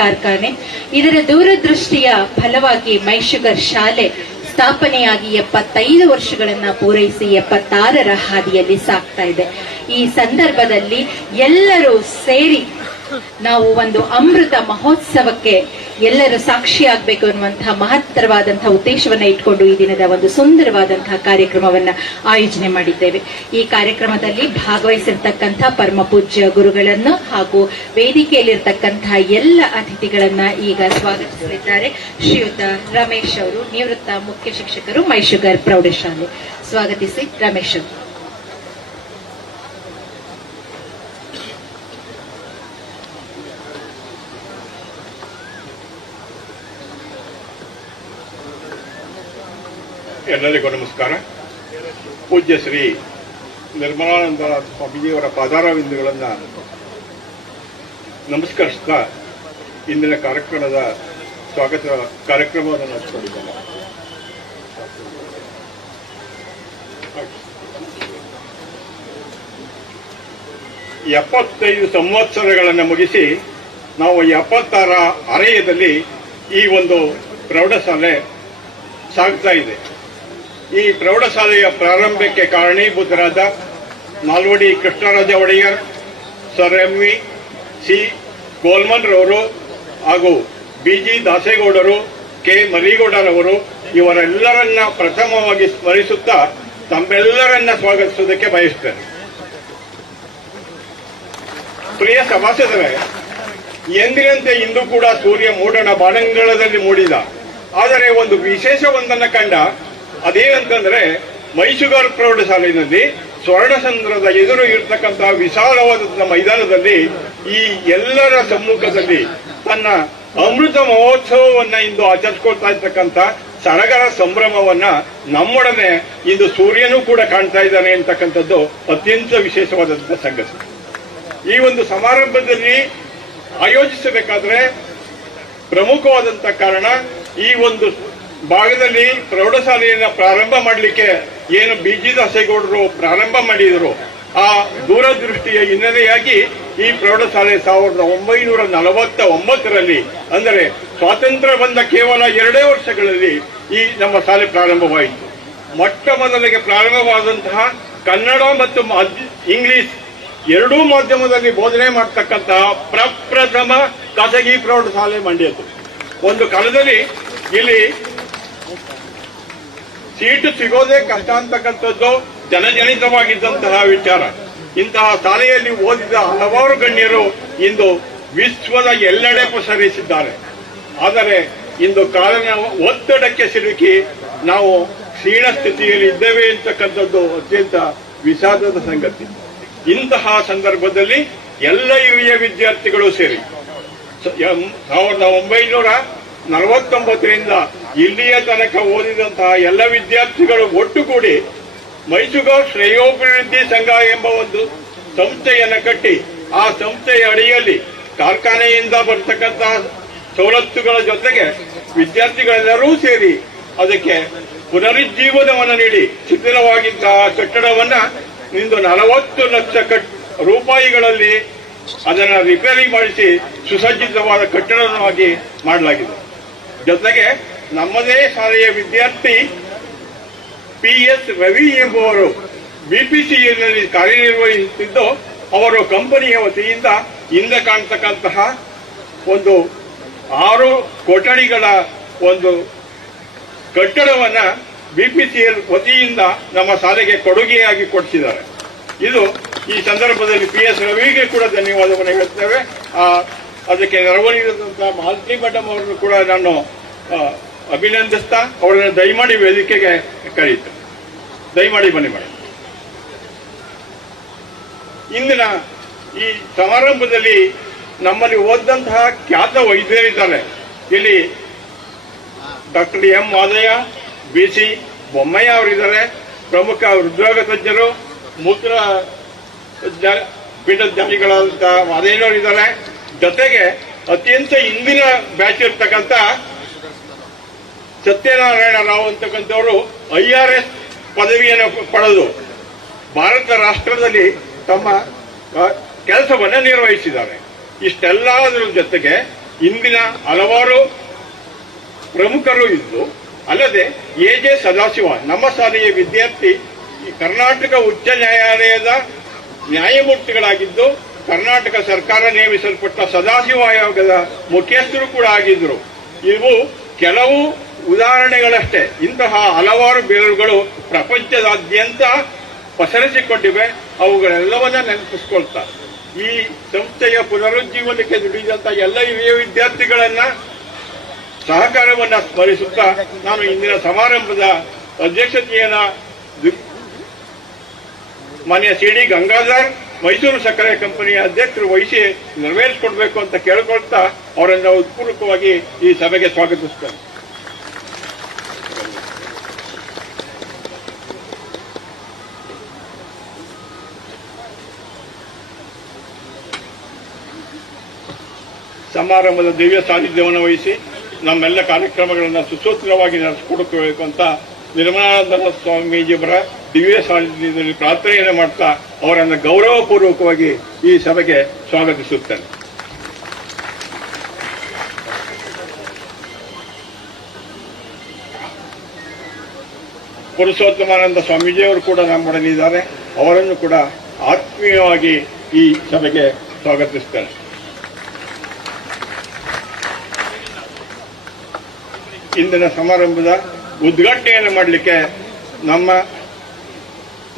ಕಾರ್ಖಾನೆ. ಇದರ ದೂರದೃಷ್ಟಿಯ ಫಲವಾಗಿ ಮೈಶುಗರ್ ಶಾಲೆ ಸ್ಥಾಪನೆಯಾಗಿ 75 ವರ್ಷಗಳನ್ನ ಪೂರೈಸಿ 76ರ ಹಾದಿಯಲ್ಲಿ ಸಾಗ್ತಾ ಇದೆ. ಈ ಸಂದರ್ಭದಲ್ಲಿ ಎಲ್ಲರೂ ಸೇರಿ ನಾವು ಒಂದು ಅಮೃತ ಮಹೋತ್ಸವಕ್ಕೆ ಎಲ್ಲರೂ ಸಾಕ್ಷಿಯಾಗಬೇಕು ಅನ್ನುವಂತಹ ಮಹತ್ತರವಾದಂತಹ ಉದ್ದೇಶವನ್ನ ಇಟ್ಕೊಂಡು ಈ ದಿನದ ಒಂದು ಸುಂದರವಾದಂತಹ ಕಾರ್ಯಕ್ರಮವನ್ನ ಆಯೋಜನೆ ಮಾಡಿದ್ದೇವೆ. ಈ ಕಾರ್ಯಕ್ರಮದಲ್ಲಿ ಭಾಗವಹಿಸಿರ್ತಕ್ಕಂತಹ ಪರಮ ಪೂಜ್ಯ ಗುರುಗಳನ್ನು ಹಾಗೂ ವೇದಿಕೆಯಲ್ಲಿರ್ತಕ್ಕಂತಹ ಎಲ್ಲ ಅತಿಥಿಗಳನ್ನ ಈಗ ಸ್ವಾಗತಿಸಲಿದ್ದಾರೆ. ಶ್ರೀಯುತ ರಮೇಶ್ ಅವರು, ನಿವೃತ್ತ ಮುಖ್ಯ ಶಿಕ್ಷಕರು, ಮೈಶುಗರ್ ಪ್ರೌಢಶಾಲೆ. ಸ್ವಾಗತಿಸಿ ರಮೇಶ್ ಅವರು. ಎಲ್ಲರಿಗೂ ನಮಸ್ಕಾರ. ಪೂಜ್ಯ ಶ್ರೀ ನಿರ್ಮಲಾನಂದ ಸ್ವಾಮೀಜಿಯವರ ಪಾದಾರವಿಂದಗಳನ್ನು ನಮಸ್ಕರಿಸ್ತಾ ಇಂದಿನ ಕಾರ್ಯಕ್ರಮವನ್ನು ನಡೆಸಿಕೊಂಡಿದ್ದೇನೆ. 75 ಸಂವತ್ಸರಗಳನ್ನು ಮುಗಿಸಿ ನಾವು 76ರ ಅರೆಯದಲ್ಲಿ ಈ ಒಂದು ಪ್ರೌಢಶಾಲೆ ಸಾಗ್ತಾ ಇದೆ. ಈ ಪ್ರೌಢಶಾಲೆಯ ಪ್ರಾರಂಭಕ್ಕೆ ಕಾರಣೀಭೂತರಾದ Nalvadi Krishnaraja Wodeyar, sir M V. C. ಗೋಲ್ಮನ್ರವರು ಹಾಗೂ ಬಿ.ಜಿ. ದಾಸೇಗೌಡರು, ಕೆ. ಮರೀಗೌಡರವರು ಇವರೆಲ್ಲರನ್ನ ಪ್ರಥಮವಾಗಿ ಸ್ಮರಿಸುತ್ತಾ ತಮ್ಮೆಲ್ಲರನ್ನ ಸ್ವಾಗತಿಸುವುದಕ್ಕೆ ಬಯಸುತ್ತೇನೆ. ಪ್ರಿಯ ಸಭಾಸದರೇ, ಎಂದಿನಂತೆ ಇಂದು ಕೂಡ ಸೂರ್ಯ ಮೂಡಣ ಬಾನಂಗಳದಲ್ಲಿ ಮೂಡಿದ. ಆದರೆ ಒಂದು ವಿಶೇಷವೊಂದನ್ನು ಕಂಡ. ಅದೇನಂತಂದ್ರೆ, ಮೈಶುಗರ್ ಪ್ರೌಢಶಾಲೆಯಲ್ಲಿ ಸ್ವರ್ಣಚಂದ್ರದ ಎದುರು ಇರತಕ್ಕಂತಹ ವಿಶಾಲವಾದ ಮೈದಾನದಲ್ಲಿ ಈ ಎಲ್ಲರ ಸಮ್ಮುಖದಲ್ಲಿ ತನ್ನ ಅಮೃತ ಮಹೋತ್ಸವವನ್ನ ಇಂದು ಆಚರಿಸಿಕೊಳ್ತಾ ಇರ್ತಕ್ಕಂಥ ಸಡಗರ ಸಂಭ್ರಮವನ್ನ ನಮ್ಮೊಡನೆ ಇಂದು ಸೂರ್ಯನೂ ಕೂಡ ಕಾಣ್ತಾ ಇದ್ದಾನೆ ಅಂತಕ್ಕಂಥದ್ದು ಅತ್ಯಂತ ವಿಶೇಷವಾದಂತಹ ಸಂಗತಿ. ಈ ಒಂದು ಸಮಾರಂಭದಲ್ಲಿ ಆಯೋಜಿಸಬೇಕಾದ್ರೆ ಪ್ರಮುಖವಾದಂತಹ ಕಾರಣ, ಈ ಒಂದು ಭಾಗದಲ್ಲಿ ಪ್ರೌಢಶಾಲೆಯನ್ನ ಪ್ರಾರಂಭ ಮಾಡಲಿಕ್ಕೆ ಏನು ಬಿ.ಜಿ. ದಾಸೇಗೌಡರು ಪ್ರಾರಂಭ ಮಾಡಿದರು, ಆ ದೂರದೃಷ್ಟಿಯ ಹಿನ್ನೆಲೆಯಾಗಿ ಈ ಪ್ರೌಢಶಾಲೆ 1949ರಲ್ಲಿ, ಅಂದರೆ ಸ್ವಾತಂತ್ರ್ಯ ಬಂದ ಕೇವಲ 2 ವರ್ಷಗಳಲ್ಲಿ ಈ ನಮ್ಮ ಶಾಲೆ ಪ್ರಾರಂಭವಾಯಿತು. ಮೊಟ್ಟ ಮೊದಲಿಗೆ ಪ್ರಾರಂಭವಾದಂತಹ ಕನ್ನಡ ಮತ್ತು ಇಂಗ್ಲಿಷ್ ಎರಡೂ ಮಾಧ್ಯಮದಲ್ಲಿ ಬೋಧನೆ ಮಾಡತಕ್ಕಂತಹ ಪ್ರಪ್ರಥಮ ಖಾಸಗಿ ಪ್ರೌಢಶಾಲೆ ಮಂಡ್ಯದ್ದು. ಒಂದು ಕಾಲದಲ್ಲಿ ಇಲ್ಲಿ ಸೀಟು ಸಿಗೋದೇ ಕಷ್ಟ ಅಂತಕ್ಕಂಥದ್ದು ಜನಜನಿತವಾಗಿದ್ದಂತಹ ವಿಚಾರ. ಇಂತಹ ಶಾಲೆಯಲ್ಲಿ ಓದಿದ ಹಲವಾರು ಗಣ್ಯರು ಇಂದು ವಿಶ್ವದ ಎಲ್ಲೆಡೆ ಪಸರಿಸಿದ್ದಾರೆ. ಆದರೆ ಇಂದು ಕಾಲನ ಒತ್ತಡಕ್ಕೆ ಸಿಲುಕಿ ನಾವು ಕ್ಷೀಣ ಸ್ಥಿತಿಯಲ್ಲಿ ಇದ್ದೇವೆ ಅಂತಕ್ಕಂಥದ್ದು ಅತ್ಯಂತ ವಿಷಾದದ ಸಂಗತಿ. ಇಂತಹ ಸಂದರ್ಭದಲ್ಲಿ ಎಲ್ಲ ಹಿರಿಯ ವಿದ್ಯಾರ್ಥಿಗಳು ಸೇರಿ 1949ರಿಂದ ಇಲ್ಲಿಯ ತನಕ ಓದಿದಂತಹ ಎಲ್ಲ ವಿದ್ಯಾರ್ಥಿಗಳು ಒಟ್ಟುಗೂಡಿ ಮೈಶುಗರ್ ಶ್ರೇಯೋಭಿವೃದ್ಧಿ ಸಂಘ ಎಂಬ ಒಂದು ಸಂಸ್ಥೆಯನ್ನು ಕಟ್ಟಿ, ಆ ಸಂಸ್ಥೆಯ ಅಡಿಯಲ್ಲಿ ಕಾರ್ಖಾನೆಯಿಂದ ಬರ್ತಕ್ಕಂತಹ ಸವಲತ್ತುಗಳ ಜೊತೆಗೆ ವಿದ್ಯಾರ್ಥಿಗಳೆಲ್ಲರೂ ಸೇರಿ ಅದಕ್ಕೆ ಪುನರುಜ್ಜೀವನವನ್ನು ನೀಡಿ ಶಿಥಿಲವಾಗಿದ್ದ ಕಟ್ಟಡವನ್ನ ಇಂದು 40 ಲಕ್ಷ ರೂಪಾಯಿಗಳಲ್ಲಿ ಅದನ್ನು ರಿಪೇರಿ ಮಾಡಿಸಿ ಸುಸಜ್ಜಿತವಾದ ಕಟ್ಟಡವಾಗಿ ಮಾಡಲಾಗಿದೆ. ಜೊತೆಗೆ ನಮ್ಮದೇ ಶಾಲೆಯ ವಿದ್ಯಾರ್ಥಿ P.S. ರವಿ ಎಂಬುವರು ಬಿಪಿಸಿಎಲ್ನಲ್ಲಿ ಕಾರ್ಯನಿರ್ವಹಿಸುತ್ತಿದ್ದು, ಅವರು ಕಂಪನಿಯ ವತಿಯಿಂದ ಹಿಂದೆ ಕಾಣತಕ್ಕಂತಹ ಒಂದು 6 ಕೊಠಡಿಗಳ ಒಂದು ಕಟ್ಟಡವನ್ನ ಬಿಪಿಸಿಎಲ್ ವತಿಯಿಂದ ನಮ್ಮ ಶಾಲೆಗೆ ಕೊಡುಗೆಯಾಗಿ ಕೊಡಿಸಿದ್ದಾರೆ. ಇದು ಈ ಸಂದರ್ಭದಲ್ಲಿ P.S. ರವಿಗೆ ಕೂಡ ಧನ್ಯವಾದವನ್ನು ಹೇಳ್ತೇವೆ. ಅದಕ್ಕೆ ನೆರವೇರಿದಂತಹ ಮಾಲತಿ ಮೇಡಮ್ ಅವರನ್ನು ಕೂಡ ನಾನು ಅಭಿನಂದಿಸ್ತಾ ಅವರನ್ನು ದಯಮಾಡಿ ವೇದಿಕೆಗೆ ಕರೆಯಿತು. ದಯಮಾಡಿ ಬನ್ನಿ ಮೇಡಮ್. ಇಂದಿನ ಈ ಸಮಾರಂಭದಲ್ಲಿ ನಮ್ಮಲ್ಲಿ ಓದಿದಂತಹ ಖ್ಯಾತ ವೈದ್ಯರಿದ್ದಾರೆ. ಇಲ್ಲಿ doctor M Madayya, B.C. Bommayya ಅವರಿದ್ದಾರೆ. ಪ್ರಮುಖ ಹೃದ್ರೋಗ ತಜ್ಞರು, ಮೂತ್ರ ಪೀಠಜ್ಞಾನಿಗಳಾದಂತಹ ಮಾದಯ್ಯನವರಿದ್ದಾರೆ. ಜೊತೆಗೆ ಅತ್ಯಂತ ಇಂದಿನ ಬ್ಯಾಚ್ ಇರ್ತಕ್ಕಂಥ ಸತ್ಯನಾರಾಯಣ ರಾವ್ ಅಂತಕ್ಕಂಥವರು IRS ಪದವಿಯನ್ನು ಪಡೆದು ಭಾರತ ರಾಷ್ಟ್ರದಲ್ಲಿ ತಮ್ಮ ಕೆಲಸವನ್ನು ನಿರ್ವಹಿಸಿದ್ದಾರೆ. ಇಷ್ಟೆಲ್ಲದರ ಜೊತೆಗೆ ಇಂದಿನ ಹಲವಾರು ಪ್ರಮುಖರು ಇದ್ದು, ಅಲ್ಲದೆ ಎ.ಜೆ. ಸದಾಶಿವ ನಮ್ಮ ಶಾಲೆಯ ವಿದ್ಯಾರ್ಥಿ ಈ ಕರ್ನಾಟಕ ಉಚ್ಚ ನ್ಯಾಯಾಲಯದ ನ್ಯಾಯಮೂರ್ತಿಗಳಾಗಿದ್ದು, ಕರ್ನಾಟಕ ಸರ್ಕಾರ ನೇಮಿಸಲ್ಪಟ್ಟ ಸದಾಶಿವ ಆಯೋಗದ ಮುಖ್ಯಸ್ಥರು ಕೂಡ ಆಗಿದ್ದರು. ಇವು ಕೆಲವು ಉದಾಹರಣೆಗಳಷ್ಟೇ. ಇಂತಹ ಹಲವಾರು ಬೇರುಗಳು ಪ್ರಪಂಚದಾದ್ಯಂತ ಪಸರಿಸಿಕೊಂಡಿವೆ. ಅವುಗಳೆಲ್ಲವನ್ನ ನೆನಪಿಸಿಕೊಳ್ತಾರೆ. ಈ ಸಂಸ್ಥೆಯ ಪುನರುಜ್ಜೀವನಕ್ಕೆ ದುಡಿದಂತಹ ಎಲ್ಲ ಹಿರಿಯ ವಿದ್ಯಾರ್ಥಿಗಳನ್ನ ಸಹಕಾರವನ್ನ ಸ್ಮರಿಸುತ್ತಾ ನಾನು ಇಂದಿನ ಸಮಾರಂಭದ ಅಧ್ಯಕ್ಷತೆಯನ್ನ ಮಾನ್ಯ ಸಿ.ಡಿ. ಗಂಗಾಧರ್ ಮೈಸೂರು ಸಕ್ಕರೆ ಕಂಪನಿಯ ಅಧ್ಯಕ್ಷರು ವಹಿಸಿ ನೆರವೇರಿಸಿಕೊಡ್ಬೇಕು ಅಂತ ಕೇಳಿಕೊಳ್ತಾ ಅವರನ್ನು ಉತ್ಪೂರ್ವಕವಾಗಿ ಈ ಸಭೆಗೆ ಸ್ವಾಗತಿಸುತ್ತೇನೆ. ಸಮಾರಂಭದ ದಿವ್ಯ ಸಾನ್ನಿಧ್ಯವನ್ನು ವಹಿಸಿ ನಮ್ಮೆಲ್ಲ ಕಾರ್ಯಕ್ರಮಗಳನ್ನು ಸುಸೂತ್ರವಾಗಿ ನಡೆಸಿಕೊಡಬೇಕು ಅಂತ ನಿರ್ಮಲಾನಂದ ಸ್ವಾಮೀಜಿಯವರ ದಿವ್ಯ ಸಾನ್ನಿಧ್ಯದಲ್ಲಿ ಪ್ರಾರ್ಥನೆಯನ್ನು ಮಾಡ್ತಾ ಅವರನ್ನು ಗೌರವಪೂರ್ವಕವಾಗಿ ಈ ಸಭೆಗೆ ಸ್ವಾಗತಿಸುತ್ತೇನೆ. ಪುರುಷೋತ್ತಮಾನಂದ ಸ್ವಾಮೀಜಿಯವರು ಕೂಡ ನಮ್ಮೊಡನಿದ್ದಾರೆ. ಅವರನ್ನು ಕೂಡ ಆತ್ಮೀಯವಾಗಿ ಈ ಸಭೆಗೆ ಸ್ವಾಗತಿಸುತ್ತೇನೆ. ಇಂದಿನ ಸಮಾರಂಭದ ಉದ್ಘಾಟನೆಯನ್ನು ಮಾಡಲಿಕ್ಕೆ ನಮ್ಮ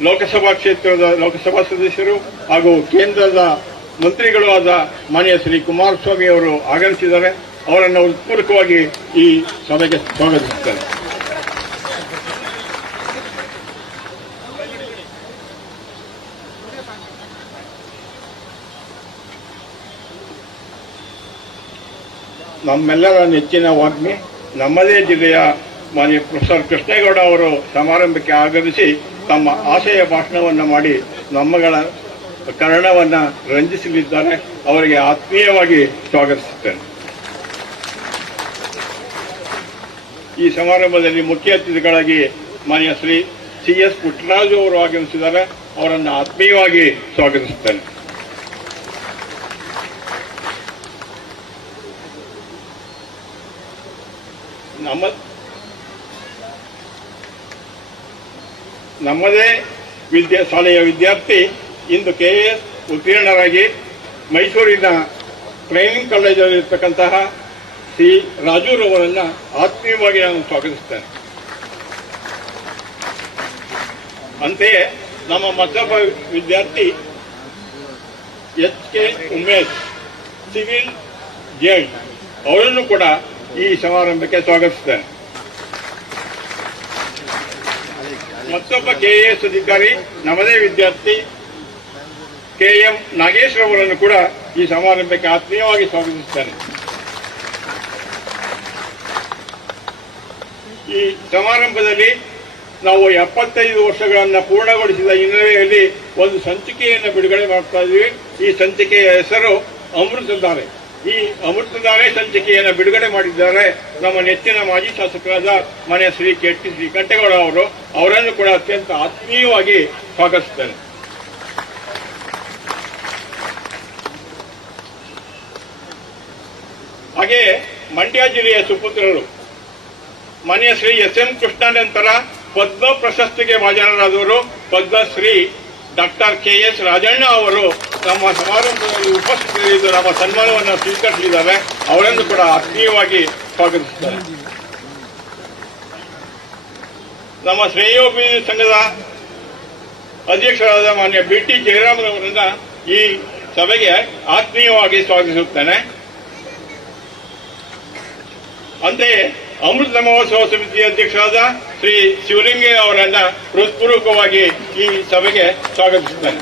ಲೋಕಸಭಾ ಕ್ಷೇತ್ರದ ಲೋಕಸಭಾ ಸದಸ್ಯರು ಹಾಗೂ ಕೇಂದ್ರದ ಮಂತ್ರಿಗಳೂ ಆದ ಮಾನ್ಯ ಶ್ರೀ ಕುಮಾರಸ್ವಾಮಿ ಅವರು ಆಗಮಿಸಿದ್ದಾರೆ. ಅವರನ್ನು ಉತ್ಪೂರ್ವಕವಾಗಿ ಈ ಸಭೆಗೆ ಸ್ವಾಗತಿಸುತ್ತೇನೆ. ನಮ್ಮೆಲ್ಲರ ನೆಚ್ಚಿನ ವಾಗ್ಮಿ, ನಮ್ಮದೇ ಜಿಲ್ಲೆಯ ಮಾನ್ಯ ಪ್ರೊಫೆಸರ್ ಕೃಷ್ಣೇಗೌಡ ಅವರು ಸಮಾರಂಭಕ್ಕೆ ಆಗಮಿಸಿ ತಮ್ಮ ಆಶಯ ಭಾಷಣವನ್ನು ಮಾಡಿ ನಮ್ಮಗಳ ಕರ್ಣವನ್ನು ರಂಜಿಸಲಿದ್ದಾರೆ. ಅವರಿಗೆ ಆತ್ಮೀಯವಾಗಿ ಸ್ವಾಗತಿಸುತ್ತೇನೆ. ಈ ಸಮಾರಂಭದಲ್ಲಿ ಮುಖ್ಯ ಅತಿಥಿಗಳಾಗಿ ಮಾನ್ಯ ಶ್ರೀ ಸಿ.ಎಸ್. ಪುಟ್ಟರಾಜು ಅವರು ಆಗಮಿಸಿದ್ದಾರೆ. ಅವರನ್ನು ಆತ್ಮೀಯವಾಗಿ ಸ್ವಾಗತಿಸುತ್ತೇನೆ. ನಮ್ಮದೇ ಶಾಲೆಯ ವಿದ್ಯಾರ್ಥಿ ಇಂದು ಕೆಎಎಸ್ ಉತ್ತೀರ್ಣರಾಗಿ ಮೈಸೂರಿನ ಟ್ರೈನಿಂಗ್ ಕಾಲೇಜಲ್ಲಿರ್ತಕ್ಕಂತಹ ಸಿ ರಾಜುರವರನ್ನು ಆತ್ಮೀಯವಾಗಿ ನಾನು ಸ್ವಾಗತಿಸುತ್ತೇನೆ. ಅಂತೆಯೇ ನಮ್ಮ ಮತ್ತೊಬ್ಬ ವಿದ್ಯಾರ್ಥಿ ಎಚ್.ಕೆ. ಉಮೇಶ್ ಸಿವಿಲ್ ಜೇಡ್ ಅವರನ್ನು ಕೂಡ ಈ ಸಮಾರಂಭಕ್ಕೆ ಸ್ವಾಗತಿಸುತ್ತೇನೆ. ಮತ್ತೊಬ್ಬ ಕೆಎಎಸ್ ಅಧಿಕಾರಿ ನಮ್ಮದೇ ವಿದ್ಯಾರ್ಥಿ ಕೆ.ಎಂ. ನಾಗೇಶ್ ಅವರನ್ನು ಕೂಡ ಈ ಸಮಾರಂಭಕ್ಕೆ ಆತ್ಮೀಯವಾಗಿ ಸ್ವಾಗತಿಸುತ್ತೇನೆ. ಈ ಸಮಾರಂಭದಲ್ಲಿ ನಾವು 75 ವರ್ಷಗಳನ್ನು ಪೂರ್ಣಗೊಳಿಸಿದ ಹಿನ್ನೆಲೆಯಲ್ಲಿ ಒಂದು ಸಂಚಿಕೆಯನ್ನು ಬಿಡುಗಡೆ ಮಾಡ್ತಾ ಇದ್ದೀವಿ. ಈ ಸಂಚಿಕೆಯ ಹೆಸರು ಅಮೃತಧಾರೆ. ಈ ಅಮೃತಧಾರೆ ಸಂಚಿಕೆಯನ್ನು ಬಿಡುಗಡೆ ಮಾಡಿದ್ದಾರೆ ನಮ್ಮ ನೆಚ್ಚಿನ ಮಾಜಿ ಶಾಸಕರಾದ ಮಾನ್ಯ ಶ್ರೀ ಕೆ.ಟಿ. ಶ್ರೀಕಂಠೇಗೌಡ ಅವರು. ಅವರನ್ನು ಕೂಡ ಅತ್ಯಂತ ಆತ್ಮೀಯವಾಗಿ ಸ್ವಾಗತಿಸುತ್ತೇನೆ. ಹಾಗೆಯೇ ಮಂಡ್ಯ ಜಿಲ್ಲೆಯ ಸುಪುತ್ರರು ಮಾನ್ಯ ಶ್ರೀ ಎಸ್.ಎಂ. ಕೃಷ್ಣ ನಂತರ ಪದ್ಮ ಪ್ರಶಸ್ತಿಗೆ ಭಾಜನರಾದವರು ಪದ್ಮಶ್ರೀ ಡಾಕ್ಟರ್ ಕೆ.ಎಸ್. ರಾಜಣ್ಣ ಅವರು ನಮ್ಮ ಸಮಾರಂಭದಲ್ಲಿ ಉಪಸ್ಥಿತರಿದ್ದು ನಮ್ಮ ಸನ್ಮಾನವನ್ನು ಸ್ವೀಕರಿಸಿದ್ದಾರೆ. ಅವರನ್ನು ಕೂಡ ಆತ್ಮೀಯವಾಗಿ ಸ್ವಾಗತಿಸುತ್ತಾರೆ. ನಮ್ಮ ಶ್ರೇಯೋಭಿವೃದ್ಧಿ ಸಂಘದ ಅಧ್ಯಕ್ಷರಾದ ಮಾನ್ಯ ಬಿ.ಟಿ. ಜಯರಾಮರವರನ್ನ ಈ ಸಭೆಗೆ ಆತ್ಮೀಯವಾಗಿ ಸ್ವಾಗತಿಸುತ್ತೇನೆ. ಅಂತೆಯೇ ಅಮೃತ ಮಹೋತ್ಸವ ಸಮಿತಿಯ ಅಧ್ಯಕ್ಷರಾದ ಶ್ರೀ ಶಿವಲಿಂಗಯ್ಯ ಅವರನ್ನ ಹೃತ್ಪೂರ್ವಕವಾಗಿ ಈ ಸಭೆಗೆ ಸ್ವಾಗತಿಸುತ್ತೇನೆ.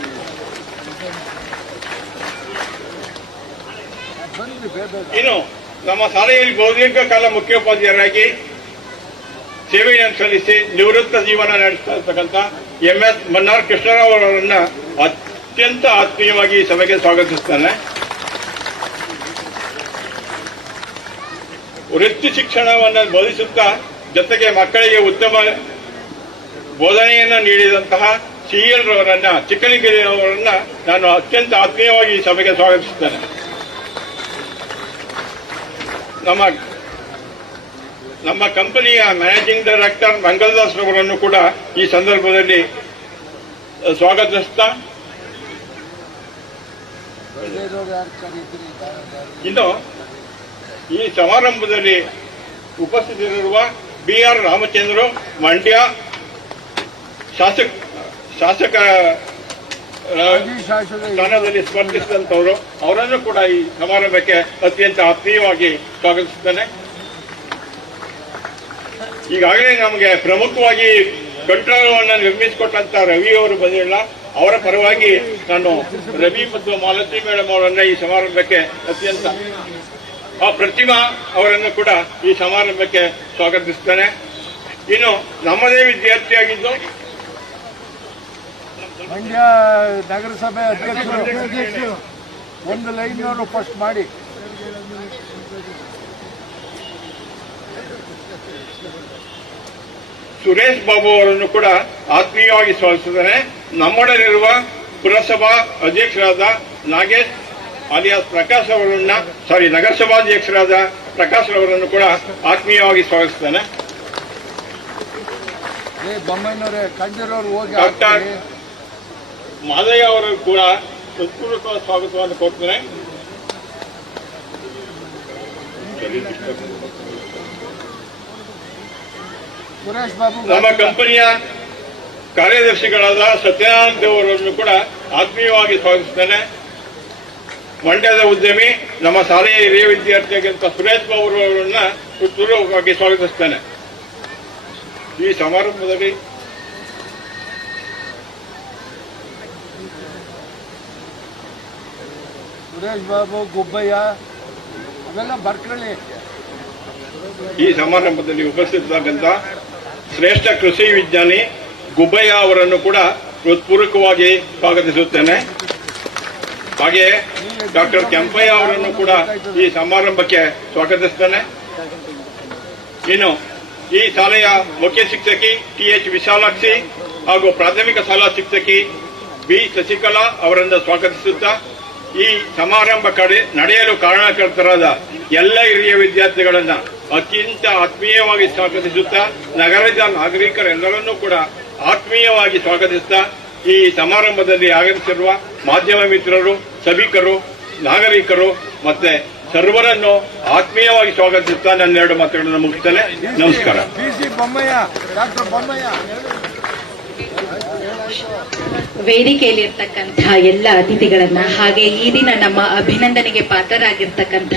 ಇನ್ನು ನಮ್ಮ ಶಾಲೆಯಲ್ಲಿ ಬಹುದೀರ್ಘ ಕಾಲ ಮುಖ್ಯೋಪಾಧ್ಯಾಯರಾಗಿ ಸೇವೆಯನ್ನು ಸಲ್ಲಿಸಿ ನಿವೃತ್ತ ಜೀವನ ನಡೆಸ್ತಾ ಇರ್ತಕ್ಕಂಥ ಎಂ.ಎಸ್. ಮನ್ನಾರ್ ಕೃಷ್ಣರಾವ್ ಅವರನ್ನ ಅತ್ಯಂತ ಆತ್ಮೀಯವಾಗಿ ಈ ಸಭೆಗೆ ಸ್ವಾಗತಿಸುತ್ತೇನೆ. ವೃತ್ತಿ ಶಿಕ್ಷಣವನ್ನು ಬೋಧಿಸುತ್ತಾ ಜೊತೆಗೆ ಮಕ್ಕಳಿಗೆ ಉತ್ತಮ ಬೋಧನೆಯನ್ನು ನೀಡಿದಂತಹ ಸಿ.ಎಲ್. ರವರನ್ನ ಚಿಕ್ಕನಗಿರಿ ಅವರನ್ನ ನಾನು ಅತ್ಯಂತ ಆತ್ಮೀಯವಾಗಿ ಈ ಸಭೆಗೆ ಸ್ವಾಗತಿಸುತ್ತೇನೆ. ನಮ್ಮ ಕಂಪನಿಯ ಮ್ಯಾನೇಜಿಂಗ್ ಡೈರೆಕ್ಟರ್ ಮಂಗಲದಾಸ್ ರವರನ್ನು ಕೂಡ ಈ ಸಂದರ್ಭದಲ್ಲಿ ಸ್ವಾಗತಿಸ್ತಾ, ಇನ್ನು ಈ ಸಮಾರಂಭದಲ್ಲಿ ಉಪಸ್ಥಿತರಿರುವ BR ರಾಮಚಂದ್ರ ಮಂಡ್ಯ ಶಾಸಕ ಸ್ಥಾನದಲ್ಲಿ ಸ್ಪರ್ಧಿಸಿದಂತವರು, ಅವರನ್ನು ಕೂಡ ಈ ಸಮಾರಂಭಕ್ಕೆ ಅತ್ಯಂತ ಆತ್ಮೀಯವಾಗಿ ಸ್ವಾಗತಿಸುತ್ತೇನೆ. ಈಗಾಗಲೇ ನಮಗೆ ಪ್ರಮುಖವಾಗಿ ಕಂಟ್ರೋಲವನ್ನು ನಿರ್ಮಿಸಿಕೊಟ್ಟಂತ ರವಿ ಅವರು ಬಂದಿಲ್ಲ. ಅವರ ಪರವಾಗಿ ನಾನು ರವಿ ಮತ್ತು ಮಾಲತಿ ಮೇಡಮ್ ಅವರನ್ನ ಈ ಸಮಾರಂಭಕ್ಕೆ ಅತ್ಯಂತ ಪ್ರತಿಮಾ ಅವರನ್ನು ಕೂಡ ಈ ಸಮಾರಂಭಕ್ಕೆ ಸ್ವಾಗತಿಸುತ್ತೇನೆ. ಇನ್ನು ನಮ್ಮದೇ ವಿದ್ಯಾರ್ಥಿಯಾಗಿದ್ದು ಮಂಡ್ಯ ನಗರಸಭೆ ಅಧ್ಯಕ್ಷರು ಒಂದು ಲೈನ್ನವರು ಫಸ್ಟ್ ಮಾಡಿ. ಸುರೇಶ್ ಬಾಬು ಅವರನ್ನು ಕೂಡ ಆತ್ಮೀಯವಾಗಿ ಸ್ವಾಗತಿಸುತ್ತೇನೆ. ನಮ್ಮೊಡನಿರುವ ಪುರಸಭಾ ಅಧ್ಯಕ್ಷರಾದ ನಾಗೇಶ್ ಅಲಿಯಾಸ್ ಪ್ರಕಾಶ್ ಅವರನ್ನ ನಗರಸಭಾಧ್ಯಕ್ಷರಾದ ಪ್ರಕಾಶ್ ಅವರನ್ನು ಕೂಡ ಆತ್ಮೀಯವಾಗಿ ಸ್ವಾಗತಿಸುತ್ತೇನೆ. ಬೊಮ್ಮನವರೇ ಕಂಡಿರೋರು ಹೋಗಿ ಡಾಕ್ಟರ್ ಮಾದಯ್ಯ ಅವರು ಕೂಡ ಹೃತ್ಪೂರ್ವಕ ಸ್ವಾಗತವನ್ನು ಕೋರ್ತೇನೆ. ಸುರೇಶ್ ಬಾಬು ನಮ್ಮ ಕಂಪನಿಯ ಕಾರ್ಯದರ್ಶಿಗಳಾದ ಸತ್ಯನಾರಾಯಣ ದೇವ್ ಅವರನ್ನು ಕೂಡ ಆತ್ಮೀಯವಾಗಿ ಸ್ವಾಗತಿಸುತ್ತೇನೆ. ಮಂಡ್ಯದ ಉದ್ಯಮಿ, ನಮ್ಮ ಶಾಲೆಯ ಹಿರಿಯ ವಿದ್ಯಾರ್ಥಿಯಾಗಿದ್ದ ಸುರೇಶ್ ಬಾಬು ಅವರನ್ನ ಹೃತ್ಪೂರ್ವಕವಾಗಿ ಸ್ವಾಗತಿಸುತ್ತೇನೆ. ಈ ಸಮಾರಂಭದಲ್ಲಿ ಸುರೇಶ್ ಬಾಬು, ಗುಬ್ಬಯ್ಯ ಅವೆಲ್ಲ ಬರ್ಕೊಳ್ಳಿ. ಈ ಸಮಾರಂಭದಲ್ಲಿ ಉಪಸ್ಥಿತರಾದಂತ ಶ್ರೇಷ್ಠ ಕೃಷಿ ವಿಜ್ಞಾನಿ ಗುಬ್ಬಯ್ಯ ಅವರನ್ನು ಕೂಡ ಹೃತ್ಪೂರ್ವಕವಾಗಿ ಸ್ವಾಗತಿಸುತ್ತೇನೆ. ಹಾಗೆಯೇ ಡಾಕ್ಟರ್ ಕೆಂಪಯ್ಯ ಅವರನ್ನು ಕೂಡ ಈ ಸಮಾರಂಭಕ್ಕೆ ಸ್ವಾಗತಿಸುತ್ತೇನೆ. ಇನ್ನು ಈ ಶಾಲೆಯ ಮುಖ್ಯ ಶಿಕ್ಷಕಿ TH ವಿಶಾಲಾಕ್ಷಿ ಹಾಗೂ ಪ್ರಾಥಮಿಕ ಶಾಲಾ ಶಿಕ್ಷಕಿ B ಶಶಿಕಲಾ ಅವರನ್ನು ಸ್ವಾಗತಿಸುತ್ತಾ, ಈ ಸಮಾರಂಭ ನಡೆಯಲು ಕಾರಣಕರ್ತರಾದ ಎಲ್ಲ ಹಿರಿಯ ವಿದ್ಯಾರ್ಥಿಗಳನ್ನ ಅತ್ಯಂತ ಆತ್ಮೀಯವಾಗಿ ಸ್ವಾಗತಿಸುತ್ತಾ, ನಗರದ ನಾಗರಿಕರೆಲ್ಲರನ್ನೂ ಕೂಡ ಆತ್ಮೀಯವಾಗಿ ಸ್ವಾಗತಿಸುತ್ತಾ, ಈ ಸಮಾರಂಭದಲ್ಲಿ ಆಗಮಿಸಿರುವ ಮಾಧ್ಯಮ ಮಿತ್ರರು, ಸಭಿಕರು, ನಾಗರಿಕರು ಮತ್ತೆ ಸರ್ವರನ್ನು ಆತ್ಮೀಯವಾಗಿ ಸ್ವಾಗತಿಸುತ್ತಾ ನನ್ನೆರಡು ಮಾತುಗಳನ್ನು ಮುಗಿಸ್ತೇನೆ. ನಮಸ್ಕಾರ. ಬೊಮ್ಮಯ್ಯ, ಡಾಕ್ಟರ್ ಬೊಮ್ಮಯ್ಯ. ವೇದಿಕೆಯಲ್ಲಿ ಇರ್ತಕ್ಕಂತಹ ಎಲ್ಲ ಅತಿಥಿಗಳನ್ನ, ಹಾಗೆ ಈ ದಿನ ನಮ್ಮ ಅಭಿನಂದನೆಗೆ ಪಾತ್ರರಾಗಿರ್ತಕ್ಕಂಥ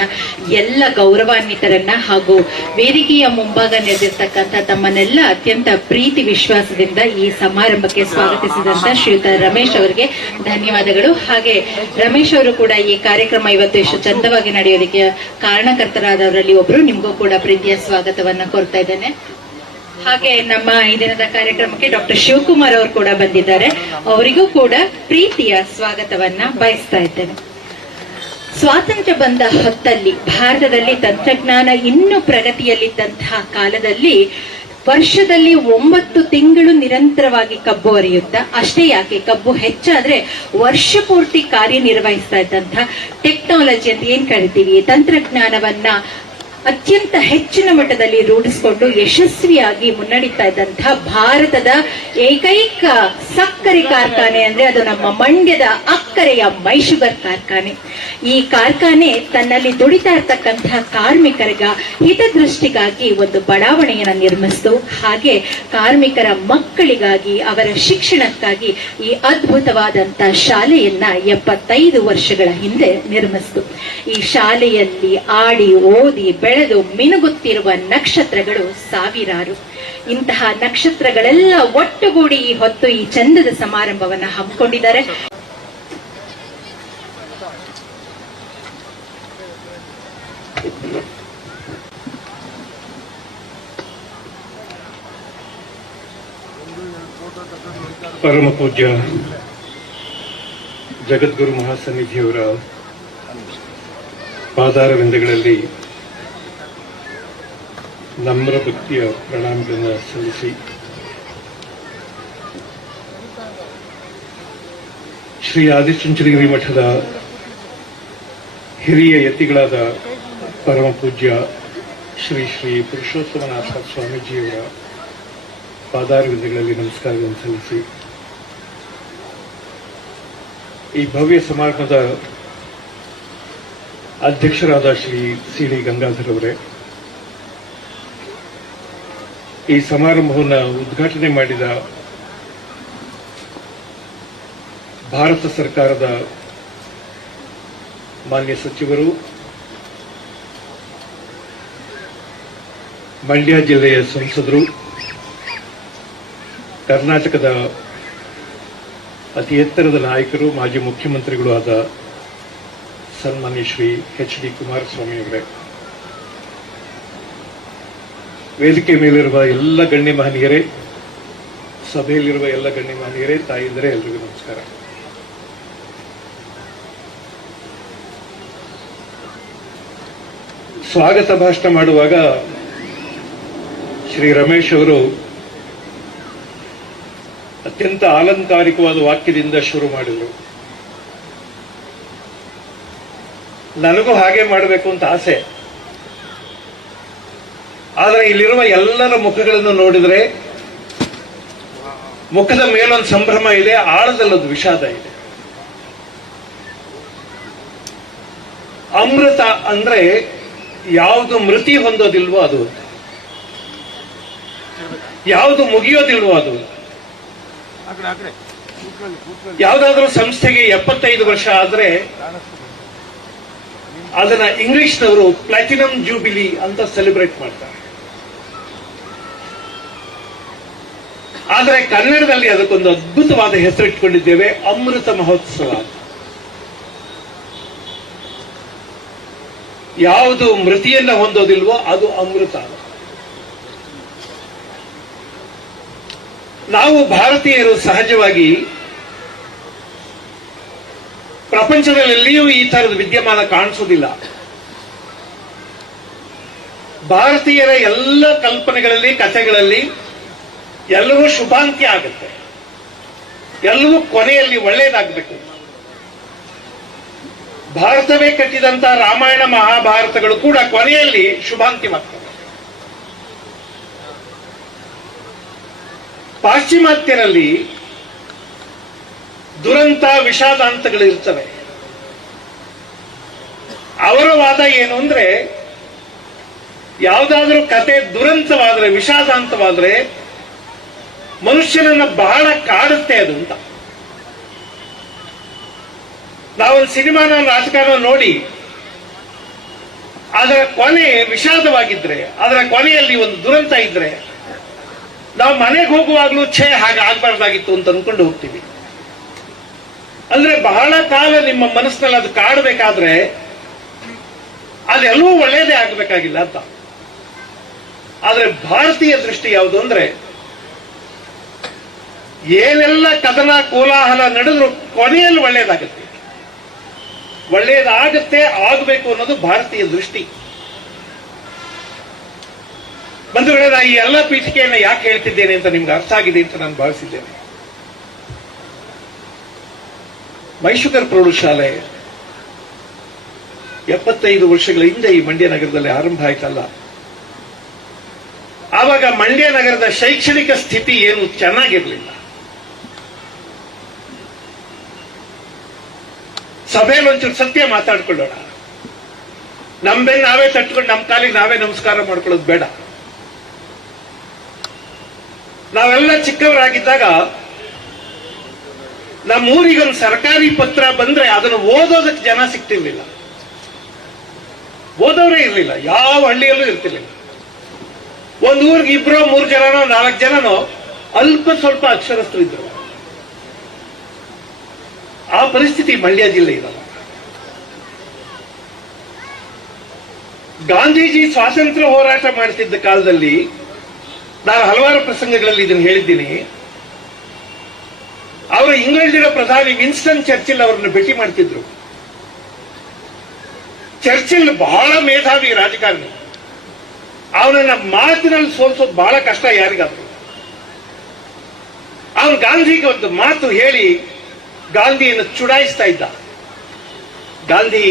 ಎಲ್ಲ ಗೌರವಾನ್ವಿತರನ್ನ ಹಾಗೂ ವೇದಿಕೆಯ ಮುಂಭಾಗ ನೆರೆದಿರ್ತಕ್ಕಂಥ ತಮ್ಮನ್ನೆಲ್ಲ ಅತ್ಯಂತ ಪ್ರೀತಿ ವಿಶ್ವಾಸದಿಂದ ಈ ಸಮಾರಂಭಕ್ಕೆ ಸ್ವಾಗತಿಸಿದಂತ ಶ್ರೀಯುತ ರಮೇಶ್ ಅವರಿಗೆ ಧನ್ಯವಾದಗಳು. ಹಾಗೆ ರಮೇಶ್ ಅವರು ಕೂಡ ಈ ಕಾರ್ಯಕ್ರಮ ಇವತ್ತು ಎಷ್ಟು ಚಂದವಾಗಿ ನಡೆಯೋದಕ್ಕೆ ಕಾರಣಕರ್ತರಾದವರಲ್ಲಿ ಒಬ್ರು. ನಿಮಗೂ ಕೂಡ ಪ್ರೀತಿಯ ಸ್ವಾಗತವನ್ನ ಕೋರ್ತಾ ಇದ್ದೇನೆ. ಹಾಗೆ ನಮ್ಮ ಈ ದಿನದ ಕಾರ್ಯಕ್ರಮಕ್ಕೆ ಡಾಕ್ಟರ್ ಶಿವಕುಮಾರ್ ಅವರು ಕೂಡ ಬಂದಿದ್ದಾರೆ. ಅವರಿಗೂ ಕೂಡ ಪ್ರೀತಿಯ ಸ್ವಾಗತವನ್ನ ಬಯಸ್ತಾ ಇದ್ದೇನೆ. ಸ್ವಾತಂತ್ರ್ಯ ಬಂದ ಹೊತ್ತಲ್ಲಿ ಭಾರತದಲ್ಲಿ ತಂತ್ರಜ್ಞಾನ ಇನ್ನೂ ಪ್ರಗತಿಯಲ್ಲಿದ್ದಂತಹ ಕಾಲದಲ್ಲಿ ವರ್ಷದಲ್ಲಿ 9 ತಿಂಗಳು ನಿರಂತರವಾಗಿ ಕಬ್ಬು ಅರಿಯುತ್ತಾ, ಅಷ್ಟೇ ಯಾಕೆ ಕಬ್ಬು ಹೆಚ್ಚಾದ್ರೆ ವರ್ಷ ಪೂರ್ತಿ ಕಾರ್ಯನಿರ್ವಹಿಸ್ತಾ ಇದ್ದಂತಹ ಟೆಕ್ನಾಲಜಿ ಅಂತ ಏನ್ ಕರಿತೀವಿ, ತಂತ್ರಜ್ಞಾನವನ್ನ ಅತ್ಯಂತ ಹೆಚ್ಚಿನ ಮಟ್ಟದಲ್ಲಿ ರೂಢಿಸಿಕೊಂಡು ಯಶಸ್ವಿಯಾಗಿ ಮುನ್ನಡೀತಾ ಇದ್ದಂತಹ ಭಾರತದ ಏಕೈಕ ಸಕ್ಕರೆ ಕಾರ್ಖಾನೆ ಅಂದ್ರೆ ಅದು ನಮ್ಮ ಮಂಡ್ಯದ ಅಕ್ಕರೆಯ ಮೈಶುಗರ್ ಕಾರ್ಖಾನೆ. ಈ ಕಾರ್ಖಾನೆ ತನ್ನಲ್ಲಿ ದುಡಿತಾ ಇರ್ತಕ್ಕಂತಹ ಕಾರ್ಮಿಕರಿಗ ಹಿತದೃಷ್ಟಿಗಾಗಿ ಒಂದು ಬಡಾವಣೆಯನ್ನು ನಿರ್ಮಿಸಿತು. ಹಾಗೆ ಕಾರ್ಮಿಕರ ಮಕ್ಕಳಿಗಾಗಿ, ಅವರ ಶಿಕ್ಷಣಕ್ಕಾಗಿ ಈ ಅದ್ಭುತವಾದಂತಹ ಶಾಲೆಯನ್ನ 75 ವರ್ಷಗಳ ಹಿಂದೆ ನಿರ್ಮಿಸಿತು. ಈ ಶಾಲೆಯಲ್ಲಿ ಆಡಿ ಓದಿ ಬೆಳೆದು ಮಿನುಗುತ್ತಿರುವ ನಕ್ಷತ್ರಗಳು ಸಾವಿರಾರು. ಇಂತಹ ನಕ್ಷತ್ರಗಳೆಲ್ಲ ಒಟ್ಟುಗೂಡಿ ಈ ಹೊತ್ತು ಈ ಚಂದದ ಸಮಾರಂಭವನ್ನ ಹಮ್ಮಿಕೊಂಡಿದ್ದಾರೆ. ಪರಮ ಪೂಜ್ಯ ಜಗದ್ಗುರು ಮಹಾಸನ್ನಿಧಿಯವರ ಪಾದಾರವಿಂದಗಳಲ್ಲಿ ನಮ್ರ ಭಕ್ತಿಯ ಪ್ರಣಾಮಗಳನ್ನು ಸಲ್ಲಿಸಿ, ಶ್ರೀ ಆದಿಚುಂಚನಗಿರಿ ಮಠದ ಹಿರಿಯ ಯತಿಗಳಾದ ಪರಮ ಪೂಜ್ಯ ಶ್ರೀ ಶ್ರೀ ಪುರುಷೋತ್ತಮನಾಥ ಸ್ವಾಮೀಜಿಯವರ ಪಾದಾರವಿಂದಗಳಲ್ಲಿ ನಮಸ್ಕಾರಗಳನ್ನು ಸಲ್ಲಿಸಿ ಈ ಭವ್ಯ ಸಮಾರಂಭದ ಅಧ್ಯಕ್ಷರಾದ ಶ್ರೀ ಸಿ ಡಿ ಗಂಗಾಧರ್ ಅವರೇ, ಈ ಸಮಾರಂಭವನ್ನು ಉದ್ಘಾಟನೆ ಮಾಡಿದ ಭಾರತ ಸರ್ಕಾರದ ಮಾನ್ಯ ಸಚಿವರು, ಮಂಡ್ಯ ಜಿಲ್ಲೆಯ ಸಂಸದರು, ಕರ್ನಾಟಕದ ಅತಿ ಎತ್ತರದ ನಾಯಕರು, ಮಾಜಿ ಮುಖ್ಯಮಂತ್ರಿಗಳು ಆದ ಸನ್ಮಾನ್ಯ ಶ್ರೀ ಎಚ್ ಡಿ ಕುಮಾರಸ್ವಾಮಿ ಅವರೇ, ವೇದಿಕೆ ಮೇಲಿರುವ ಎಲ್ಲ ಗಣ್ಯ ಮಹನೀಯರೇ, ಸಭೆಯಲ್ಲಿರುವ ಎಲ್ಲ ಗಣ್ಯ ಮಹನೀಯರೇ, ತಾಯಿಯಂದರೆ ಎಲ್ರಿಗೂ ನಮಸ್ಕಾರ. ಸ್ವಾಗತ ಭಾಷಣ ಮಾಡುವಾಗ ಶ್ರೀ ರಮೇಶ್ ಅವರು ಅತ್ಯಂತ ಆಲಂಕಾರಿಕವಾದ ವಾಕ್ಯದಿಂದ ಶುರು ಮಾಡಿದರು. ನನಗೂ ಹಾಗೆ ಮಾಡಬೇಕು ಅಂತ ಆಸೆ. ಆದರೆ ಇಲ್ಲಿರುವ ಎಲ್ಲರ ಮುಖಗಳನ್ನು ನೋಡಿದರೆ ಮುಖದ ಮೇಲೊಂದು ಸಂಭ್ರಮ ಇದೆ, ಆಳದಲ್ಲೊಂದು ವಿಷಾದ ಇದೆ. ಅಮೃತ ಅಂದ್ರೆ ಯಾವುದು ಮೃತಿ ಹೊಂದೋದಿಲ್ವೋ ಅದು, ಯಾವುದು ಮುಗಿಯೋದಿಲ್ವೋ ಅದು. ಯಾವುದಾದ್ರೂ ಸಂಸ್ಥೆಗೆ 75 ವರ್ಷ ಆದ್ರೆ ಅದನ್ನ ಇಂಗ್ಲಿಷ್ನವರು ಪ್ಲಾಟಿನಂ ಜೂಬಿಲಿ ಅಂತ ಸೆಲೆಬ್ರೇಟ್ ಮಾಡ್ತಾರೆ. ಆದರೆ ಕನ್ನಡದಲ್ಲಿ ಅದಕ್ಕೊಂದು ಅದ್ಭುತವಾದ ಹೆಸರಿಟ್ಕೊಂಡಿದ್ದೇವೆ, ಅಮೃತ ಮಹೋತ್ಸವ. ಯಾವುದು ಮೃತಿಯನ್ನ ಹೊಂದೋದಿಲ್ವೋ ಅದು ಅಮೃತ. ನಾವು ಭಾರತೀಯರು ಸಹಜವಾಗಿ ಪ್ರಪಂಚದಲ್ಲೆಲ್ಲಿಯೂ ಈ ತರದ ವಿದ್ಯಮಾನ ಕಾಣಿಸುವುದಿಲ್ಲ. ಭಾರತೀಯರ ಎಲ್ಲ ಕಲ್ಪನೆಗಳಲ್ಲಿ, ಕಥೆಗಳಲ್ಲಿ ಎಲ್ಲವೂ ಶುಭಾಂತ್ಯ ಆಗುತ್ತೆ, ಎಲ್ಲವೂ ಕೊನೆಯಲ್ಲಿ ಒಳ್ಳೆಯದಾಗಬೇಕು. ಭಾರತವೇ ಕಟ್ಟಿದಂತಹ ರಾಮಾಯಣ ಮಹಾಭಾರತಗಳು ಕೂಡ ಕೊನೆಯಲ್ಲಿ ಶುಭಾಂತ್ಯವಾಗ್ತವೆ. ಪಾಶ್ಚಿಮಾತ್ಯರಲ್ಲಿ ದುರಂತ, ವಿಷಾದಾಂತಗಳು ಇರ್ತವೆ. ಅವರ ವಾದ ಏನು ಅಂದ್ರೆ, ಯಾವುದಾದ್ರೂ ಕತೆ ದುರಂತವಾದ್ರೆ, ವಿಷಾದಾಂತವಾದ್ರೆ ಮನುಷ್ಯನನ್ನ ಬಹಳ ಕಾಡುತ್ತೆ ಅದು ಅಂತ. ನಾವೊಂದು ಸಿನಿಮಾನ, ನಾಟಕನ ನೋಡಿ ಅದರ ಕೊನೆ ವಿಷಾದವಾಗಿದ್ರೆ, ಅದರ ಕೊನೆಯಲ್ಲಿ ಒಂದು ದುರಂತ ಇದ್ರೆ ನಾವು ಮನೆಗೆ ಹೋಗುವಾಗ್ಲೂ ಹಾಗೆ ಆಗ್ಬಾರ್ದಾಗಿತ್ತು ಅಂತ ಅನ್ಕೊಂಡು ಹೋಗ್ತೀವಿ. ಅಂದ್ರೆ ಬಹಳ ಕಾಲ ನಿಮ್ಮ ಮನಸ್ಸಿನಲ್ಲಿ ಅದು ಕಾಡಬೇಕಾದ್ರೆ ಅದೆಲ್ಲವೂ ಒಳ್ಳೆಯದೇ ಆಗಬೇಕಾಗಿಲ್ಲ ಅಂತ. ಆದ್ರೆ ಭಾರತೀಯ ದೃಷ್ಟಿ ಯಾವುದು ಅಂದ್ರೆ, ಏನೆಲ್ಲ ಕದನ ಕೋಲಾಹಲ ನಡೆದ್ರು ಕೊನೆಯಲ್ಲಿ ಒಳ್ಳೆಯದಾಗುತ್ತೆ, ಒಳ್ಳೆಯದಾಗತ್ತೆ, ಆಗಬೇಕು ಅನ್ನೋದು ಭಾರತೀಯ ದೃಷ್ಟಿ. ಬಂಧುಗಳೇ, ನಾನು ಈ ಎಲ್ಲ ಪೀಠಿಕೆಯನ್ನು ಯಾಕೆ ಹೇಳ್ತಿದ್ದೇನೆ ಅಂತ ನಿಮ್ಗೆ ಅರ್ಥ ಆಗಿದೆ ಅಂತ ನಾನು ಭಾವಿಸಿದ್ದೇನೆ. ಮೈಶುಗರ್ ಪ್ರೌಢಶಾಲೆ 75 ವರ್ಷಗಳ ಹಿಂದೆ ಈ ಮಂಡ್ಯ ನಗರದಲ್ಲಿ ಆರಂಭ ಆಯ್ತಲ್ಲ, ಆವಾಗ ಮಂಡ್ಯ ನಗರದ ಶೈಕ್ಷಣಿಕ ಸ್ಥಿತಿ ಏನು ಚೆನ್ನಾಗಿರ್ಲಿಲ್ಲ. ಸಭೆಯಲ್ಲಿ ಒಂಚೂರು ಸತ್ಯ ಮಾತಾಡ್ಕೊಳ್ಳೋಣ. ನಮ್ಬೇನ್ ನಾವೇ ತಟ್ಕೊಂಡು ನಮ್ಮ ಕಾಲಿಗೆ ನಾವೇ ನಮಸ್ಕಾರ ಮಾಡ್ಕೊಳ್ಳೋದು ಬೇಡ. ನಾವೆಲ್ಲ ಚಿಕ್ಕವರಾಗಿದ್ದಾಗ ನಮ್ಮೂರಿಗೊಂದು ಸರ್ಕಾರಿ ಪತ್ರ ಬಂದ್ರೆ ಅದನ್ನು ಓದೋದಕ್ಕೆ ಜನ ಸಿಗ್ತಿರ್ಲಿಲ್ಲ, ಓದೋರೇ ಇರಲಿಲ್ಲ, ಯಾವ ಹಳ್ಳಿಯಲ್ಲೂ ಇರ್ತಿರ್ಲಿಲ್ಲ. ಒಂದು ಊರಿಗೆ 2-3 ಜನನೋ 4 ಜನನೋ ಅಲ್ಪ ಸ್ವಲ್ಪ ಅಕ್ಷರಸ್ಥರಿದ್ರು. ಆ ಪರಿಸ್ಥಿತಿ ಮಂಡ್ಯ ಜಿಲ್ಲೆ ಇದಲ್ಲ. ಗಾಂಧೀಜಿ ಸ್ವಾತಂತ್ರ್ಯ ಹೋರಾಟ ಮಾಡ್ತಿದ್ದ ಕಾಲದಲ್ಲಿ ನಾನು ಹಲವಾರು ಪ್ರಸಂಗಗಳಲ್ಲಿ ಇದನ್ನು ಹೇಳಿದ್ದೀನಿ. ಅವರು ಇಂಗ್ಲೆಂಡಿನ ಪ್ರಧಾನಿ ವಿನ್ಸ್ಟನ್ ಚರ್ಚಿಲ್ ಅವರನ್ನು ಭೇಟಿ ಮಾಡ್ತಿದ್ರು. ಚರ್ಚಿಲ್ ಬಹಳ ಮೇಧಾವಿ ರಾಜಕಾರಣಿ, ಅವನನ್ನ ಮಾತಿನಲ್ಲಿ ಸೋಲಿಸೋದು ಬಹಳ ಕಷ್ಟ ಯಾರಿಗಾದ್ರು. ಅವನು ಗಾಂಧಿಗೆ ಒಂದು ಮಾತು ಹೇಳಿ ಗಾಂಧಿಯನ್ನು ಚುಡಾಯಿಸ್ತಾ ಇದ್ದ. ಗಾಂಧಿ,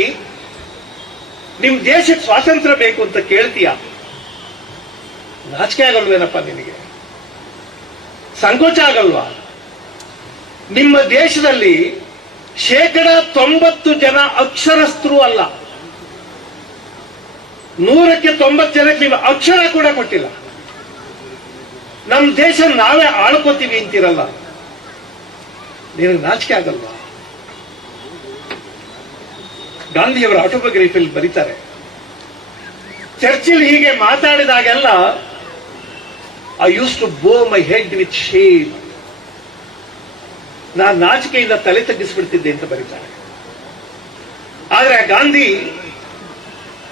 ನಿಮ್ ದೇಶಕ್ಕೆ ಸ್ವಾತಂತ್ರ್ಯ ಬೇಕು ಅಂತ ಕೇಳ್ತೀಯ? ನಾಚಿಕೆ ಆಗಲ್ವೇನಪ್ಪ ನಿನಗೆ? ಸಂಕೋಚ ಆಗಲ್ವಾ? ನಿಮ್ಮ ದೇಶದಲ್ಲಿ 90% ಜನ ಅಕ್ಷರಸ್ಥರು ಅಲ್ಲ. 100ಕ್ಕೆ 90 ಜನಕ್ಕೆ ನೀವು ಅಕ್ಷರ ಕೂಡ ಕೊಟ್ಟಿಲ್ಲ. ನಮ್ಮ ದೇಶ ನಾವೇ ಆಳ್ಕೋತೀವಿ ಅಂತೀರಲ್ಲ, ನಿನಗೆ ನಾಚಿಕೆ ಆಗಲ್ವಾ? ಗಾಂಧಿಯವರ ಆಟೋಬಯೋಗ್ರಫಿಯಲ್ಲಿ ಬರೀತಾರೆ, ಚರ್ಚಿಲ್ ಹೀಗೆ ಮಾತಾಡಿದಾಗೆಲ್ಲ ಐ ಯೂಸ್ ಟು ಬೋ ಮೈ ಹೆಡ್ ವಿತ್ ಶೇಮ್. ನಾನು ನಾಚಿಕೆಯಿಂದ ತಲೆ ತಗ್ಗಿಸ್ಬಿಡ್ತಿದ್ದೆ ಅಂತ ಬರೀತಾರೆ. ಆದ್ರೆ ಗಾಂಧಿ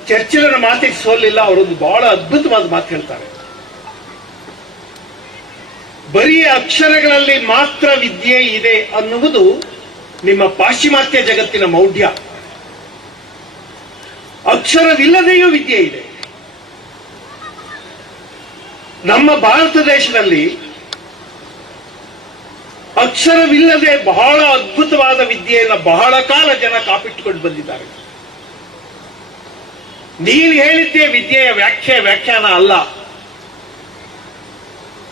ಚರ್ಚಿಲನ ಮಾತಿಗೆ ಸೋಲಿಲ್ಲ. ಅವರೊಂದು ಬಹಳ ಅದ್ಭುತವಾದ ಮಾತು ಹೇಳ್ತಾರೆ. ಬರೀ ಅಕ್ಷರಗಳಲ್ಲಿ ಮಾತ್ರ ವಿದ್ಯೆ ಇದೆ ಅನ್ನುವುದು ನಿಮ್ಮ ಪಾಶ್ಚಿಮಾತ್ಯ ಜಗತ್ತಿನ ಮೌಢ್ಯ. ಅಕ್ಷರವಿಲ್ಲದೆಯೂ ವಿದ್ಯೆ ಇದೆ. ನಮ್ಮ ಭಾರತ ದೇಶದಲ್ಲಿ ಅಕ್ಷರವಿಲ್ಲದೆ ಬಹಳ ಅದ್ಭುತವಾದ ವಿದ್ಯೆಯನ್ನು ಬಹಳ ಕಾಲ ಜನ ಕಾಪಿಟ್ಟುಕೊಂಡು ಬಂದಿದ್ದಾರೆ. ನೀವು ಹೇಳಿದ್ದೇ ವಿದ್ಯೆಯ ವ್ಯಾಖ್ಯಾನ ಅಲ್ಲ.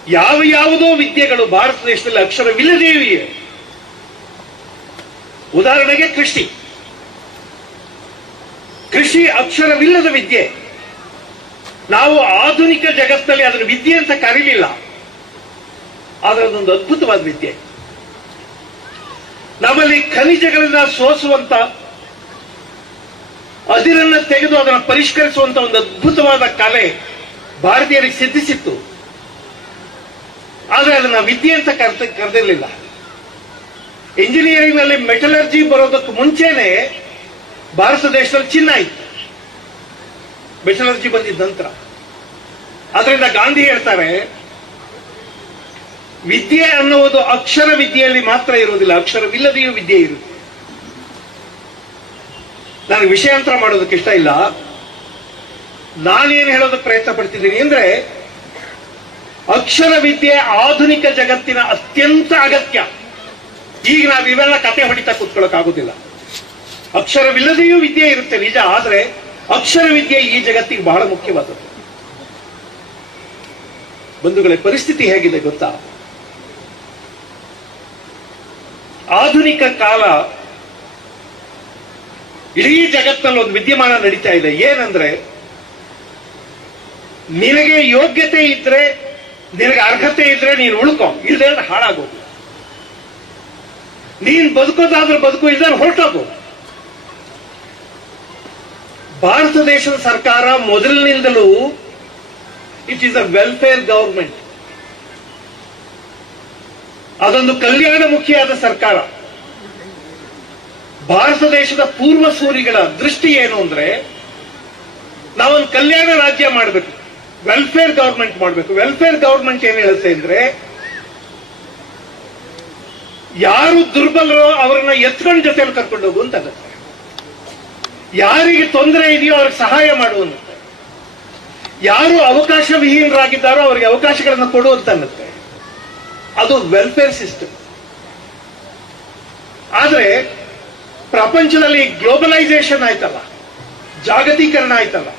ಯಾವುದೋ ವಿದ್ಯೆಗಳು ಭಾರತ ದೇಶದಲ್ಲಿ ಅಕ್ಷರವಿಲ್ಲದೆಯೂ ಇವೆ. ಉದಾಹರಣೆಗೆ ಕೃಷಿ ಅಕ್ಷರವಿಲ್ಲದ ವಿದ್ಯೆ. ನಾವು ಆಧುನಿಕ ಜಗತ್ತಿನಲ್ಲಿ ಅದನ್ನು ವಿದ್ಯೆ ಅಂತ ಕರೀಲಿಲ್ಲ, ಆದರೆ ಅದೊಂದು ಅದ್ಭುತವಾದ ವಿದ್ಯೆ. ನಮ್ಮಲ್ಲಿ ಖನಿಜಗಳನ್ನ ಸೋಸುವಂತ, ಅದಿರನ್ನ ತೆಗೆದು ಅದನ್ನು ಪರಿಷ್ಕರಿಸುವಂತ ಒಂದು ಅದ್ಭುತವಾದ ಕಲೆ ಭಾರತೀಯರಿಗೆ ಸಿದ್ಧಿಸಿತ್ತು. ಆದರೆ ಅದನ್ನ ವಿದ್ಯೆ ಅಂತ ಕರೆದಿರಲಿಲ್ಲ. ಇಂಜಿನಿಯರಿಂಗ್ ನಲ್ಲಿ ಮೆಟಲರ್ಜಿ ಬರೋದಕ್ಕೆ ಮುಂಚೆನೆ ಭಾರತ ದೇಶದಲ್ಲಿ ಚಿನ್ನ ಇತ್ತು, ಮೆಟಲರ್ಜಿ ಬಂದಿದ್ದ ನಂತರ. ಅದರಿಂದ ಗಾಂಧಿ ಹೇಳ್ತಾರೆ, ವಿದ್ಯೆ ಅನ್ನುವುದು ಅಕ್ಷರ ವಿದ್ಯೆಯಲ್ಲಿ ಮಾತ್ರ ಇರುವುದಿಲ್ಲ, ಅಕ್ಷರವಿಲ್ಲದೆಯೂ ವಿದ್ಯೆ ಇರುತ್ತೆ. ನನಗೆ ವಿಷಯಾಂತರ ಮಾಡೋದಕ್ಕೆ ಇಷ್ಟ ಇಲ್ಲ. ನಾನೇನು ಹೇಳೋದಕ್ಕೆ ಪ್ರಯತ್ನ ಪಡ್ತಿದ್ದೀನಿ ಅಂದ್ರೆ, ಅಕ್ಷರ ವಿದ್ಯೆ ಆಧುನಿಕ ಜಗತ್ತಿನ ಅತ್ಯಂತ ಅಗತ್ಯ. ಈಗ ನಾವು ಇವೆಲ್ಲ ಕತೆ ಹೊಡಿತಾ ಕೂತ್ಕೊಳ್ಳೋಕ್ಕಾಗೋದಿಲ್ಲ. ಅಕ್ಷರವಿಲ್ಲದೆಯೂ ವಿದ್ಯೆ ಇರುತ್ತೆ ನಿಜ, ಆದರೆ ಅಕ್ಷರ ವಿದ್ಯೆ ಈ ಜಗತ್ತಿಗೆ ಬಹಳ ಮುಖ್ಯವಾದದ್ದು. ಬಂಧುಗಳೇ, ಪರಿಸ್ಥಿತಿ ಹೇಗಿದೆ ಗೊತ್ತಾ? ಆಧುನಿಕ ಕಾಲ ಇಡೀ ಜಗತ್ತಿನಲ್ಲಿ ಒಂದು ವಿದ್ಯಮಾನ ನಡೀತಾ ಇದೆ. ಏನಂದ್ರೆ, ನಿನಗೆ ಯೋಗ್ಯತೆ ಇದ್ರೆ, ನಿನಗೆ ಅರ್ಹತೆ ಇದ್ರೆ ನೀನು ಉಳ್ಕೊ, ಇಲ್ಲದೆ ಹಾಳಾಗೋದು. ನೀನ್ ಬದುಕೋದಾದ್ರೆ ಬದುಕು, ಇಲ್ದಾರೆ ಹೊರಟೋಗು. ಭಾರತ ದೇಶದ ಸರ್ಕಾರ ಮೊದಲಿನಿಂದಲೂ it is a welfare government. ಅದೊಂದು ಕಲ್ಯಾಣಮುಖಿಯಾದ ಸರ್ಕಾರ. ಭಾರತ ದೇಶದ ಪೂರ್ವ ಸೂರಿಗಳ ದೃಷ್ಟಿ ಏನು ಅಂದ್ರೆ, ನಾವೊಂದು ಕಲ್ಯಾಣ ರಾಜ್ಯ ಮಾಡಬೇಕು, ವೆಲ್ಫೇರ್ ಗವರ್ಮೆಂಟ್ ಮಾಡಬೇಕು. ವೆಲ್ಫೇರ್ ಗವರ್ಮೆಂಟ್ ಏನ್ ಹೇಳುತ್ತೆ ಅಂದ್ರೆ, ಯಾರು ದುರ್ಬಲರೋ ಅವರನ್ನ ಎತ್ಕೊಂಡು ಜೊತೆಯಲ್ಲಿ ಕರ್ಕೊಂಡು ಹೋಗು ಅಂತ ಅನ್ನತ್ತೆ. ಯಾರಿಗೆ ತೊಂದರೆ ಇದೆಯೋ ಅವ್ರಿಗೆ ಸಹಾಯ ಮಾಡುವಂತೆ. ಯಾರು ಅವಕಾಶ ವಿಹೀನರಾಗಿದ್ದಾರೋ ಅವರಿಗೆ ಅವಕಾಶಗಳನ್ನು ಕೊಡುವಂತ ಅನ್ನತ್ತೆ. ಅದು ವೆಲ್ಫೇರ್ ಸಿಸ್ಟಮ್. ಆದ್ರೆ ಪ್ರಪಂಚದಲ್ಲಿ ಗ್ಲೋಬಲೈಸೇಷನ್ ಆಯ್ತಲ್ಲ, ಜಾಗತೀಕರಣ ಆಯ್ತಲ್ಲ,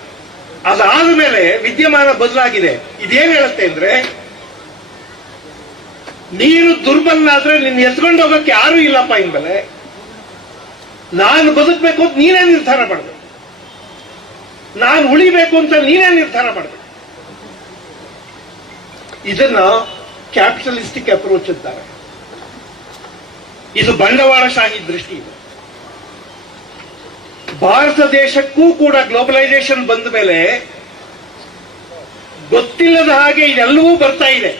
ಅದಾದ ಮೇಲೆ ವಿದ್ಯಮಾನ ಬದಲಾಗಿದೆ. ಇದೇನ್ ಹೇಳುತ್ತೆ ಅಂದ್ರೆ, ನೀನು ದುರ್ಬಲನಾದ್ರೆ ನಿನ್ನ ಎತ್ಕೊಂಡು ಹೋಗಕ್ಕೆ ಯಾರು ಇಲ್ಲಪ್ಪ. ಇನ್ಮೇಲೆ ನಾನು ಬದುಕಬೇಕು ಅಂತ ನೀನೇ ನಿರ್ಧಾರ ಮಾಡಬೇಕು, ನಾನು ಉಳಿಬೇಕು ಅಂತ ನೀನೇ ನಿರ್ಧಾರ ಮಾಡಬೇಕು. ಇದನ್ನ ಕ್ಯಾಪಿಟಲಿಸ್ಟಿಕ್ ಅಪ್ರೋಚ್ ಅಂತಾರೆ. ಇದು ಬಂಡವಾಳಶಾಹಿ ದೃಷ್ಟಿ. ಇದೆ ಭಾರತ ದೇಶಕ್ಕೂ ಕೂಡ ಗ್ಲೋಬಲೈಸೇಷನ್ ಬಂದ ಮೇಲೆ ಗೊತ್ತಿಲ್ಲದ ಹಾಗೆ ಇದೆಲ್ಲವೂ ಬರ್ತಾ ಇದೆ.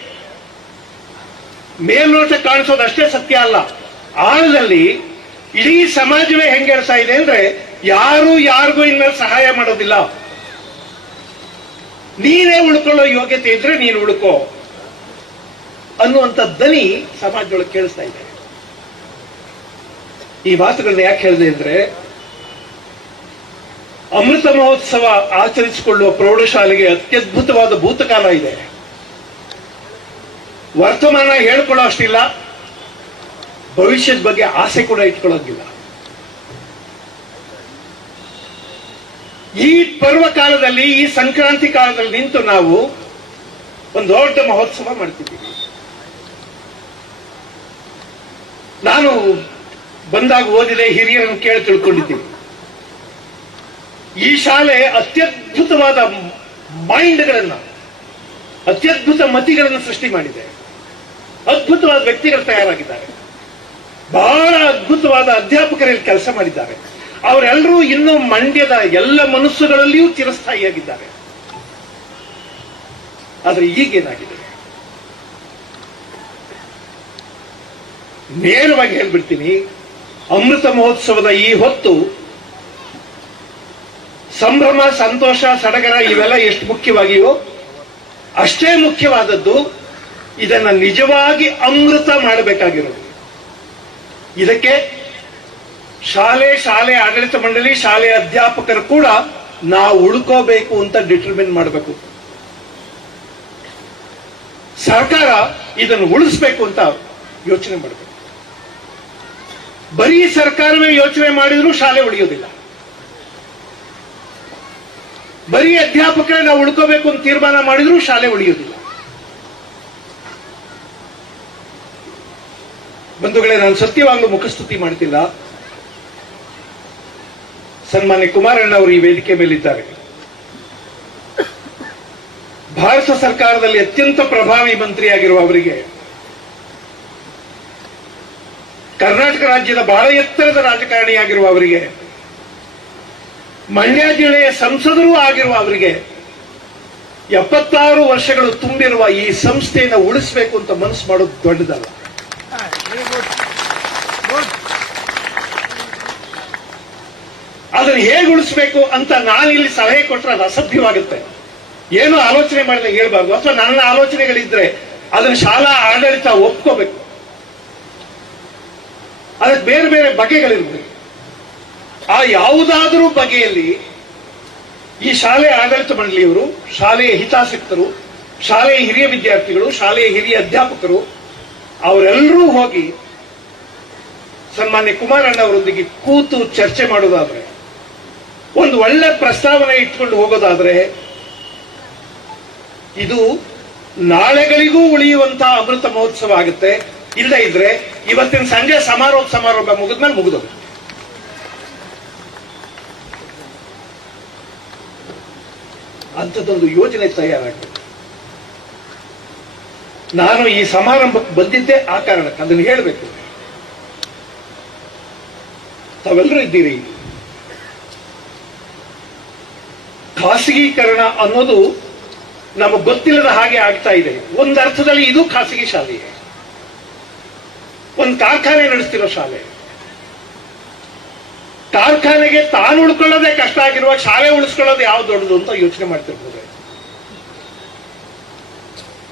ಮೇಲ್ನೋಟ ಕಾಣಿಸೋದಷ್ಟೇ ಸತ್ಯ ಅಲ್ಲ. ಆಳದಲ್ಲಿ ಇಡೀ ಸಮಾಜವೇ ಹೆಂಗೆಡ್ತಾ ಇದೆ ಅಂದ್ರೆ, ಯಾರು ಯಾರಿಗೂ ಇನ್ಮೇಲೆ ಸಹಾಯ ಮಾಡೋದಿಲ್ಲ. ನೀನೇ ಉಳ್ಕೊಳ್ಳೋ ಯೋಗ್ಯತೆ ಇದ್ರೆ ನೀನು ಉಳ್ಕೋ ಅನ್ನುವಂಥ ದನಿ ಸಮಾಜದೊಳಗೆ ಕೇಳಿಸ್ತಾ ಇದೆ. ಈ ಮಾತುಗಳನ್ನ ಯಾಕೆ ಹೇಳಿದೆ ಅಂದ್ರೆ, ಅಮೃತ ಮಹೋತ್ಸವ ಆಚರಿಸಿಕೊಳ್ಳುವ ಪ್ರೌಢಶಾಲೆಗೆ ಅತ್ಯದ್ಭುತವಾದ ಭೂತಕಾಲ ಇದೆ. ವರ್ತಮಾನ ಹೇಳ್ಕೊಳ್ಳೋ ಅಷ್ಟಿಲ್ಲ, ಭವಿಷ್ಯದ ಬಗ್ಗೆ ಆಸೆ ಕೂಡ ಇಟ್ಕೊಳ್ಳೋದಿಲ್ಲ. ಈ ಪರ್ವ ಕಾಲದಲ್ಲಿ, ಈ ಸಂಕ್ರಾಂತಿ ಕಾಲದಲ್ಲಿ ನಿಂತು ನಾವು ಒಂದು ದೊಡ್ಡ ಮಹೋತ್ಸವ ಮಾಡ್ತಿದ್ದೀವಿ. ನಾನು ಬಂದಾಗ ಓದಿದೆ, ಹಿರಿಯರನ್ನು ಕೇಳಿ ತಿಳ್ಕೊಂಡಿದ್ದೀನಿ. ಈ ಶಾಲೆ ಅತ್ಯದ್ಭುತವಾದ ಮೈಂಡ್ಗಳನ್ನ, ಅತ್ಯದ್ಭುತ ಮತಿಗಳನ್ನು ಸೃಷ್ಟಿ ಮಾಡಿದೆ. ಅದ್ಭುತವಾದ ವ್ಯಕ್ತಿಗಳು ತಯಾರಾಗಿದ್ದಾರೆ. ಬಹಳ ಅದ್ಭುತವಾದ ಅಧ್ಯಾಪಕರಲ್ಲಿ ಕೆಲಸ ಮಾಡಿದ್ದಾರೆ. ಅವರೆಲ್ಲರೂ ಇನ್ನೂ ಮಂಡ್ಯದ ಎಲ್ಲ ಮನಸ್ಸುಗಳಲ್ಲಿಯೂ ಚಿರಸ್ಥಾಯಿಯಾಗಿದ್ದಾರೆ. ಆದರೆ ಈಗೇನಾಗಿದೆ, ನೇರವಾಗಿ ಹೇಳ್ಬಿಡ್ತೀನಿ, ಅಮೃತ ಮಹೋತ್ಸವದ ಈ ಹೊತ್ತು ಸಂಭ್ರಮ, ಸಂತೋಷ, ಸಡಗರ ಇವೆಲ್ಲ ಎಷ್ಟು ಮುಖ್ಯವಾಗಿಯೋ ಅಷ್ಟೇ ಮುಖ್ಯವಾದದ್ದು ಇದನ್ನ ನಿಜವಾಗಿ ಅಮೃತ ಮಾಡಬೇಕಾಗಿರೋದು. ಇದಕ್ಕೆ ಶಾಲೆ ಆಡಳಿತ ಮಂಡಳಿ, ಶಾಲೆಯ ಅಧ್ಯಾಪಕರು ಕೂಡ ನಾವು ಉಳ್ಕೋಬೇಕು ಅಂತ ಡಿಟರ್ಮಿನ್ ಮಾಡಬೇಕು. ಸರ್ಕಾರ ಇದನ್ನು ಉಳಿಸ್ಬೇಕು ಅಂತ ಯೋಚನೆ ಮಾಡಬೇಕು. ಬರೀ ಸರ್ಕಾರವೇ ಯೋಚನೆ ಮಾಡಿದ್ರೂ ಶಾಲೆ ಉಳಿಯೋದಿಲ್ಲ. ಬರೀ ಅಧ್ಯಾಪಕರೇ ನಾವು ಉಳ್ಕೋಬೇಕು ಅಂತ ತೀರ್ಮಾನ ಮಾಡಿದ್ರೂ ಶಾಲೆ ಉಳಿಯೋದಿಲ್ಲ. ಬಂಧುಗಳೇ, ನಾನು ಸತ್ಯವಾಗ್ಲೂ ಮುಖಸ್ತುತಿ ಮಾಡ್ತಿಲ್ಲ. ಸನ್ಮಾನ್ಯ ಕುಮಾರಣ್ಣ ಅವರು ಈ ವೇದಿಕೆ ಮೇಲಿದ್ದಾರೆ. ಭಾರತ ಸರ್ಕಾರದಲ್ಲಿ ಅತ್ಯಂತ ಪ್ರಭಾವಿ ಮಂತ್ರಿಯಾಗಿರುವ ಅವರಿಗೆ, ಕರ್ನಾಟಕ ರಾಜ್ಯದ ಬಹಳ ಎತ್ತರದ ರಾಜಕಾರಣಿಯಾಗಿರುವ ಅವರಿಗೆ, ಮಂಡ್ಯ ಜಿಲ್ಲೆಯ ಸಂಸದರೂ ಆಗಿರುವ ಅವರಿಗೆ 76 ವರ್ಷಗಳು ತುಂಬಿರುವ ಈ ಸಂಸ್ಥೆಯನ್ನು ಉಳಿಸಬೇಕು ಅಂತ ಮನಸ್ಸು ಮಾಡೋದು ದೊಡ್ಡದಲ್ಲ. ಅದನ್ನು ಹೇಗೆ ಉಳಿಸಬೇಕು ಅಂತ ನಾನಿಲ್ಲಿ ಸಲಹೆ ಕೊಟ್ಟರೆ ಅದು ಅಸಭ್ಯವಾಗುತ್ತೆ. ಏನು ಆಲೋಚನೆ ಮಾಡಿದಾಗ ಹೇಳ್ಬಾರ್ದು. ಅಥವಾ ನನ್ನ ಆಲೋಚನೆಗಳಿದ್ರೆ ಅದನ್ನು ಶಾಲಾ ಆಡಳಿತ ಒಪ್ಕೋಬೇಕು. ಅದಕ್ಕೆ ಬೇರೆ ಬೇರೆ ಬಗೆಗಳಿರ್ಬೇಕು. ಆ ಯಾವುದಾದರೂ ಬಗೆಯಲ್ಲಿ ಈ ಶಾಲೆ ಆಡಳಿತ ಮಂಡಳಿಯವರು, ಶಾಲೆಯ ಹಿತಾಸಕ್ತರು, ಶಾಲೆಯ ಹಿರಿಯ ವಿದ್ಯಾರ್ಥಿಗಳು, ಶಾಲೆಯ ಹಿರಿಯ ಅಧ್ಯಾಪಕರು ಅವರೆಲ್ಲರೂ ಹೋಗಿ ಸನ್ಮಾನ್ಯ ಕುಮಾರಣ್ಣ ಅವರೊಂದಿಗೆ ಕೂತು ಚರ್ಚೆ ಮಾಡೋದಾದ್ರೆ, ಒಂದು ಒಳ್ಳೆ ಪ್ರಸ್ತಾವನೆ ಇಟ್ಕೊಂಡು ಹೋಗೋದಾದ್ರೆ, ಇದು ನಾಳೆಗಳಿಗೂ ಉಳಿಯುವಂತಹ ಅಮೃತ ಮಹೋತ್ಸವ ಆಗುತ್ತೆ. ಇಲ್ಲ ಇದ್ರೆ ಇವತ್ತಿನ ಸಂಜೆ ಸಮಾರೋಪ ಮುಗಿದ್ಮೇಲೆ ಮುಗಿದೋದು. ಅಂಥದ್ದೊಂದು ಯೋಜನೆ ತಯಾರಾಗಿದೆ. ನಾನು ಈ ಸಮಾರಂಭಕ್ಕೆ ಬಂದಿದ್ದೆ ಆ ಕಾರಣಕ್ಕೆ, ಅದನ್ನು ಹೇಳಬೇಕು. ತಾವೆಲ್ಲರೂ ಇದ್ದೀರಿ. ಖಾಸಗೀಕರಣ ಅನ್ನೋದು ನಮಗೆ ಗೊತ್ತಿಲ್ಲದ ಹಾಗೆ ಆಗ್ತಾ ಇದೆ. ಒಂದು ಅರ್ಥದಲ್ಲಿ ಇದು ಖಾಸಗಿ ಶಾಲೆಯೇ, ಒಂದು ಕಾರ್ಖಾನೆ ನಡೆಸ್ತಿರೋ ಶಾಲೆ. ಕಾರ್ಖಾನೆಗೆ ತಾನು ಉಳ್ಕೊಳ್ಳೋದೇ ಕಷ್ಟ ಆಗಿರುವ ಶಾಲೆ ಉಳಿಸ್ಕೊಳ್ಳೋದು ಯಾವ್ದು ದೊಡ್ಡದು ಅಂತ ಯೋಚನೆ ಮಾಡ್ತಿರ್ಬೋದು.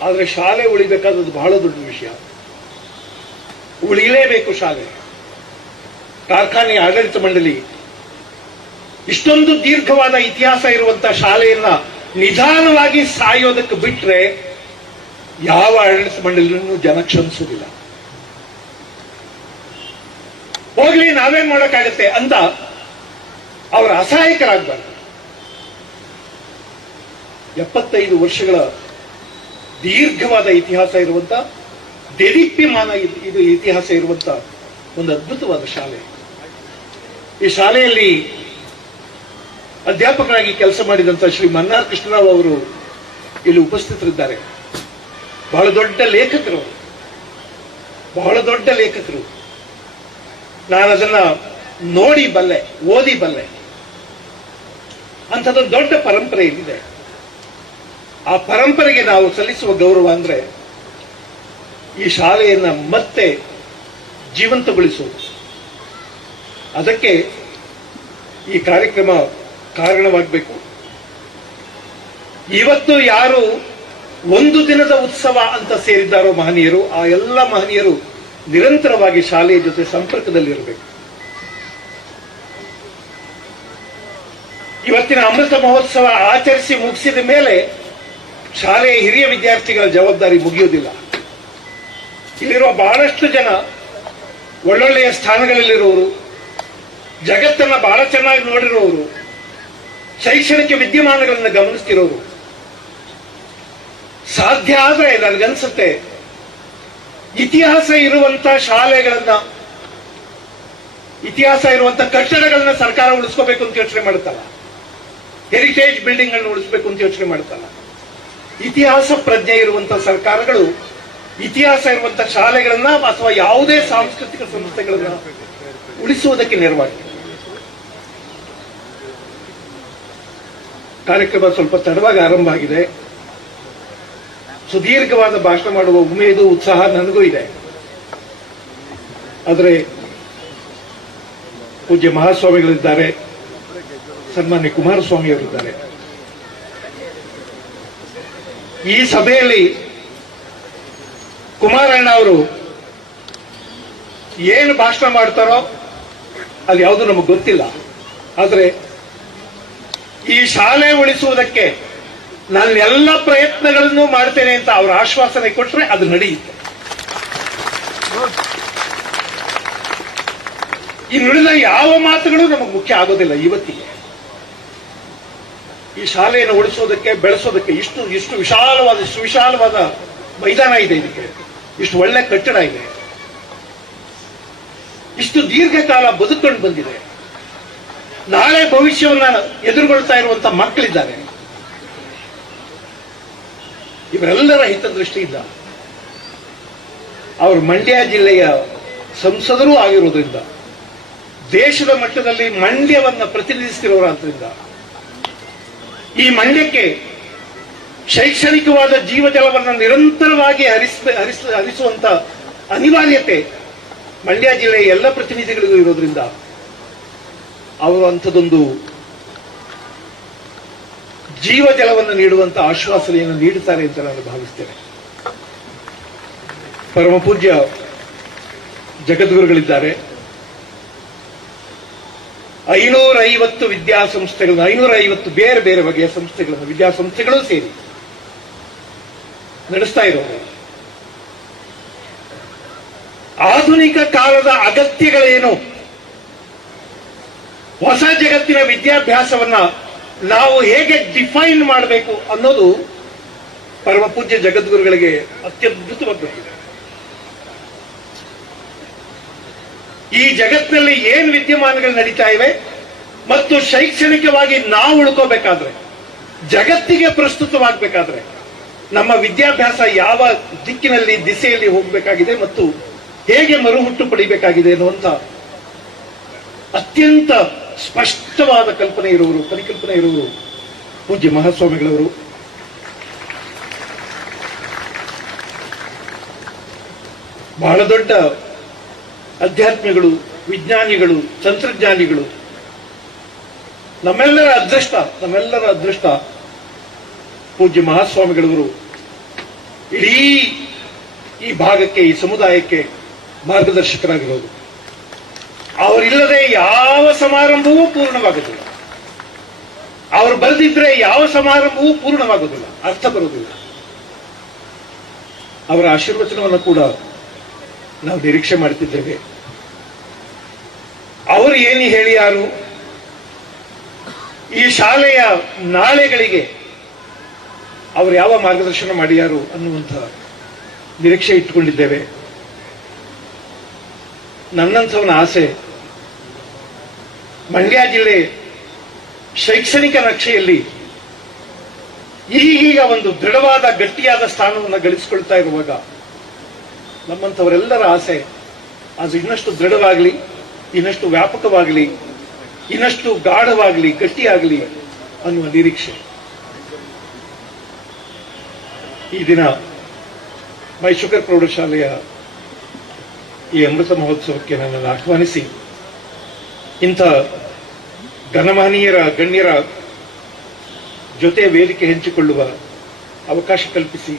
ಆದ್ರೆ ಶಾಲೆ ಉಳಿಬೇಕಾದದ್ದು ಬಹಳ ದೊಡ್ಡ ವಿಷಯ. ಉಳಿಲೇಬೇಕು ಶಾಲೆ. ಕಾರ್ಖಾನೆಯ ಆಡಳಿತ ಮಂಡಳಿ ಇಷ್ಟೊಂದು ದೀರ್ಘವಾದ ಇತಿಹಾಸ ಇರುವಂತಹ ಶಾಲೆಯನ್ನ ನಿಧಾನವಾಗಿ ಸಾಯೋದಕ್ಕೆ ಬಿಟ್ರೆ ಯಾವ ಆಡಳಿತ ಮಂಡಳಿನೂ ಜನ ಕ್ಷಮಿಸುವುದಿಲ್ಲ. ಹೋಗ್ಲಿ, ನಾವೇನ್ ಮಾಡೋಕ್ಕಾಗತ್ತೆ ಅಂತ ಅವರ ಅಸಹಾಯಕರಾಗಬಾರ್ದು. 75 ವರ್ಷಗಳ ದೀರ್ಘವಾದ ಇತಿಹಾಸ ಇರುವಂತ, ದೇದೀಪ್ಯಮಾನ ಇದು ಇತಿಹಾಸ ಇರುವಂತ ಒಂದು ಅದ್ಭುತವಾದ ಶಾಲೆ. ಈ ಶಾಲೆಯಲ್ಲಿ ಅಧ್ಯಾಪಕರಾಗಿ ಕೆಲಸ ಮಾಡಿದಂತ ಶ್ರೀ ಮನ್ನಾರ್ ಕೃಷ್ಣರಾವ್ ಅವರು ಇಲ್ಲಿ ಉಪಸ್ಥಿತರಿದ್ದಾರೆ. ಬಹಳ ದೊಡ್ಡ ಲೇಖಕರು, ಬಹಳ ದೊಡ್ಡ ಲೇಖಕರು. ನಾನು ಅದನ್ನ ನೋಡಿ ಬಲ್ಲೆ, ಓದಿ ಬಲ್ಲೆ. ಅಂಥದ್ದೊಂದು ದೊಡ್ಡ ಪರಂಪರೆ ಇಲ್ಲಿದೆ. ಆ ಪರಂಪರೆಗೆ ನಾವು ಸಲ್ಲಿಸುವ ಗೌರವ ಅಂದ್ರೆ ಈ ಶಾಲೆಯನ್ನ ಮತ್ತೆ ಜೀವಂತಗೊಳಿಸುವುದು. ಅದಕ್ಕೆ ಈ ಕಾರ್ಯಕ್ರಮ ಕಾರಣವಾಗಬೇಕು. ಇವತ್ತು ಯಾರು ಒಂದು ದಿನದ ಉತ್ಸವ ಅಂತ ಸೇರಿದ್ದಾರೋ ಮಹನೀಯರು, ಆ ಎಲ್ಲ ಮಹನೀಯರು ನಿರಂತರವಾಗಿ ಶಾಲೆಯ ಜೊತೆ ಸಂಪರ್ಕದಲ್ಲಿರಬೇಕು. ಇವತ್ತಿನ ಅಮೃತ ಮಹೋತ್ಸವ ಆಚರಿಸಿ ಮುಗಿಸಿದ ಮೇಲೆ ಶಾಲೆಯ ಹಿರಿಯ ವಿದ್ಯಾರ್ಥಿಗಳ ಜವಾಬ್ದಾರಿ ಮುಗಿಯುವುದಿಲ್ಲ. ಇಲ್ಲಿರುವ ಬಹಳಷ್ಟು ಜನ ಒಳ್ಳೊಳ್ಳೆಯ ಸ್ಥಾನಗಳಲ್ಲಿರುವವರು, ಜಗತ್ತನ್ನ ಬಹಳ ಚೆನ್ನಾಗಿ ನೋಡಿರುವವರು, ಶೈಕ್ಷಣಿಕ ವಿದ್ಯಮಾನಗಳನ್ನು ಗಮನಿಸ್ತಿರೋರು, ಸಾಧ್ಯ ಆದ್ರೆ ನನಗನ್ಸುತ್ತೆ ಇತಿಹಾಸ ಇರುವಂತ ಶಾಲೆಗಳನ್ನ, ಇತಿಹಾಸ ಇರುವಂತ ಕಟ್ಟಡಗಳನ್ನ ಸರ್ಕಾರ ಉಳಿಸ್ಕೋಬೇಕು ಅಂತ ಯೋಚನೆ ಮಾಡುತ್ತಲ್ಲ, ಹೆರಿಟೇಜ್ ಬಿಲ್ಡಿಂಗ್ ಗಳನ್ನ ಉಳಿಸಬೇಕು ಅಂತ ಯೋಚನೆ ಮಾಡುತ್ತಲ್ಲ. ಇತಿಹಾಸ ಪ್ರಜ್ಞೆ ಇರುವಂತ ಸರ್ಕಾರಗಳು ಇತಿಹಾಸ ಇರುವಂತ ಶಾಲೆಗಳನ್ನ ಅಥವಾ ಯಾವುದೇ ಸಾಂಸ್ಕೃತಿಕ ಸಂಸ್ಥೆಗಳನ್ನ ಉಳಿಸುವುದಕ್ಕೆ ನೆರವಾಗಿದೆ. ಕಾರ್ಯಕ್ರಮ ಸ್ವಲ್ಪ ತಡವಾಗಿ ಆರಂಭ ಆಗಿದೆ. ಸುದೀರ್ಘವಾದ ಭಾಷಣ ಮಾಡುವ ಉಮೇದು, ಉತ್ಸಾಹ ನನಗೂ ಇದೆ. ಆದರೆ ಪೂಜ್ಯ ಮಹಾಸ್ವಾಮಿಗಳಿದ್ದಾರೆ, ಸನ್ಮಾನ್ಯ ಕುಮಾರಸ್ವಾಮಿ ಅವರಿದ್ದಾರೆ. ಈ ಸಭೆಯಲ್ಲಿ ಕುಮಾರಣ್ಣ ಅವರು ಏನು ಭಾಷಣ ಮಾಡ್ತಾರೋ ಅದು ಯಾವುದು ನಮಗೆ ಗೊತ್ತಿಲ್ಲ. ಆದರೆ ಈ ಶಾಲೆ ಉಳಿಸುವುದಕ್ಕೆ ನಾನು ಎಲ್ಲ ಪ್ರಯತ್ನಗಳನ್ನು ಮಾಡ್ತೇನೆ ಅಂತ ಅವರ ಆಶ್ವಾಸನೆ ಕೊಟ್ಟರೆ ಅದು ನಡೆಯುತ್ತೆ. ಈ ನುಡಿದ ಯಾವ ಮಾತುಗಳು ನಮಗೆ ಮುಖ್ಯ ಆಗೋದಿಲ್ಲ. ಇವತ್ತಿಗೆ ಈ ಶಾಲೆಯನ್ನು ಉಳಿಸೋದಕ್ಕೆ, ಬೆಳೆಸೋದಕ್ಕೆ ಇಷ್ಟು ವಿಶಾಲವಾದ, ಸುವಿಶಾಲವಾದ ಮೈದಾನ ಇದೆ, ಇದಕ್ಕೆ ಇಷ್ಟು ಒಳ್ಳೆ ಕಟ್ಟಡ ಇದೆ, ಇಷ್ಟು ದೀರ್ಘಕಾಲ ಬದುಕೊಂಡು ಬಂದಿದೆ, ನಾಳೆ ಭವಿಷ್ಯವನ್ನ ಎದುರುಗೊಳ್ತಾ ಇರುವಂತ ಮಕ್ಕಳಿದ್ದಾರೆ. ಇವರೆಲ್ಲರ ಹಿತದೃಷ್ಟಿಯಿಂದ ಅವರು ಮಂಡ್ಯ ಜಿಲ್ಲೆಯ ಸಂಸದರೂ ಆಗಿರೋದ್ರಿಂದ, ದೇಶದ ಮಟ್ಟದಲ್ಲಿ ಮಂಡ್ಯವನ್ನ ಪ್ರತಿನಿಧಿಸ್ತಿರೋರಾದ್ರಿಂದ, ಈ ಮಂಡ್ಯಕ್ಕೆ ಶೈಕ್ಷಣಿಕವಾದ ಜೀವಜಲವನ್ನು ನಿರಂತರವಾಗಿ ಹರಿಸುವಂತ ಅನಿವಾರ್ಯತೆ ಮಂಡ್ಯ ಜಿಲ್ಲೆಯ ಎಲ್ಲ ಪ್ರತಿನಿಧಿಗಳಿಗೂ ಇರೋದ್ರಿಂದ ಅವರು ಅಂಥದೊಂದು ಜೀವಜಲವನ್ನು ನೀಡುವಂತ ಆಶ್ವಾಸನೆಯನ್ನು ನೀಡುತ್ತಾರೆ ಅಂತ ನಾನು ಭಾವಿಸ್ತೇನೆ. ಪರಮ ಪೂಜ್ಯ ಜಗದ್ಗುರುಗಳಿದ್ದಾರೆ. 550 ವಿದ್ಯಾಸಂಸ್ಥೆಗಳನ್ನು, 550 ಬೇರೆ ಬೇರೆ ಬಗೆಯ ಸಂಸ್ಥೆಗಳನ್ನು, ವಿದ್ಯಾಸಂಸ್ಥೆಗಳು ಸೇರಿ ನಡೆಸ್ತಾ ಇರೋರು. ಆಧುನಿಕ ಕಾಲದ ಅಗತ್ಯಗಳೇನು, ಹೊಸ ಜಗತ್ತಿನ ವಿದ್ಯಾಭ್ಯಾಸವನ್ನ ನಾವು ಹೇಗೆ ಡಿಫೈನ್ ಮಾಡಬೇಕು ಅನ್ನೋದು ಪರಮ ಪೂಜ್ಯ ಜಗದ್ಗುರುಗಳಿಗೆ ಅತ್ಯದ್ಭುತವಾಗಿ ಗೊತ್ತಿದೆ. ಈ ಜಗತ್ತಿನಲ್ಲಿ ಏನ್ ವಿದ್ಯಮಾನಗಳು ನಡೀತಾ ಇವೆ ಮತ್ತು ಶೈಕ್ಷಣಿಕವಾಗಿ ನಾವು ಉಳ್ಕೋಬೇಕಾದ್ರೆ, ಜಗತ್ತಿಗೆ ಪ್ರಸ್ತುತವಾಗಬೇಕಾದ್ರೆ ನಮ್ಮ ವಿದ್ಯಾಭ್ಯಾಸ ಯಾವ ದಿಕ್ಕಿನಲ್ಲಿ, ದಿಸೆಯಲ್ಲಿ ಹೋಗಬೇಕಾಗಿದೆ ಮತ್ತು ಹೇಗೆ ಮರುಹುಟ್ಟು ಪಡಿಬೇಕಾಗಿದೆ ಅನ್ನುವಂತ ಅತ್ಯಂತ ಸ್ಪಷ್ಟವಾದ ಕಲ್ಪನೆ ಇರುವರು, ಪರಿಕಲ್ಪನೆ ಇರುವರು ಪೂಜ್ಯ ಮಹಾಸ್ವಾಮಿಗಳವರು. ಬಹಳ ದೊಡ್ಡ ಅಧ್ಯಾತ್ಮಿಗಳು, ವಿಜ್ಞಾನಿಗಳು, ತಂತ್ರಜ್ಞಾನಿಗಳು. ನಮ್ಮೆಲ್ಲರ ಅದೃಷ್ಟ ಪೂಜ್ಯ ಮಹಾಸ್ವಾಮಿಗಳವರು ಇಡೀ ಈ ಭಾಗಕ್ಕೆ, ಈ ಸಮುದಾಯಕ್ಕೆ ಮಾರ್ಗದರ್ಶಕರಾಗಿರೋದು. ಅವರಿಲ್ಲದೆ ಯಾವ ಸಮಾರಂಭವೂ ಪೂರ್ಣವಾಗುವುದಿಲ್ಲ. ಅವರು ಬರೆದಿದ್ರೆ ಯಾವ ಸಮಾರಂಭವೂ ಪೂರ್ಣವಾಗುವುದಿಲ್ಲ, ಅರ್ಥ ಬರುವುದಿಲ್ಲ. ಅವರ ಆಶೀರ್ವಚನವನ್ನು ಕೂಡ ನಾವು ನಿರೀಕ್ಷೆ ಮಾಡುತ್ತಿದ್ದೇವೆ. ಅವರು ಏನು ಹೇಳಿಯಾರು, ಈ ಶಾಲೆಯ ನಾಳೆಗಳಿಗೆ ಅವರು ಯಾವ ಮಾರ್ಗದರ್ಶನ ಮಾಡಿಯಾರು ಅನ್ನುವಂಥ ನಿರೀಕ್ಷೆ ಇಟ್ಟುಕೊಂಡಿದ್ದೇವೆ. ನನ್ನಂಥವನ ಆಸೆ ಮಂಡ್ಯ ಜಿಲ್ಲೆ ಶೈಕ್ಷಣಿಕ ನಕ್ಷೆಯಲ್ಲಿ ಈಗೀಗ ಒಂದು ದೃಢವಾದ, ಗಟ್ಟಿಯಾದ ಸ್ಥಾನವನ್ನು ಗಳಿಸಿಕೊಳ್ತಾ ಇರುವಾಗ ನಮ್ಮಂಥವರೆಲ್ಲರ ಆಸೆ ಅದು ಇನ್ನಷ್ಟು ದೃಢವಾಗಲಿ, ಇನ್ನಷ್ಟು ವ್ಯಾಪಕವಾಗಲಿ, ಇನ್ನಷ್ಟು ಗಾಢವಾಗಲಿ, ಗಟ್ಟಿಯಾಗಲಿ ಅನ್ನುವ ನಿರೀಕ್ಷೆ. ಈ ದಿನ ಮೈಶುಗರ್ ಪ್ರೌಢಶಾಲೆಯ ಈ ಅಮೃತ ಮಹೋತ್ಸವಕ್ಕೆ ನನ್ನನ್ನು ಆಹ್ವಾನಿಸಿ ಇಂಥ ಗಣ್ಯರ ಜೊತೆ ವೇದಿಕೆ ಹಂಚಿಕೊಳ್ಳುವ ಅವಕಾಶ ಕಲ್ಪಿಸಿ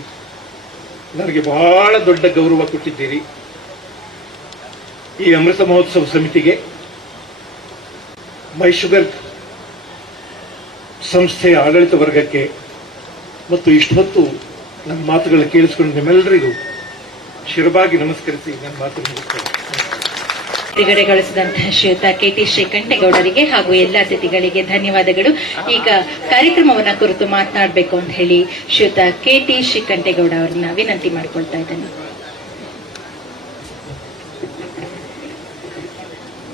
ನನಗೆ ಬಹಳ ದೊಡ್ಡ ಗೌರವ ಕೊಟ್ಟಿದ್ದೀರಿ. ಈ ಅಮೃತ ಮಹೋತ್ಸವ ಸಮಿತಿಗೆ, ಮೈಶುಗರ್ ಸಂಸ್ಥೆಯ ಆಡಳಿತ ವರ್ಗಕ್ಕೆ ಮತ್ತು ಇಷ್ಟು ಹೊತ್ತು ನನ್ನ ಮಾತುಗಳನ್ನು ಕೇಳಿಸಿಕೊಂಡು ನಿಮ್ಮೆಲ್ಲರಿಗೂ ಶಿರವಾಗಿ ನಮಸ್ಕರಿಸಿ ನನ್ನ ಮಾತು ಮುಗಿಸ್ತೇನೆ. ಬಿಡುಗಡೆಗೊಳಿಸಿದಂತಹ ಶ್ರೀಯುತ KT ಶ್ರೀಕಂಠೇಗೌಡರಿಗೆ ಹಾಗೂ ಎಲ್ಲ ಅತಿಥಿಗಳಿಗೆ ಧನ್ಯವಾದಗಳು. ಈಗ ಕಾರ್ಯಕ್ರಮವನ್ನ ಕುರಿತು ಮಾತನಾಡಬೇಕು ಅಂತ ಹೇಳಿ ಶ್ರೀಯುತ KT ಶ್ರೀಕಂಠೇಗೌಡ ಅವರನ್ನ ವಿನಂತಿ ಮಾಡಿಕೊಳ್ತಾ ಇದ್ದೇನೆ.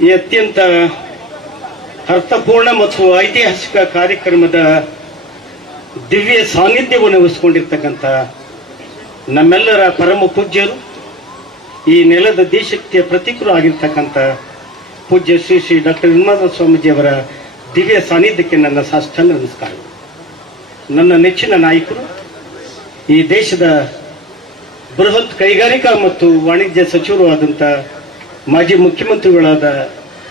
ಈ ಅತ್ಯಂತ ಅರ್ಥಪೂರ್ಣ ಮತ್ತು ಐತಿಹಾಸಿಕ ಕಾರ್ಯಕ್ರಮದ ದಿವ್ಯ ಸಾನ್ನಿಧ್ಯವನ್ನು ವಹಿಸಿಕೊಂಡಿರ್ತಕ್ಕಂಥ ನಮ್ಮೆಲ್ಲರ ಪರಮ ಪೂಜ್ಯರು, ಈ ನೆಲದ ದೇಶಕ್ತಿಯ ಪ್ರತೀಕರು ಆಗಿರ್ತಕ್ಕಂಥ ಪೂಜ್ಯ ಶ್ರೀ ಶ್ರೀ ಡಾಕ್ಟರ್ ನಿರ್ಮಲ ಸ್ವಾಮೀಜಿಯವರ ದಿವ್ಯ ಸಾನ್ನಿಧ್ಯಕ್ಕೆ ನನ್ನ ಸಾಷ್ಟಾಂಗ ನಮಸ್ಕಾರಗಳು. ನನ್ನ ನೆಚ್ಚಿನ ನಾಯಕರು, ಈ ದೇಶದ ಬೃಹತ್ ಕೈಗಾರಿಕಾ ಮತ್ತು ವಾಣಿಜ್ಯ ಸಚಿವರು ಆದಂಥ ಮಾಜಿ ಮುಖ್ಯಮಂತ್ರಿಗಳಾದ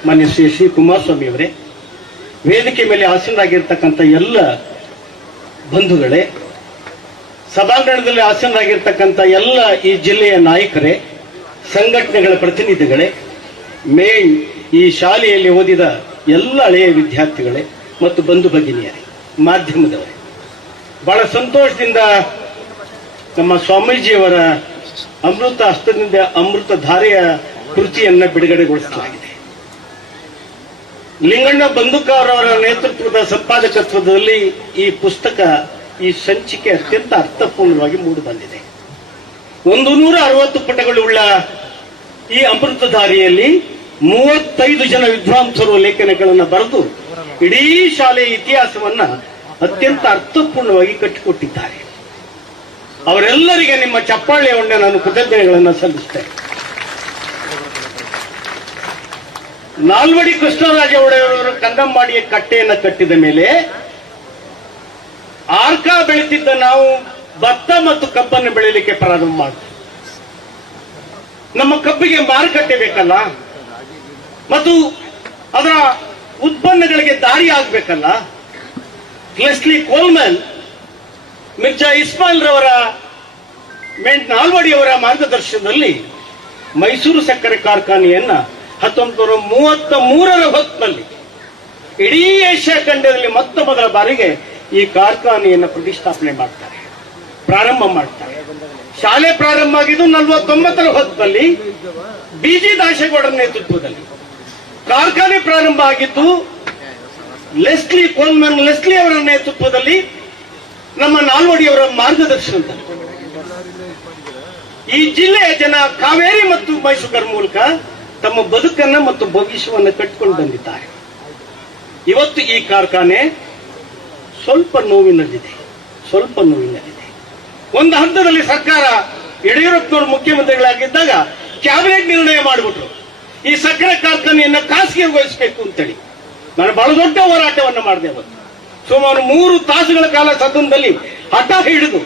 ಮಾನ್ಯ ಶ್ರೀ ಕುಮಾರಸ್ವಾಮಿ ಅವರೇ, ವೇದಿಕೆ ಮೇಲೆ ಆಸೀನರಾಗಿರ್ತಕ್ಕಂಥ ಎಲ್ಲ ಬಂಧುಗಳೇ, ಸಭಾಂಗಣದಲ್ಲಿ ಆಸೀನರಾಗಿರ್ತಕ್ಕಂಥ ಎಲ್ಲ ಈ ಜಿಲ್ಲೆಯ ನಾಯಕರೇ, ಸಂಘಟನೆಗಳ ಪ್ರತಿನಿಧಿಗಳೇ, ಈ ಶಾಲೆಯಲ್ಲಿ ಓದಿದ ಎಲ್ಲ ಹಳೆಯ ವಿದ್ಯಾರ್ಥಿಗಳೇ ಮತ್ತು ಬಂಧು ಭಗಿನಿಯರೇ, ಮಾಧ್ಯಮದವರೇ, ಬಹಳ ಸಂತೋಷದಿಂದ ನಮ್ಮ ಸ್ವಾಮೀಜಿಯವರ ಅಮೃತ ಹಸ್ತದಿಂದ ಅಮೃತ ಧಾರೆಯ ಕೃತಿಯನ್ನ ಬಿಡುಗಡೆಗೊಳಿಸಲಾಗಿದೆ. ಲಿಂಗಣ್ಣ ಬಂದುಕಾರ್ ಅವರ ನೇತೃತ್ವದ ಸಂಪಾದಕತ್ವದಲ್ಲಿ ಈ ಪುಸ್ತಕ, ಈ ಸಂಚಿಕೆ ಅತ್ಯಂತ ಅರ್ಥಪೂರ್ಣವಾಗಿ ಮೂಡಿಬಂದಿದೆ. 160 ಪುಟಗಳುಳ್ಳ ಈ ಅಮೃತಧಾರಿಯಲ್ಲಿ 35 ಜನ ವಿದ್ವಾಂಸರು ಲೇಖನಗಳನ್ನು ಬರೆದು ಇಡೀ ಶಾಲೆಯ ಇತಿಹಾಸವನ್ನ ಅತ್ಯಂತ ಅರ್ಥಪೂರ್ಣವಾಗಿ ಕಟ್ಟಿಕೊಟ್ಟಿದ್ದಾರೆ. ಅವರೆಲ್ಲರಿಗೆ ನಿಮ್ಮ ಚಪ್ಪಾಳೆಯೊಂಡೆ ನಾನು ಕೃತಜ್ಞತೆಗಳನ್ನು ಸಲ್ಲಿಸುತ್ತೇನೆ. ನಾಲ್ವಡಿ ಕೃಷ್ಣರಾಜ ಒಡೆಯರವರು ಕನ್ನಂಬಾಡಿಯ ಕಟ್ಟೆಯನ್ನು ಕಟ್ಟಿದ ಮೇಲೆ ಆರ್ಕ ಬೆಳೀತಿದ್ದ ನಾವು ಭತ್ತ ಮತ್ತು ಕಬ್ಬನ್ನು ಬೆಳೀಲಿಕ್ಕೆ ಪ್ರಾರಂಭ ಮಾಡ್ತೀವಿ. ನಮ್ಮ ಕಬ್ಬಿಗೆ ಮಾರುಕಟ್ಟೆ ಬೇಕಲ್ಲ, ಮತ್ತು ಅದರ ಉತ್ಪನ್ನಗಳಿಗೆ ದಾರಿ ಆಗ್ಬೇಕಲ್ಲ. ಲೆಸ್ಲಿ ಕೋಲ್ಮನ್, ಮಿರ್ಜಾ ಇಸ್ಮಾಯಿಲ್ ರವರ ನಾಲ್ವಡಿಯವರ ಮಾರ್ಗದರ್ಶನದಲ್ಲಿ ಮೈಸೂರು ಸಕ್ಕರೆ ಕಾರ್ಖಾನೆಯನ್ನ 1933ರ ಹೊತ್ತಿನಲ್ಲಿ ಇಡೀ ಏಷ್ಯಾ ಖಂಡದಲ್ಲಿ ಮೊತ್ತ ಮೊದಲ ಬಾರಿಗೆ ಈ ಕಾರ್ಖಾನೆಯನ್ನು ಪ್ರತಿಷ್ಠಾಪನೆ ಮಾಡ್ತಾರೆ, ಪ್ರಾರಂಭ ಮಾಡ್ತಾರೆ. ಶಾಲೆ ಪ್ರಾರಂಭ ಆಗಿದ್ದು 49ರ ಹೊತ್ತಿನಲ್ಲಿ BG ದಾಶೇಗೌಡರ ನೇತೃತ್ವದಲ್ಲಿ. ಕಾರ್ಖಾನೆ ಪ್ರಾರಂಭ ಆಗಿದ್ದು ಲೆಸ್ಲಿ ಅವರ ನೇತೃತ್ವದಲ್ಲಿ, ನಮ್ಮ ನಾಲ್ವಡಿಯವರ ಮಾರ್ಗದರ್ಶನದಲ್ಲಿ. ಈ ಜಿಲ್ಲೆಯ ಜನ ಕಾವೇರಿ ಮತ್ತು ಮೈಸೂರು ಮೂಲಕ ತಮ್ಮ ಬದುಕನ್ನ ಮತ್ತು ಭವಿಷ್ಯವನ್ನು ಕಟ್ಟಿಕೊಂಡು ಬಂದಿದ್ದಾರೆ. ಇವತ್ತು ಈ ಕಾರ್ಖಾನೆ ಸ್ವಲ್ಪ ನೋವಿನಲ್ಲಿದೆ. ಒಂದು ಹಂತದಲ್ಲಿ ಸರ್ಕಾರ ಯಡಿಯೂರಪ್ಪನವರು ಮುಖ್ಯಮಂತ್ರಿಗಳಾಗಿದ್ದಾಗ ಕ್ಯಾಬಿನೆಟ್ ನಿರ್ಣಯ ಮಾಡಿಬಿಟ್ರು, ಈ ಸಕ್ಕರೆ ಕಾರ್ಖಾನೆಯನ್ನ ಖಾಸಗಿಗೊಳಿಸಬೇಕು ಅಂತೇಳಿ. ನಾನು ಬಹಳ ದೊಡ್ಡ ಹೋರಾಟವನ್ನು ಮಾಡಿದೆ. ಅವತ್ತು ಸುಮಾರು 3 ತಾಸುಗಳ ಕಾಲ ಸದನದಲ್ಲಿ ಹಠ ಹಿಡಿದು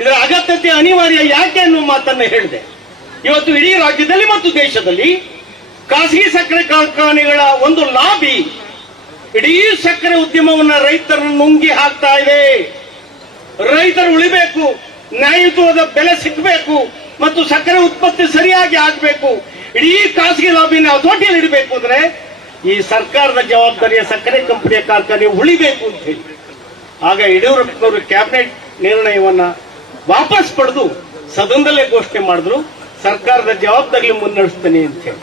ಇದರ ಅಗತ್ಯತೆ ಅನಿವಾರ್ಯ ಯಾಕೆ ಅನ್ನುವ ಮಾತನ್ನ ಹೇಳಿದೆ. ಇವತ್ತು ಇಡೀ ರಾಜ್ಯದಲ್ಲಿ ಮತ್ತು ದೇಶದಲ್ಲಿ ಖಾಸಗಿ ಸಕ್ಕರೆ ಕಾರ್ಖಾನೆಗಳ ಒಂದು ಲಾಬಿ ಇಡೀ ಸಕ್ಕರೆ ಉದ್ಯಮವನ್ನ ರೈತರನ್ನು ನುಂಗಿ ಹಾಕ್ತಾ ಇದೆ. ರೈತರು ಉಳಿಬೇಕು, ನ್ಯಾಯಯುತವಾದ ಬೆಲೆ ಸಿಕ್ಕಬೇಕು ಮತ್ತು ಸಕ್ಕರೆ ಉತ್ಪತ್ತಿ ಸರಿಯಾಗಿ ಆಗಬೇಕು. ಇಡೀ ಖಾಸಗಿ ಲಾಬಿನ ಹತೋಟಿಯಲ್ಲಿ ಇಡಬೇಕು ಅಂದ್ರೆ ಈ ಸರ್ಕಾರದ ಜವಾಬ್ದಾರಿಯ ಸಕ್ಕರೆ ಕಂಪನಿಯ ಕಾರ್ಖಾನೆ ಉಳಿಬೇಕು ಅಂತ ಹೇಳಿ. ಆಗ ಯಡಿಯೂರಪ್ಪನವರು ಕ್ಯಾಬಿನೆಟ್ ನಿರ್ಣಯವನ್ನ ವಾಪಸ್ ಪಡೆದು ಸದನದಲ್ಲೇ ಘೋಷಣೆ ಮಾಡಿದ್ರು, ಸರ್ಕಾರದ ಜವಾಬ್ದಾರಿ ಮುನ್ನಡೆಸ್ತೇನೆ ಅಂತ ಹೇಳಿ.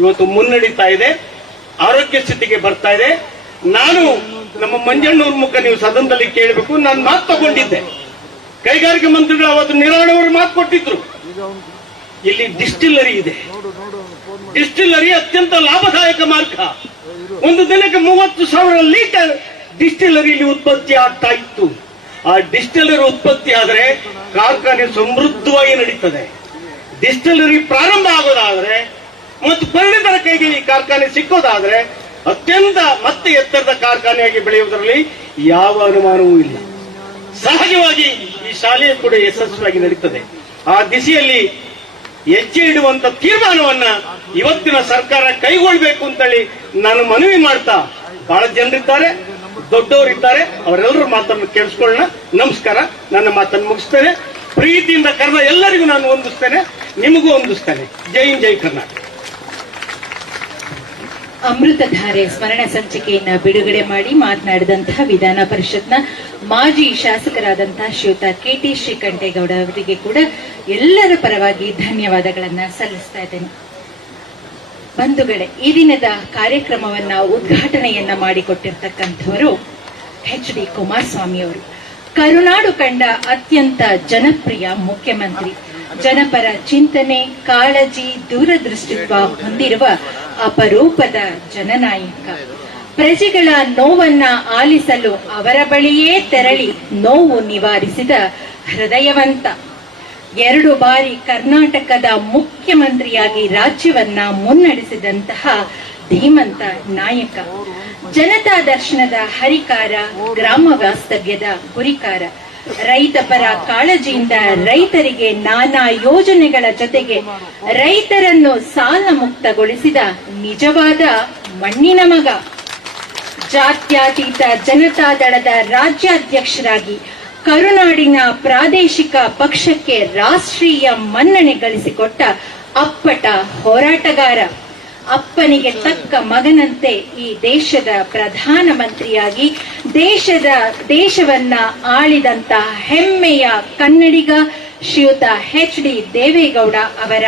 ಇವತ್ತು ಮುನ್ನಡೀತಾ ಇದೆ, ಆರೋಗ್ಯ ಸ್ಥಿತಿಗೆ ಬರ್ತಾ ಇದೆ. ನಾನು ನಮ್ಮ ಮಂಜಣ್ಣವ್ರ ಮುಖ ನೀವು ಸದನದಲ್ಲಿ ಕೇಳಬೇಕು. ನಾನು ಮಾತು ತಗೊಂಡಿದ್ದೆ, ಕೈಗಾರಿಕಾ ಮಂತ್ರಿಗಳು ಅವತ್ತು ನಿರಾಣವರು ಮಾತು ಕೊಟ್ಟಿದ್ರು. ಇಲ್ಲಿ ಡಿಸ್ಟಿಲ್ಲರಿ ಇದೆ. ಡಿಸ್ಟಿಲ್ಲರಿ ಅತ್ಯಂತ ಲಾಭದಾಯಕ ಮಾರ್ಗ. ಒಂದು ದಿನಕ್ಕೆ 30,000 ಲೀಟರ್ ಡಿಸ್ಟಿಲ್ಲರಿಯಲ್ಲಿ ಉತ್ಪತ್ತಿ ಆಗ್ತಾ ಇತ್ತು. ಆ ಡಿಸ್ಟಿಲ್ಲರಿ ಉತ್ಪತ್ತಿ ಆದರೆ ಕಾರ್ಖಾನೆ ಸಮೃದ್ಧವಾಗಿ ನಡೀತದೆ. ಡಿಸ್ಟಿಲ್ಲರಿ ಪ್ರಾರಂಭ ಆಗೋದಾದ್ರೆ ಮತ್ತು ಪರಿಣಿತರ ಕೈಗೆ ಈ ಕಾರ್ಖಾನೆ ಸಿಕ್ಕೋದಾದ್ರೆ ಅತ್ಯಂತ ಮತ್ತೆ ಎತ್ತರದ ಕಾರ್ಖಾನೆಯಾಗಿ ಬೆಳೆಯುವುದರಲ್ಲಿ ಯಾವ ಅನುಮಾನವೂ ಇಲ್ಲ. ಸಹಜವಾಗಿ ಈ ಶಾಲೆಯು ಕೂಡ ಯಶಸ್ವಿಯಾಗಿ ನಡೀತದೆ. ಆ ದಿಸೆಯಲ್ಲಿ ಹೆಜ್ಜೆ ಇಡುವಂತ ತೀರ್ಮಾನವನ್ನ ಇವತ್ತಿನ ಸರ್ಕಾರ ಕೈಗೊಳ್ಳಬೇಕು ಅಂತೇಳಿ ನಾನು ಮನವಿ ಮಾಡ್ತಾ, ಬಹಳ ಜನರಿದ್ದಾರೆ, ದೊಡ್ಡವರಿದ್ದಾರೆ, ಅವರೆಲ್ಲರ ಮಾತನ್ನು ಕೇಳಿಸ್ಕೊಳ್ಳೋಣ. ನಮಸ್ಕಾರ. ನನ್ನ ಮಾತನ್ನು ಮುಗಿಸ್ತೇನೆ. ಪ್ರೀತಿಯಿಂದ ಕರೆದ ಎಲ್ಲರಿಗೂ ನಾನು ವಂದಿಸ್ತೇನೆ, ನಿಮಗೂ ವಂದಿಸ್ತೇನೆ. ಜೈ ಹಿಂದ್, ಜೈ ಕರ್ನಾಟಕ. ಅಮೃತಧಾರೆ ಸ್ಮರಣ ಸಂಚಿಕೆಯನ್ನ ಬಿಡುಗಡೆ ಮಾಡಿ ಮಾತನಾಡಿದಂತಹ ವಿಧಾನ ಪರಿಷತ್ನ ಮಾಜಿ ಶಾಸಕರಾದಂತಹ ಶ್ರೀಯುತ KT ಶ್ರೀಕಂಠೇಗೌಡ ಅವರಿಗೆ ಕೂಡ ಎಲ್ಲರ ಪರವಾಗಿ ಧನ್ಯವಾದಗಳನ್ನ ಸಲ್ಲಿಸ್ತಾ ಇದ್ದೇನೆ. ಬಂಧುಗಳೇ, ಈ ದಿನದ ಕಾರ್ಯಕ್ರಮವನ್ನ ಉದ್ಘಾಟನೆಯನ್ನ ಮಾಡಿಕೊಟ್ಟಿರ್ತಕ್ಕಂಥವರು ಎಚ್ ಡಿ ಕುಮಾರಸ್ವಾಮಿ ಅವರು. ಕರುನಾಡು ಕಂಡ ಅತ್ಯಂತ ಜನಪ್ರಿಯ ಮುಖ್ಯಮಂತ್ರಿ, ಜನಪರ ಚಿಂತನೆ, ಕಾಳಜಿ, ದೂರದೃಷ್ಟಿತ್ವ ಹೊಂದಿರುವ ಅಪರೂಪದ ಜನನಾಯಕ. ಪ್ರಜೆಗಳ ನೋವನ್ನ ಆಲಿಸಲು ಅವರ ಬಳಿಯೇ ತೆರಳಿ ನೋವು ನಿವಾರಿಸಿದ ಹೃದಯವಂತ. 2 ಬಾರಿ ಕರ್ನಾಟಕದ ಮುಖ್ಯಮಂತ್ರಿಯಾಗಿ ರಾಜ್ಯವನ್ನ ಮುನ್ನಡೆಸಿದಂತಹ ಧೀಮಂತ ನಾಯಕ. ಜನತಾ ದರ್ಶನದ ಹರಿಕಾರ, ಗ್ರಾಮ ವಾಸ್ತವ್ಯದ ಗುರಿಕಾರ. ರೈತ ಪರ ಕಾಳಜಿಯಿಂದ ರೈತರಿಗೆ ನಾನಾ ಯೋಜನೆಗಳ ಜೊತೆಗೆ ರೈತರನ್ನು ಸಾಲ ಮುಕ್ತಗೊಳಿಸಿದ ನಿಜವಾದ ಮಣ್ಣಿನ ಮಗ. ಜಾತ್ಯತೀತ ಜನತಾದಳದ ರಾಜ್ಯಾಧ್ಯಕ್ಷರಾಗಿ ಕರುನಾಡಿನ ಪ್ರಾದೇಶಿಕ ಪಕ್ಷಕ್ಕೆ ರಾಷ್ಟ್ರೀಯ ಮನ್ನಣೆ ಗಳಿಸಿಕೊಟ್ಟ ಅಪ್ಪಟ ಹೋರಾಟಗಾರ. ಅಪ್ಪನಿಗೆ ತಕ್ಕ ಮಗನಂತೆ ಈ ದೇಶದ ಪ್ರಧಾನಮಂತ್ರಿಯಾಗಿ ದೇಶವನ್ನ ಆಳಿದಂತ ಹೆಮ್ಮೆಯ ಕನ್ನಡಿಗ ಶ್ರೀಯುತ ಎಚ್ ಡಿ ದೇವೇಗೌಡ ಅವರ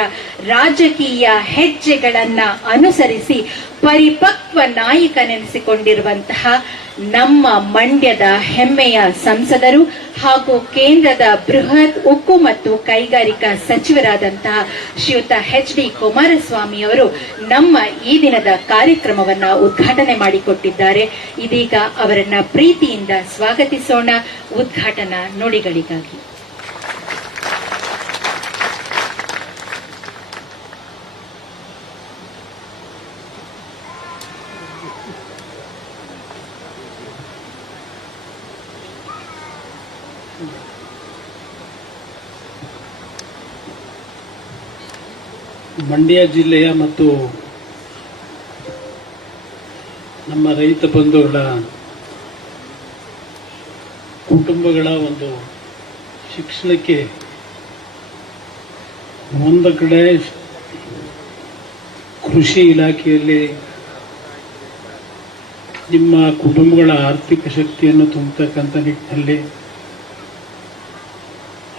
ರಾಜಕೀಯ ಹೆಜ್ಜೆಗಳನ್ನ ಅನುಸರಿಸಿ ಪರಿಪಕ್ವ ನಾಯಕನೆನಿಸಿಕೊಂಡಿರುವಂತಹ ನಮ್ಮ ಮಂಡ್ಯದ ಹೆಮ್ಮೆಯ ಸಂಸದರು ಹಾಗೂ ಕೇಂದ್ರದ ಬೃಹತ್ ಉಕ್ಕು ಮತ್ತು ಕೈಗಾರಿಕಾ ಸಚಿವರಾದಂತಹ ಶ್ರೀಯುತ ಎಚ್ ಡಿ ಕುಮಾರಸ್ವಾಮಿ ಅವರು ನಮ್ಮ ಈ ದಿನದ ಕಾರ್ಯಕ್ರಮವನ್ನ ಉದ್ಘಾಟನೆ ಮಾಡಿಕೊಟ್ಟಿದ್ದಾರೆ. ಇದೀಗ ಅವರನ್ನ ಪ್ರೀತಿಯಿಂದ ಸ್ವಾಗತಿಸೋಣ ಉದ್ಘಾಟನಾ ನುಡಿಗಳಿಗಾಗಿ. ಮಂಡ್ಯ ಜಿಲ್ಲೆಯ ಮತ್ತು ನಮ್ಮ ರೈತ ಬಂಧುಗಳ ಕುಟುಂಬಗಳ ಒಂದು ಶಿಕ್ಷಣಕ್ಕೆ ಒಂದು ಕಡೆ ಕೃಷಿ ಇಲಾಖೆಯಲ್ಲಿ ನಿಮ್ಮ ಕುಟುಂಬಗಳ ಆರ್ಥಿಕ ಶಕ್ತಿಯನ್ನು ತುಂಬತಕ್ಕಂಥ ನಿಟ್ಟಿನಲ್ಲಿ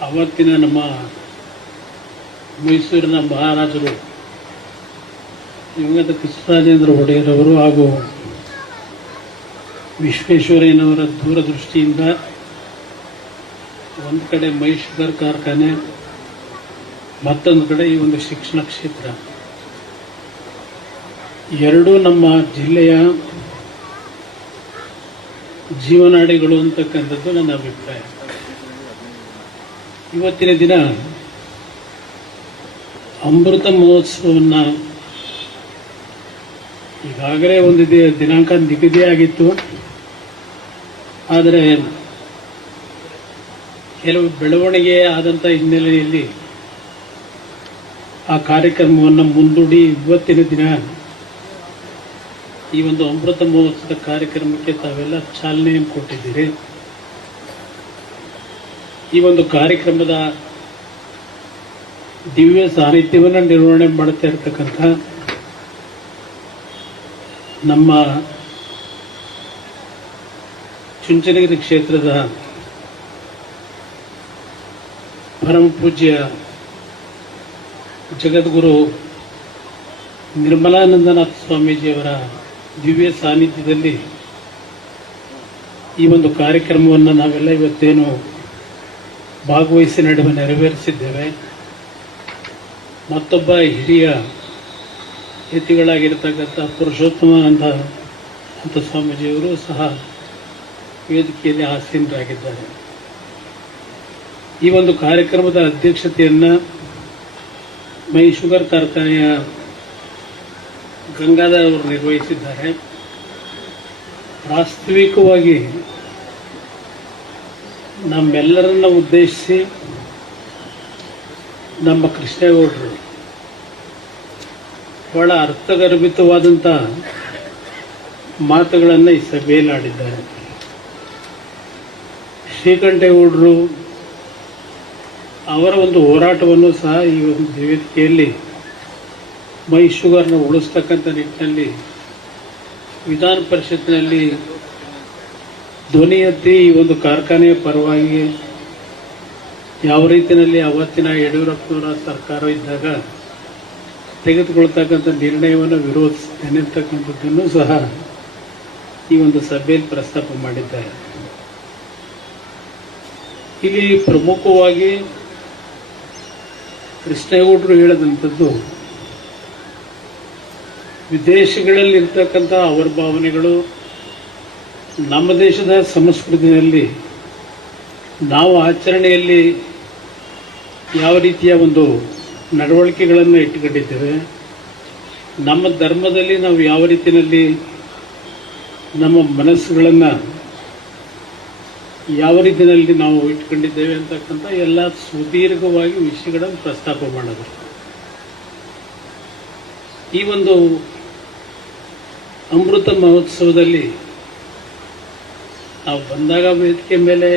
ಅವತ್ತಿನ ನಮ್ಮ ಮೈಸೂರಿನ ಮಹಾರಾಜರು ದಿವಂಗತ ಕೃಷ್ಣರಾಜೇಂದ್ರ ಒಡೆಯರವರು ಹಾಗೂ ವಿಶ್ವೇಶ್ವರಯ್ಯನವರ ದೂರದೃಷ್ಟಿಯಿಂದ ಒಂದು ಕಡೆ ಮೈ ಶುಗರ್ ಕಾರ್ಖಾನೆ, ಮತ್ತೊಂದು ಕಡೆ ಈ ಒಂದು ಶಿಕ್ಷಣ ಕ್ಷೇತ್ರ, ಎರಡೂ ನಮ್ಮ ಜಿಲ್ಲೆಯ ಜೀವನಾಡಿಗಳು ಅಂತಕ್ಕಂಥದ್ದು ನನ್ನ ಅಭಿಪ್ರಾಯ. ಇವತ್ತಿನ ದಿನ ಅಮೃತ ಮಹೋತ್ಸವವನ್ನು ಈಗಾಗಲೇ ಒಂದು ದಿನಾಂಕ ನಿಗದಿಯಾಗಿತ್ತು. ಆದರೆ ಕೆಲವು ಬೆಳವಣಿಗೆ ಆದಂಥ ಹಿನ್ನೆಲೆಯಲ್ಲಿ ಆ ಕಾರ್ಯಕ್ರಮವನ್ನು ಮುಂದೂಡಿ ಇವತ್ತಿನ ದಿನ ಈ ಒಂದು ಅಮೃತ ಮಹೋತ್ಸವದ ಕಾರ್ಯಕ್ರಮಕ್ಕೆ ತಾವೆಲ್ಲ ಚಾಲನೆಯನ್ನು ಕೊಟ್ಟಿದ್ದೀರಿ. ಈ ಒಂದು ಕಾರ್ಯಕ್ರಮದ ದಿವ್ಯ ಸಾನ್ನಿಧ್ಯವನ್ನು ನಿರ್ವಹಣೆ ಮಾಡುತ್ತಾ ಇರತಕ್ಕಂಥ ನಮ್ಮ ಚುಂಚನಗಿರಿ ಕ್ಷೇತ್ರದ ಪರಮ ಪೂಜ್ಯ ಜಗದ್ಗುರು ನಿರ್ಮಲಾನಂದನಾಥ ಸ್ವಾಮೀಜಿಯವರ ದಿವ್ಯ ಸಾನ್ನಿಧ್ಯದಲ್ಲಿ ಈ ಒಂದು ಕಾರ್ಯಕ್ರಮವನ್ನು ನಾವೆಲ್ಲ ಇವತ್ತೇನು ಭಾಗವಹಿಸಿ ನೆರವೇರಿಸಿದ್ದೇವೆ. ಮತ್ತೊಬ್ಬ ಹಿರಿಯ ಯತಿಗಳಾಗಿರ್ತಕ್ಕಂಥ ಪುರುಷೋತ್ತಮಾನಂದ ಅಂತ ಸ್ವಾಮೀಜಿಯವರು ಸಹ ವೇದಿಕೆಯಲ್ಲಿ ಆಸೀನರಾಗಿದ್ದಾರೆ. ಈ ಒಂದು ಕಾರ್ಯಕ್ರಮದ ಅಧ್ಯಕ್ಷತೆಯನ್ನು ಮೈ ಶುಗರ್ ಕಾರ್ಖಾನೆಯ ಗಂಗಾಧರ್ ಅವರು ನಿರ್ವಹಿಸಿದ್ದಾರೆ. ವಾಸ್ತವಿಕವಾಗಿ ನಮ್ಮೆಲ್ಲರನ್ನ ಉದ್ದೇಶಿಸಿ ನಮ್ಮ ಕೃಷ್ಣೇಗೌಡರು ಬಹಳ ಅರ್ಥಗರ್ಭಿತವಾದಂಥ ಮಾತುಗಳನ್ನು ಈ ಸಭೆಯಲ್ಲಿ ಆಡಿದ್ದಾರೆ. ಶ್ರೀಕಂಠೇಗೌಡರು ಅವರ ಒಂದು ಹೋರಾಟವನ್ನು ಸಹ ಈ ಒಂದು ವೇದಿಕೆಯಲ್ಲಿ ಮೈ ಶುಗರ್ನ ಉಳಿಸ್ತಕ್ಕಂಥ ನಿಟ್ಟಿನಲ್ಲಿ ವಿಧಾನ ಪರಿಷತ್ನಲ್ಲಿ ಧ್ವನಿ ಎತ್ತಿ ಈ ಒಂದು ಕಾರ್ಖಾನೆಯ ಪರವಾಗಿ ಯಾವ ರೀತಿಯಲ್ಲಿ ಅವತ್ತಿನ ಯಡಿಯೂರಪ್ಪನವರ ಸರ್ಕಾರ ಇದ್ದಾಗ ತೆಗೆದುಕೊಳ್ತಕ್ಕಂಥ ನಿರ್ಣಯವನ್ನು ವಿರೋಧಿಸ್ತೇನೆ ಅಂತಕ್ಕಂಥದ್ದನ್ನು ಸಹ ಈ ಒಂದು ಸಭೆಯಲ್ಲಿ ಪ್ರಸ್ತಾಪ ಮಾಡಿದ್ದಾರೆ. ಇಲ್ಲಿ ಪ್ರಮುಖವಾಗಿ ಕೃಷ್ಣೇಗೌಡರು ಹೇಳಿದಂಥದ್ದು ವಿದೇಶಗಳಲ್ಲಿ ಇರ್ತಕ್ಕಂಥ ಅವರ ಭಾವನೆಗಳು ನಮ್ಮ ದೇಶದ ಸಂಸ್ಕೃತಿಯಲ್ಲಿ ನಾವು ಆಚರಣೆಯಲ್ಲಿ ಯಾವ ರೀತಿಯ ಒಂದು ನಡವಳಿಕೆಗಳನ್ನು ಇಟ್ಟುಕೊಂಡಿದ್ದೇವೆ, ನಮ್ಮ ಧರ್ಮದಲ್ಲಿ ನಾವು ಯಾವ ರೀತಿಯಲ್ಲಿ ನಮ್ಮ ಮನಸ್ಸುಗಳನ್ನು ಯಾವ ರೀತಿಯಲ್ಲಿ ನಾವು ಇಟ್ಕೊಂಡಿದ್ದೇವೆ ಅಂತಕ್ಕಂಥ ಎಲ್ಲ ಸುದೀರ್ಘವಾಗಿ ವಿಷಯಗಳನ್ನು ಪ್ರಸ್ತಾಪ ಮಾಡೋದು. ಈ ಒಂದು ಅಮೃತ ಮಹೋತ್ಸವದಲ್ಲಿ ನಾವು ಬಂದಾಗ ವೇದಿಕೆ ಮೇಲೆ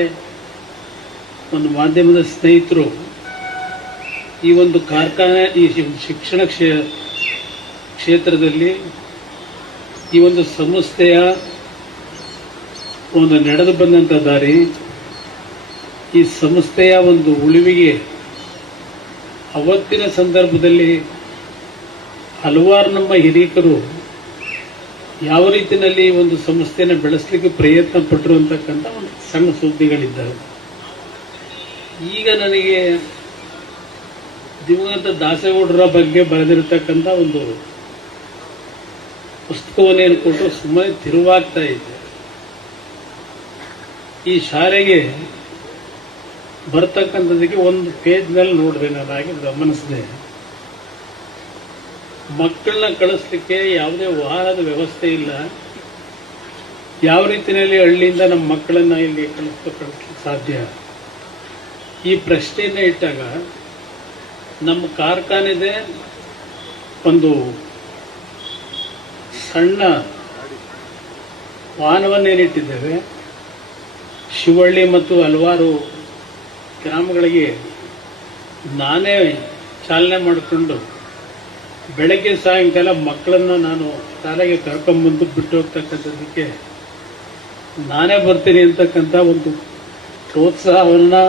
ಒಂದು ಮಾಧ್ಯಮದ ಸ್ನೇಹಿತರು ಈ ಒಂದು ಕಾರ್ಖಾನೆ ಈ ಶಿಕ್ಷಣ ಕ್ಷೇತ್ರದಲ್ಲಿ ಈ ಒಂದು ಸಂಸ್ಥೆಯ ಒಂದು ನಡೆದು ಬಂದಂಥ ದಾರಿ, ಈ ಸಂಸ್ಥೆಯ ಒಂದು ಉಳಿವಿಗೆ ಅವತ್ತಿನ ಸಂದರ್ಭದಲ್ಲಿ ಹಲವಾರು ನಮ್ಮ ಹಿರಿಕರು ಯಾವ ರೀತಿಯಲ್ಲಿ ಈ ಒಂದು ಸಂಸ್ಥೆಯನ್ನು ಬೆಳೆಸಲಿಕ್ಕೆ ಪ್ರಯತ್ನ ಪಟ್ಟರು ಅಂತಕ್ಕಂಥ ಒಂದು ಸಣ್ಣ ಸುದ್ದಿಗಳಿದ್ದಾವೆ. ಈಗ ನನಗೆ ದಿವಂಗತ ದಾಸೇಗೌಡರ ಬಗ್ಗೆ ಬರೆದಿರತಕ್ಕಂಥ ಒಂದು ಪುಸ್ತಕವನ್ನೇನು ಕೊಟ್ಟರು ಸುಮ್ಮನೆ ತಿರುವಾಗ್ತಾ ಇದೆ. ಈ ಶಾಲೆಗೆ ಬರ್ತಕ್ಕಂಥದಕ್ಕೆ ಒಂದು ಪೇಜ್ನಲ್ಲಿ ನೋಡಿದೆ, ನಾನು ಹಾಗೆ ಗಮನಿಸಿದೆ. ಮಕ್ಕಳನ್ನ ಕಳಿಸ್ಲಿಕ್ಕೆ ಯಾವುದೇ ವಾಹನದ ವ್ಯವಸ್ಥೆ ಇಲ್ಲ. ಯಾವ ರೀತಿಯಲ್ಲಿ ಹಳ್ಳಿಯಿಂದ ನಮ್ಮ ಮಕ್ಕಳನ್ನ ಇಲ್ಲಿ ಕಳಿಸ್ಲಿಕ್ಕೆ ಸಾಧ್ಯ? ಈ ಪ್ರಶ್ನೆಯನ್ನ ಇಟ್ಟಾಗ ನಮ್ಮ ಕಾರ್ಖಾನೆದೆ ಒಂದು ಸಣ್ಣ ವಾಹನವನ್ನೇನಿಟ್ಟಿದ್ದೇವೆ, ಶಿವಳ್ಳಿ ಮತ್ತು ಹಲವಾರು ಗ್ರಾಮಗಳಿಗೆ ನಾನೇ ಚಾಲನೆ ಮಾಡಿಕೊಂಡು ಬೆಳಗ್ಗೆ ಸಾಯಂಕಾಲ ಮಕ್ಕಳನ್ನು ನಾನು ಶಾಲೆಗೆ ಕರ್ಕೊಂಡ್ಬಂದು ಬಿಟ್ಟು ಹೋಗ್ತಕ್ಕಂಥದ್ದಕ್ಕೆ ನಾನೇ ಬರ್ತೀನಿ ಅಂತಕ್ಕಂಥ ಒಂದು ಪ್ರೋತ್ಸಾಹವನ್ನು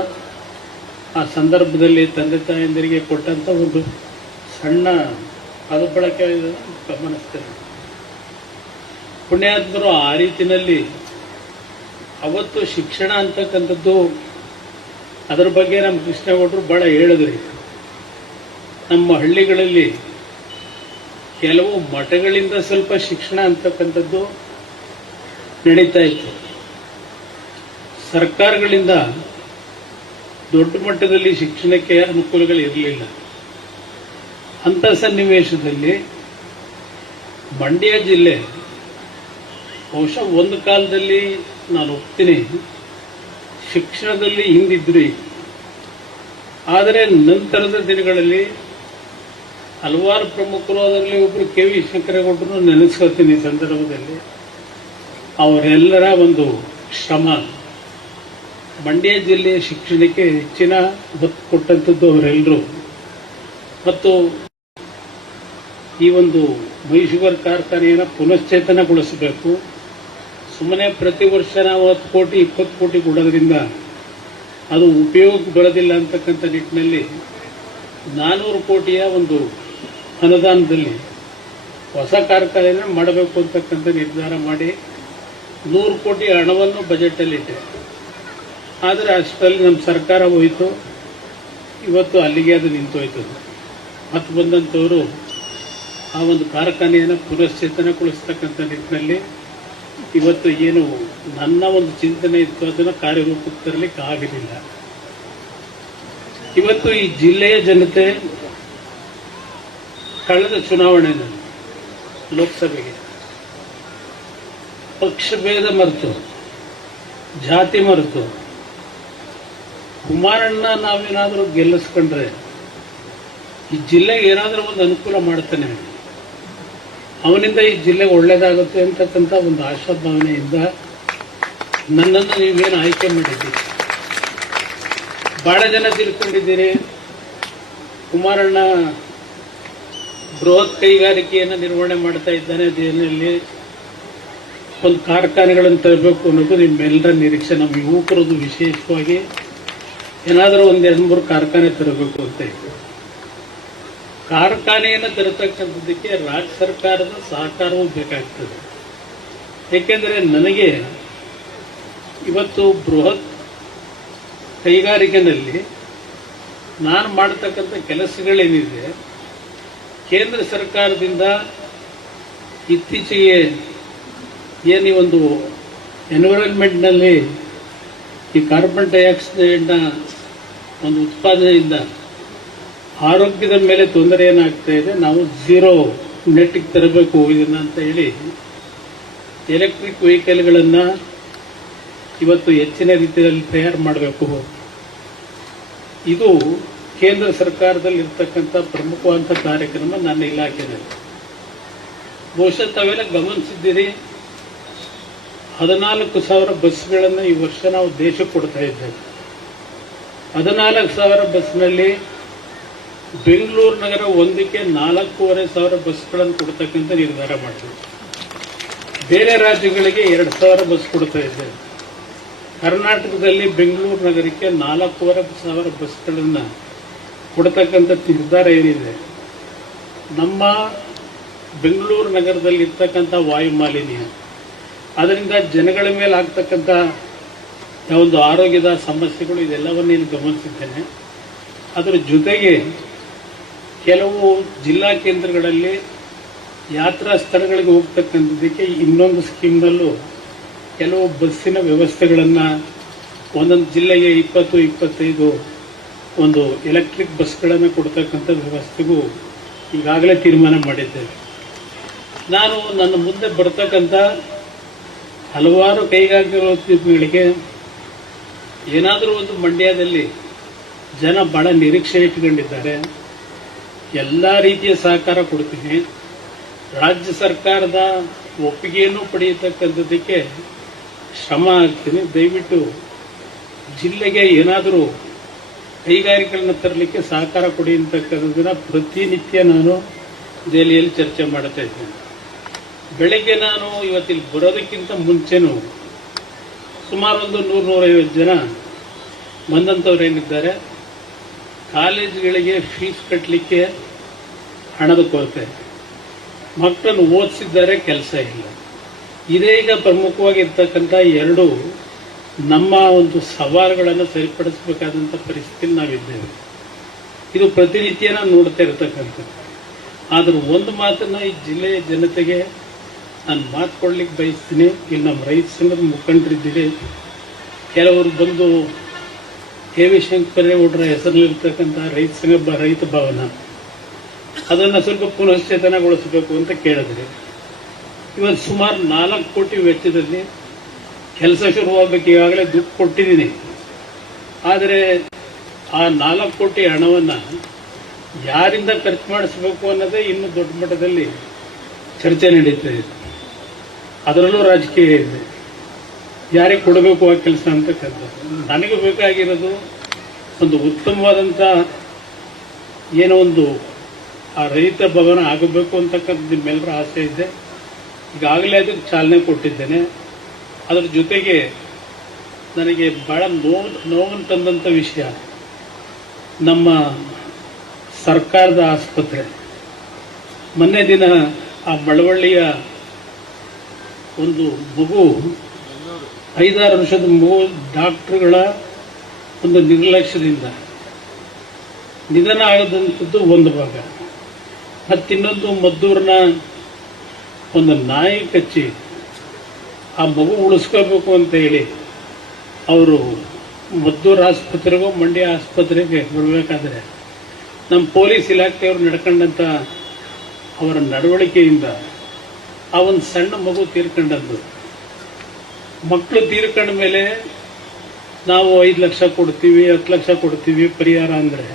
ಆ ಸಂದರ್ಭದಲ್ಲಿ ತಂದೆ ತಾಯಂದಿರಿಗೆ ಕೊಟ್ಟಂಥ ಒಂದು ಸಣ್ಣ ಪದಬಳಕೆ ಗಮನಿಸ್ತೇನೆ. ಪುಣ್ಯಾತ್ಮರು ಆ ರೀತಿಯಲ್ಲಿ ಅವತ್ತು ಶಿಕ್ಷಣ ಅಂತಕ್ಕಂಥದ್ದು ಅದರ ಬಗ್ಗೆ ನಮ್ಮ ಕೃಷ್ಣೇಗೌಡರು ಬಹಳ ಹೇಳಿದ್ರಿ. ನಮ್ಮ ಹಳ್ಳಿಗಳಲ್ಲಿ ಕೆಲವು ಮಠಗಳಿಂದ ಸ್ವಲ್ಪ ಶಿಕ್ಷಣ ಅಂತಕ್ಕಂಥದ್ದು ನಡೀತಾ ಇತ್ತು. ಸರ್ಕಾರಗಳಿಂದ ದೊಡ್ಡ ಮಟ್ಟದಲ್ಲಿ ಶಿಕ್ಷಣಕ್ಕೆ ಅನುಕೂಲಗಳಿರಲಿಲ್ಲ. ಅಂಥ ಸನ್ನಿವೇಶದಲ್ಲಿ ಮಂಡ್ಯ ಜಿಲ್ಲೆ ಬಹುಶಃ ಒಂದು ಕಾಲದಲ್ಲಿ ನಾನು ಒಪ್ತೀನಿ ಶಿಕ್ಷಣದಲ್ಲಿ ಹಿಂದಿದ್ರಿ, ಆದರೆ ನಂತರದ ದಿನಗಳಲ್ಲಿ ಹಲವಾರು ಪ್ರಮುಖರು, ಅದರಲ್ಲಿ ಒಬ್ಬರು KV ಶಂಕರೇಗೌಡರು ನೆನೆಸ್ಕೊಳ್ತೀನಿ ಈ ಸಂದರ್ಭದಲ್ಲಿ. ಅವರೆಲ್ಲರ ಒಂದು ಶ್ರಮ ಮಂಡ್ಯ ಜಿಲ್ಲೆಯ ಶಿಕ್ಷಣಕ್ಕೆ ಹೆಚ್ಚಿನ ಒತ್ತು ಕೊಟ್ಟಂಥದ್ದು ಅವರೆಲ್ಲರೂ. ಮತ್ತು ಈ ಒಂದು ಮೈಶುಗರ್ ಕಾರ್ಖಾನೆಯನ್ನು ಪುನಶ್ಚೇತನಗೊಳಿಸಬೇಕು. ಸುಮ್ಮನೆ ಪ್ರತಿ ವರ್ಷ ನಾವು 10 ಕೋಟಿ 20 ಕೋಟಿ ಕೊಡೋದ್ರಿಂದ ಅದು ಉಪಯೋಗಕ್ಕೆ ಬರೋದಿಲ್ಲ ಅಂತಕ್ಕಂಥ ನಿಟ್ಟಿನಲ್ಲಿ 400 ಕೋಟಿಯ ಒಂದು ಅನುದಾನದಲ್ಲಿ ಹೊಸ ಕಾರ್ಖಾನೆಯನ್ನು ಮಾಡಬೇಕು ಅಂತಕ್ಕಂಥ ನಿರ್ಧಾರ ಮಾಡಿ 100 ಕೋಟಿ ಹಣವನ್ನು ಬಜೆಟಲ್ಲಿಟ್ಟೆ. ಆದರೆ ಅಷ್ಟರಲ್ಲಿ ನಮ್ಮ ಸರ್ಕಾರ ಹೋಯಿತು, ಇವತ್ತು ಅಲ್ಲಿಗೆ ಅದು ನಿಂತೋಯ್ತು. ಮತ್ತು ಬಂದಂಥವರು ಆ ಒಂದು ಕಾರ್ಖಾನೆಯನ್ನು ಪುನಶ್ಚೇತನಗೊಳಿಸ್ತಕ್ಕಂಥ ನಿಟ್ಟಿನಲ್ಲಿ ಇವತ್ತು ಏನು ನನ್ನ ಒಂದು ಚಿಂತನೆ ಇತ್ತು ಅದನ್ನು ಕಾರ್ಯರೂಪಕ್ಕೆ ತರಲಿಕ್ಕೆ ಆಗಲಿಲ್ಲ. ಇವತ್ತು ಈ ಜಿಲ್ಲೆಯ ಜನತೆ ಕಳೆದ ಚುನಾವಣೆಯಲ್ಲಿ ಲೋಕಸಭೆಗೆ ಪಕ್ಷ ಭೇದ ಮರೆತು, ಜಾತಿ ಮರೆತು ಕುಮಾರಣ್ಣ ನಾವೇನಾದರೂ ಗೆಲ್ಲಿಸ್ಕೊಂಡ್ರೆ ಈ ಜಿಲ್ಲೆಗೆ ಏನಾದರೂ ಒಂದು ಅನುಕೂಲ ಮಾಡ್ತಾನೆ, ಅವನಿಂದ ಈ ಜಿಲ್ಲೆಗೆ ಒಳ್ಳೇದಾಗುತ್ತೆ ಅಂತಕ್ಕಂಥ ಒಂದು ಆಶಾಭಾವನೆಯಿಂದ ನನ್ನನ್ನು ನೀವೇನು ಆಯ್ಕೆ ಮಾಡಿದ್ದೀರಿ. ಬಹಳ ಜನ ತಿಳ್ಕೊಂಡಿದ್ದೀರಿ ಕುಮಾರಣ್ಣ ಬೃಹತ್ ಕೈಗಾರಿಕೆಯನ್ನು ನಿರ್ವಹಣೆ ಮಾಡ್ತಾ ಇದ್ದಾನೆ, ದೇಶದಲ್ಲಿ ಒಂದು ಕಾರ್ಖಾನೆಗಳನ್ನು ತರಬೇಕು ಅನ್ನೋದು ನಿಮ್ಮೆಲ್ಲರ ನಿರೀಕ್ಷೆ. ನಮ್ಮ ಯುವಕರದು ವಿಶೇಷವಾಗಿ ಏನಾದರೂ ಒಂದು 2-3 ಕಾರ್ಖಾನೆ ತರಬೇಕು ಅಂತ ಇತ್ತು. ಕಾರ್ಖಾನೆಯನ್ನು ತರತಕ್ಕಂಥದ್ದಕ್ಕೆ ರಾಜ್ಯ ಸರ್ಕಾರದ ಸಹಕಾರವೂ ಬೇಕಾಗ್ತದೆ. ಏಕೆಂದರೆ ನನಗೆ ಇವತ್ತು ಬೃಹತ್ ಕೈಗಾರಿಕೆಯಲ್ಲಿ ನಾನು ಮಾಡತಕ್ಕಂಥ ಕೆಲಸಗಳೇನಿದೆ, ಕೇಂದ್ರ ಸರ್ಕಾರದಿಂದ ಇತ್ತೀಚೆಗೆ ಏನು ಒಂದು ಎನ್ವಿರಾನ್ಮೆಂಟ್ನಲ್ಲಿ ಈ ಕಾರ್ಬನ್ ಡೈಆಕ್ಸೈಡ್ನ ಒಂದು ಉತ್ಪಾದನೆಯಿಂದ ಆರೋಗ್ಯದ ಮೇಲೆ ತೊಂದರೆ ಏನಾಗ್ತಾ ಇದೆ, ನಾವು ಝೀರೋ ನೆಟ್ಗೆ ತರಬೇಕು ಇದನ್ನ ಅಂತ ಹೇಳಿ ಎಲೆಕ್ಟ್ರಿಕ್ ವೆಹಿಕಲ್ಗಳನ್ನು ಇವತ್ತು ಹೆಚ್ಚಿನ ರೀತಿಯಲ್ಲಿ ತಯಾರು ಮಾಡಬೇಕು. ಇದು ಕೇಂದ್ರ ಸರ್ಕಾರದಲ್ಲಿ ಇರ್ತಕ್ಕಂಥ ಪ್ರಮುಖವಾದ ಕಾರ್ಯಕ್ರಮ ನನ್ನ ಇಲಾಖೆಯಲ್ಲಿ. ಬಹುಶಃ ತಾವೆಲ್ಲ ಗಮನಿಸಿದ್ದೀರಿ, 14,000 ಬಸ್ಗಳನ್ನು ಈ ವರ್ಷ ನಾವು ದೇಶಕ್ಕೆ ಕೊಡ್ತಾ ಇದ್ದೇವೆ. 14,000 ಬಸ್ನಲ್ಲಿ ಬೆಂಗಳೂರು ನಗರ ಒಂದಕ್ಕೆ 4,500 ಬಸ್ಗಳನ್ನು ಕೊಡ್ತಕ್ಕಂಥ ನಿರ್ಧಾರ ಮಾಡಿದ್ವಿ. ಬೇರೆ ರಾಜ್ಯಗಳಿಗೆ 2,000 ಬಸ್ ಕೊಡ್ತಾ ಇದ್ದೇವೆ. ಕರ್ನಾಟಕದಲ್ಲಿ ಬೆಂಗಳೂರು ನಗರಕ್ಕೆ 4,500 ಬಸ್ಗಳನ್ನು ಕೊಡ್ತಕ್ಕಂಥ ನಿರ್ಧಾರ ಏನಿದೆ, ನಮ್ಮ ಬೆಂಗಳೂರು ನಗರದಲ್ಲಿ ಇರ್ತಕ್ಕಂಥ ವಾಯು ಮಾಲಿನ್ಯ, ಅದರಿಂದ ಜನಗಳ ಮೇಲೆ ಆಗ್ತಕ್ಕಂಥ ಒಂದು ಆರೋಗ್ಯದ ಸಮಸ್ಯೆಗಳು, ಇದೆಲ್ಲವನ್ನೇನು ಗಮನಿಸಿದ್ದೇನೆ. ಅದರ ಜೊತೆಗೆ ಕೆಲವು ಜಿಲ್ಲಾ ಕೇಂದ್ರಗಳಲ್ಲಿ ಯಾತ್ರಾ ಸ್ಥಳಗಳಿಗೆ ಹೋಗ್ತಕ್ಕಂಥದ್ದಕ್ಕೆ ಇನ್ನೊಂದು ಸ್ಕೀಮ್ನಲ್ಲೂ ಕೆಲವು ಬಸ್ಸಿನ ವ್ಯವಸ್ಥೆಗಳನ್ನು ಒಂದೊಂದು ಜಿಲ್ಲೆಗೆ 20-25 ಒಂದು ಎಲೆಕ್ಟ್ರಿಕ್ ಬಸ್ಗಳನ್ನು ಕೊಡ್ತಕ್ಕಂಥ ವ್ಯವಸ್ಥೆಗೂ ಈಗಾಗಲೇ ತೀರ್ಮಾನ ಮಾಡಿದ್ದೇವೆ. ನಾನು ನನ್ನ ಮುಂದೆ ಬರ್ತಕ್ಕಂಥ ಹಲವಾರು ಕೈಗಾರಿಕೆಗಳಿಗೆ ಏನಾದರೂ ಒಂದು ಮಂಡ್ಯದಲ್ಲಿ ಜನ ಬಹಳ ನಿರೀಕ್ಷೆ ಇಟ್ಕೊಂಡಿದ್ದಾರೆ, ಎಲ್ಲ ರೀತಿಯ ಸಹಕಾರ ಕೊಡ್ತೀನಿ. ರಾಜ್ಯ ಸರ್ಕಾರದ ಒಪ್ಪಿಗೆಯನ್ನು ಪಡೆಯತಕ್ಕಂಥದ್ದಕ್ಕೆ ಶ್ರಮ ಆಗ್ತೀನಿ. ದಯವಿಟ್ಟು ಜಿಲ್ಲೆಗೆ ಏನಾದರೂ ಕೈಗಾರಿಕೆಗಳನ್ನು ತರಲಿಕ್ಕೆ ಸಹಕಾರ ಕೊಡಿ ಅಂತಕ್ಕಂಥದ್ದನ್ನ ಪ್ರತಿನಿತ್ಯ ನಾನು ದೆಹಲಿಯಲ್ಲಿ ಚರ್ಚೆ ಮಾಡ್ತಾ ಇದ್ದೇನೆ. ಬೆಳಗ್ಗೆ ನಾನು ಇವತ್ತಿಲ್ಲಿ ಬರೋದಕ್ಕಿಂತ ಮುಂಚೆನೂ ಸುಮಾರು ಒಂದು 100-150 ಜನ ಬಂದಂಥವ್ರೇನಿದ್ದಾರೆ, ಕಾಲೇಜುಗಳಿಗೆ ಫೀಸ್ ಕಟ್ಟಲಿಕ್ಕೆ ಹಣದ ಕೊರತೆ, ಮಕ್ಕಳನ್ನು ಓದಿಸಿದ್ದಾರೆ, ಕೆಲಸ ಇಲ್ಲ. ಇದೇ ಈಗ ಪ್ರಮುಖವಾಗಿರ್ತಕ್ಕಂಥ ಎರಡು ನಮ್ಮ ಒಂದು ಸವಾಲುಗಳನ್ನು ಸರಿಪಡಿಸಬೇಕಾದಂಥ ಪರಿಸ್ಥಿತಿಯಲ್ಲಿ ನಾವಿದ್ದೇವೆ. ಇದು ಪ್ರತಿನಿತ್ಯ ನಾನು ನೋಡ್ತಾ ಇರತಕ್ಕಂಥದ್ದು. ಆದರೂ ಒಂದು ಮಾತನ್ನ ಈ ಜಿಲ್ಲೆಯ ಜನತೆಗೆ ನಾನು ಮಾತು ಕೊಡ್ಲಿಕ್ಕೆ ಬಯಸ್ತೀನಿ. ಇಲ್ಲಿ ನಮ್ಮ ರೈತ ಸಂಘದ ಮುಖಂಡರಿದ್ದೀರಿ, ಕೆಲವರು ಬಂದು ಕೆ ವಿ ಶಂಕರೇಗೌಡರ ಹೆಸರಲ್ಲಿರ್ತಕ್ಕಂಥ ರೈತ ಭವನ ಅದನ್ನು ಸ್ವಲ್ಪ ಪುನಶ್ಚೇತನಗೊಳಿಸಬೇಕು ಅಂತ ಕೇಳಿದ್ರಿ. ಇವತ್ತು ಸುಮಾರು 4 ಕೋಟಿ ವೆಚ್ಚದಲ್ಲಿ ಕೆಲಸ ಶುರುವಾಗಬೇಕು. ಈಗಾಗಲೇ ದುಡ್ಡು ಕೊಟ್ಟಿದ್ದೀನಿ. ಆದರೆ ಆ 4 ಕೋಟಿ ಹಣವನ್ನು ಯಾರಿಂದ ಖರ್ಚು ಮಾಡಿಸಬೇಕು ಅನ್ನೋದೇ ಇನ್ನೂ ದೊಡ್ಡ ಮಟ್ಟದಲ್ಲಿ ಚರ್ಚೆ ನಡೀತಾ ಇದೆ. ಅದರಲ್ಲೂ ರಾಜಕೀಯ ಇದೆ, ಯಾರಿಗೆ ಕೊಡಬೇಕು ಆ ಕೆಲಸ ಅಂತಕ್ಕಂಥದ್ದು. ನನಗೆ ಬೇಕಾಗಿರೋದು ಒಂದು ಉತ್ತಮವಾದಂಥ ಏನೋ ಒಂದು ಆ ರೈತ ಭವನ ಆಗಬೇಕು ಅಂತಕ್ಕಂಥ ನಿಮ್ಮೆಲ್ಲರ ಆಸೆ ಇದೆ. ಈಗಾಗಲೇ ಅದಕ್ಕೆ ಚಾಲನೆ ಕೊಟ್ಟಿದ್ದೇನೆ. ಅದರ ಜೊತೆಗೆ ನನಗೆ ಬಹಳ ನೋವನ್ನು ತಂದಂಥ ವಿಷಯ, ನಮ್ಮ ಸರ್ಕಾರದ ಆಸ್ಪತ್ರೆ ಮೊನ್ನೆ ದಿನ ಆ ಮಳವಳ್ಳಿಯ ಒಂದು ಮಗು 5-6 ವರ್ಷದ ಮಗು ಡಾಕ್ಟರ್ಗಳ ಒಂದು ನಿರ್ಲಕ್ಷ್ಯದಿಂದ ನಿಧನ ಆಗದಂಥದ್ದು ಒಂದು ಭಾಗ. ಮತ್ತಿನ್ನೊಂದು ಮದ್ದೂರಿನ ಒಂದು ನಾಯಿ ಕಚ್ಚಿ ಆ ಮಗು ಉಳಿಸ್ಕೋಬೇಕು ಅಂತ ಹೇಳಿ ಅವರು ಮದ್ದೂರು ಆಸ್ಪತ್ರೆಗೂ ಮಂಡ್ಯ ಆಸ್ಪತ್ರೆಗೆ ಬರಬೇಕಾದ್ರೆ ನಮ್ಮ ಪೊಲೀಸ್ ಇಲಾಖೆಯವರು ನಡ್ಕೊಂಡಂಥ ಅವರ ನಡವಳಿಕೆಯಿಂದ ಆ ಒಂದು ಸಣ್ಣ ಮಗು ತೀರ್ಕೊಂಡದ್ದು. ಮಕ್ಕಳು ತೀರ್ಕೊಂಡ ಮೇಲೆ ನಾವು 5 ಲಕ್ಷ ಕೊಡ್ತೀವಿ, 10 ಲಕ್ಷ ಕೊಡ್ತೀವಿ ಪರಿಹಾರ ಅಂದರೆ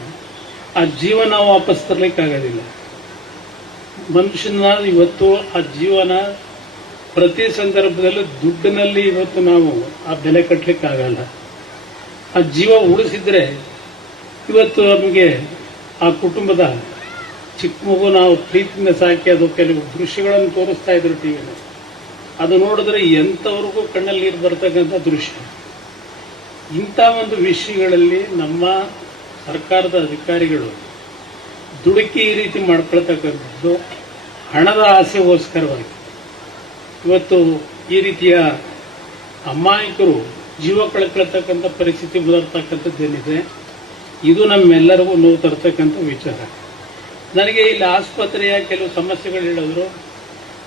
ಆ ಜೀವನ ವಾಪಸ್ ತರಲಿಕ್ಕಾಗೋದಿಲ್ಲ. ಮನುಷ್ಯನ ಇವತ್ತು ಆ ಜೀವನ ಪ್ರತಿ ಸಂದರ್ಭದಲ್ಲೂ ದುಡ್ಡಿನಲ್ಲಿ ಇವತ್ತು ನಾವು ಆ ಬೆಲೆ ಕಟ್ಟಲಿಕ್ಕಾಗಲ್ಲ. ಆ ಜೀವ ಉಳಿಸಿದ್ರೆ ಇವತ್ತು ನಮಗೆ ಆ ಕುಟುಂಬದ ಚಿಕ್ಕ ಮಗು ನಾವು ಪ್ರೀತಿಯಿಂದ ಸಾಕಿ ಅದು ಕೆಲವು ದೃಶ್ಯಗಳನ್ನು ತೋರಿಸ್ತಾ ಇದ್ರು ಟಿವಿಯಲ್ಲಿ, ಅದು ನೋಡಿದ್ರೆ ಎಂಥವ್ರಿಗೂ ಕಣ್ಣಲ್ಲಿ ನೀರು ಬರ್ತಕ್ಕಂಥ ದೃಶ್ಯ. ಇಂಥ ಒಂದು ವಿಷಯಗಳಲ್ಲಿ ನಮ್ಮ ಸರ್ಕಾರದ ಅಧಿಕಾರಿಗಳು ದುಡುಕಿ ಈ ರೀತಿ ಮಾಡ್ಕೊಳ್ತಕ್ಕಂಥದ್ದು ಹಣದ ಆಸೆಗೋಸ್ಕರವಾಗಿ ಇವತ್ತು ಈ ರೀತಿಯ ಅಮಾಯಕರು ಜೀವ ಕಳ್ಕೊಳ್ತಕ್ಕಂಥ ಪರಿಸ್ಥಿತಿ ಬರ್ತಕ್ಕಂಥದ್ದೇನಿದೆ ಇದು ನಮ್ಮೆಲ್ಲರಿಗೂ ನೋವು ತರ್ತಕ್ಕಂಥ ವಿಚಾರ. ನನಗೆ ಇಲ್ಲಿ ಆಸ್ಪತ್ರೆಯ ಕೆಲವು ಸಮಸ್ಯೆಗಳು ಹೇಳಿದ್ರು.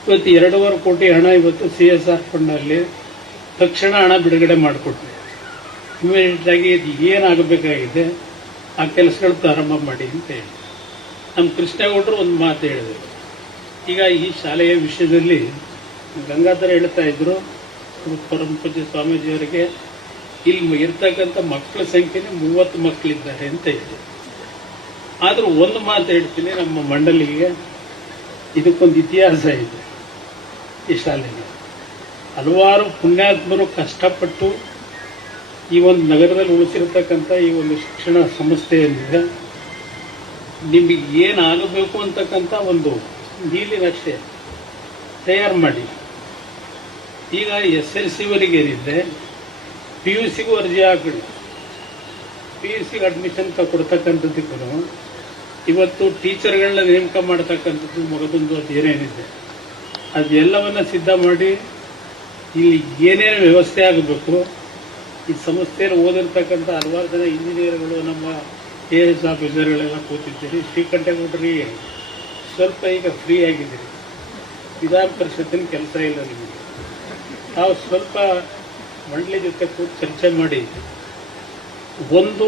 ಇವತ್ತು 2.5 ಕೋಟಿ ಹಣ ಇವತ್ತು CSR ಫಂಡ್ನಲ್ಲಿ ತಕ್ಷಣ ಹಣ ಬಿಡುಗಡೆ ಮಾಡಿಕೊಟ್ರೆ ಇಮಿಡಿಯೇಟ್ ಆಗಿ ಇದು ಏನಾಗಬೇಕಾಗಿದೆ ಆ ಕೆಲಸಗಳು ಪ್ರಾರಂಭ ಮಾಡಿ ಅಂತ ಹೇಳಿ ನಮ್ಮ ಕೃಷ್ಣೇಗೌಡರು ಒಂದು ಮಾತು ಹೇಳಿದರು. ಈಗ ಈ ಶಾಲೆಯ ವಿಷಯದಲ್ಲಿ ಗಂಗಾಧರ ಹೇಳ್ತಾ ಇದ್ರು, ಪರಮ ಪೂಜ್ಯ ಸ್ವಾಮೀಜಿಯವರಿಗೆ ಇಲ್ಲಿ ಇರ್ತಕ್ಕಂಥ ಮಕ್ಕಳ ಸಂಖ್ಯೆನೇ 30 ಮಕ್ಕಳಿದ್ದಾರೆ ಅಂತ ಇದೆ. ಆದ್ರೂ ಒಂದು ಮಾತು ಹೇಳ್ತೀನಿ, ನಮ್ಮ ಮಂಡಳಿಗೆ ಇದಕ್ಕೊಂದು ಇತಿಹಾಸ ಇದೆ. ಈ ಶಾಲೆಗೆ ಹಲವಾರು ಪುಣ್ಯಾತ್ಮರು ಕಷ್ಟಪಟ್ಟು ಈ ಒಂದು ನಗರದಲ್ಲಿ ಉಳಿಸಿರ್ತಕ್ಕಂಥ ಈ ಒಂದು ಶಿಕ್ಷಣ ಸಂಸ್ಥೆ ಏನಿದೆ, ನಿಮಗೆ ಏನಾಗಬೇಕು ಅಂತಕ್ಕಂಥ ಒಂದು ನೀಲಿ ನಕ್ಷೆ ತಯಾರು ಮಾಡಿ ಈಗ SLC-ವರೆಗೆ ಏನಿದೆ PUC-ಗೂ ಅರ್ಜಿ ಹಾಕಿ PUC-ಗೆ ಅಡ್ಮಿಷನ್ ಕೊಡ್ತಕ್ಕಂಥದ್ದಕ್ಕೂ ಇವತ್ತು ಟೀಚರ್ಗಳನ್ನ ನೇಮಕ ಮಾಡ್ತಕ್ಕಂಥದ್ದು ಮಗದೊಂದು ಅದು ಏನೇನಿದೆ ಅದೆಲ್ಲವನ್ನ ಸಿದ್ಧ ಮಾಡಿ ಇಲ್ಲಿ ಏನೇನು ವ್ಯವಸ್ಥೆ ಆಗಬೇಕು. ಈ ಸಂಸ್ಥೆಯಲ್ಲಿ ಓದಿರ್ತಕ್ಕಂಥ ಹಲವಾರು ಜನ ಇಂಜಿನಿಯರ್ಗಳು, ನಮ್ಮ AS ಆಫೀಸರ್ಗಳೆಲ್ಲ ಕೂತಿದ್ದೀರಿ. ಶ್ರೀಕಂಠೇಗೌಡರಿಗೆ ಸ್ವಲ್ಪ ಈಗ ಫ್ರೀ ಆಗಿದ್ದೀರಿ, ವಿಧಾನ ಪರಿಷತ್ತಿನ ಕೆಲಸ ಇಲ್ಲ ನಿಮಗೆ. ನಾವು ಸ್ವಲ್ಪ ಮಂಡಳಿ ಜೊತೆ ಕೂತು ಚರ್ಚೆ ಮಾಡಿ ಒಂದು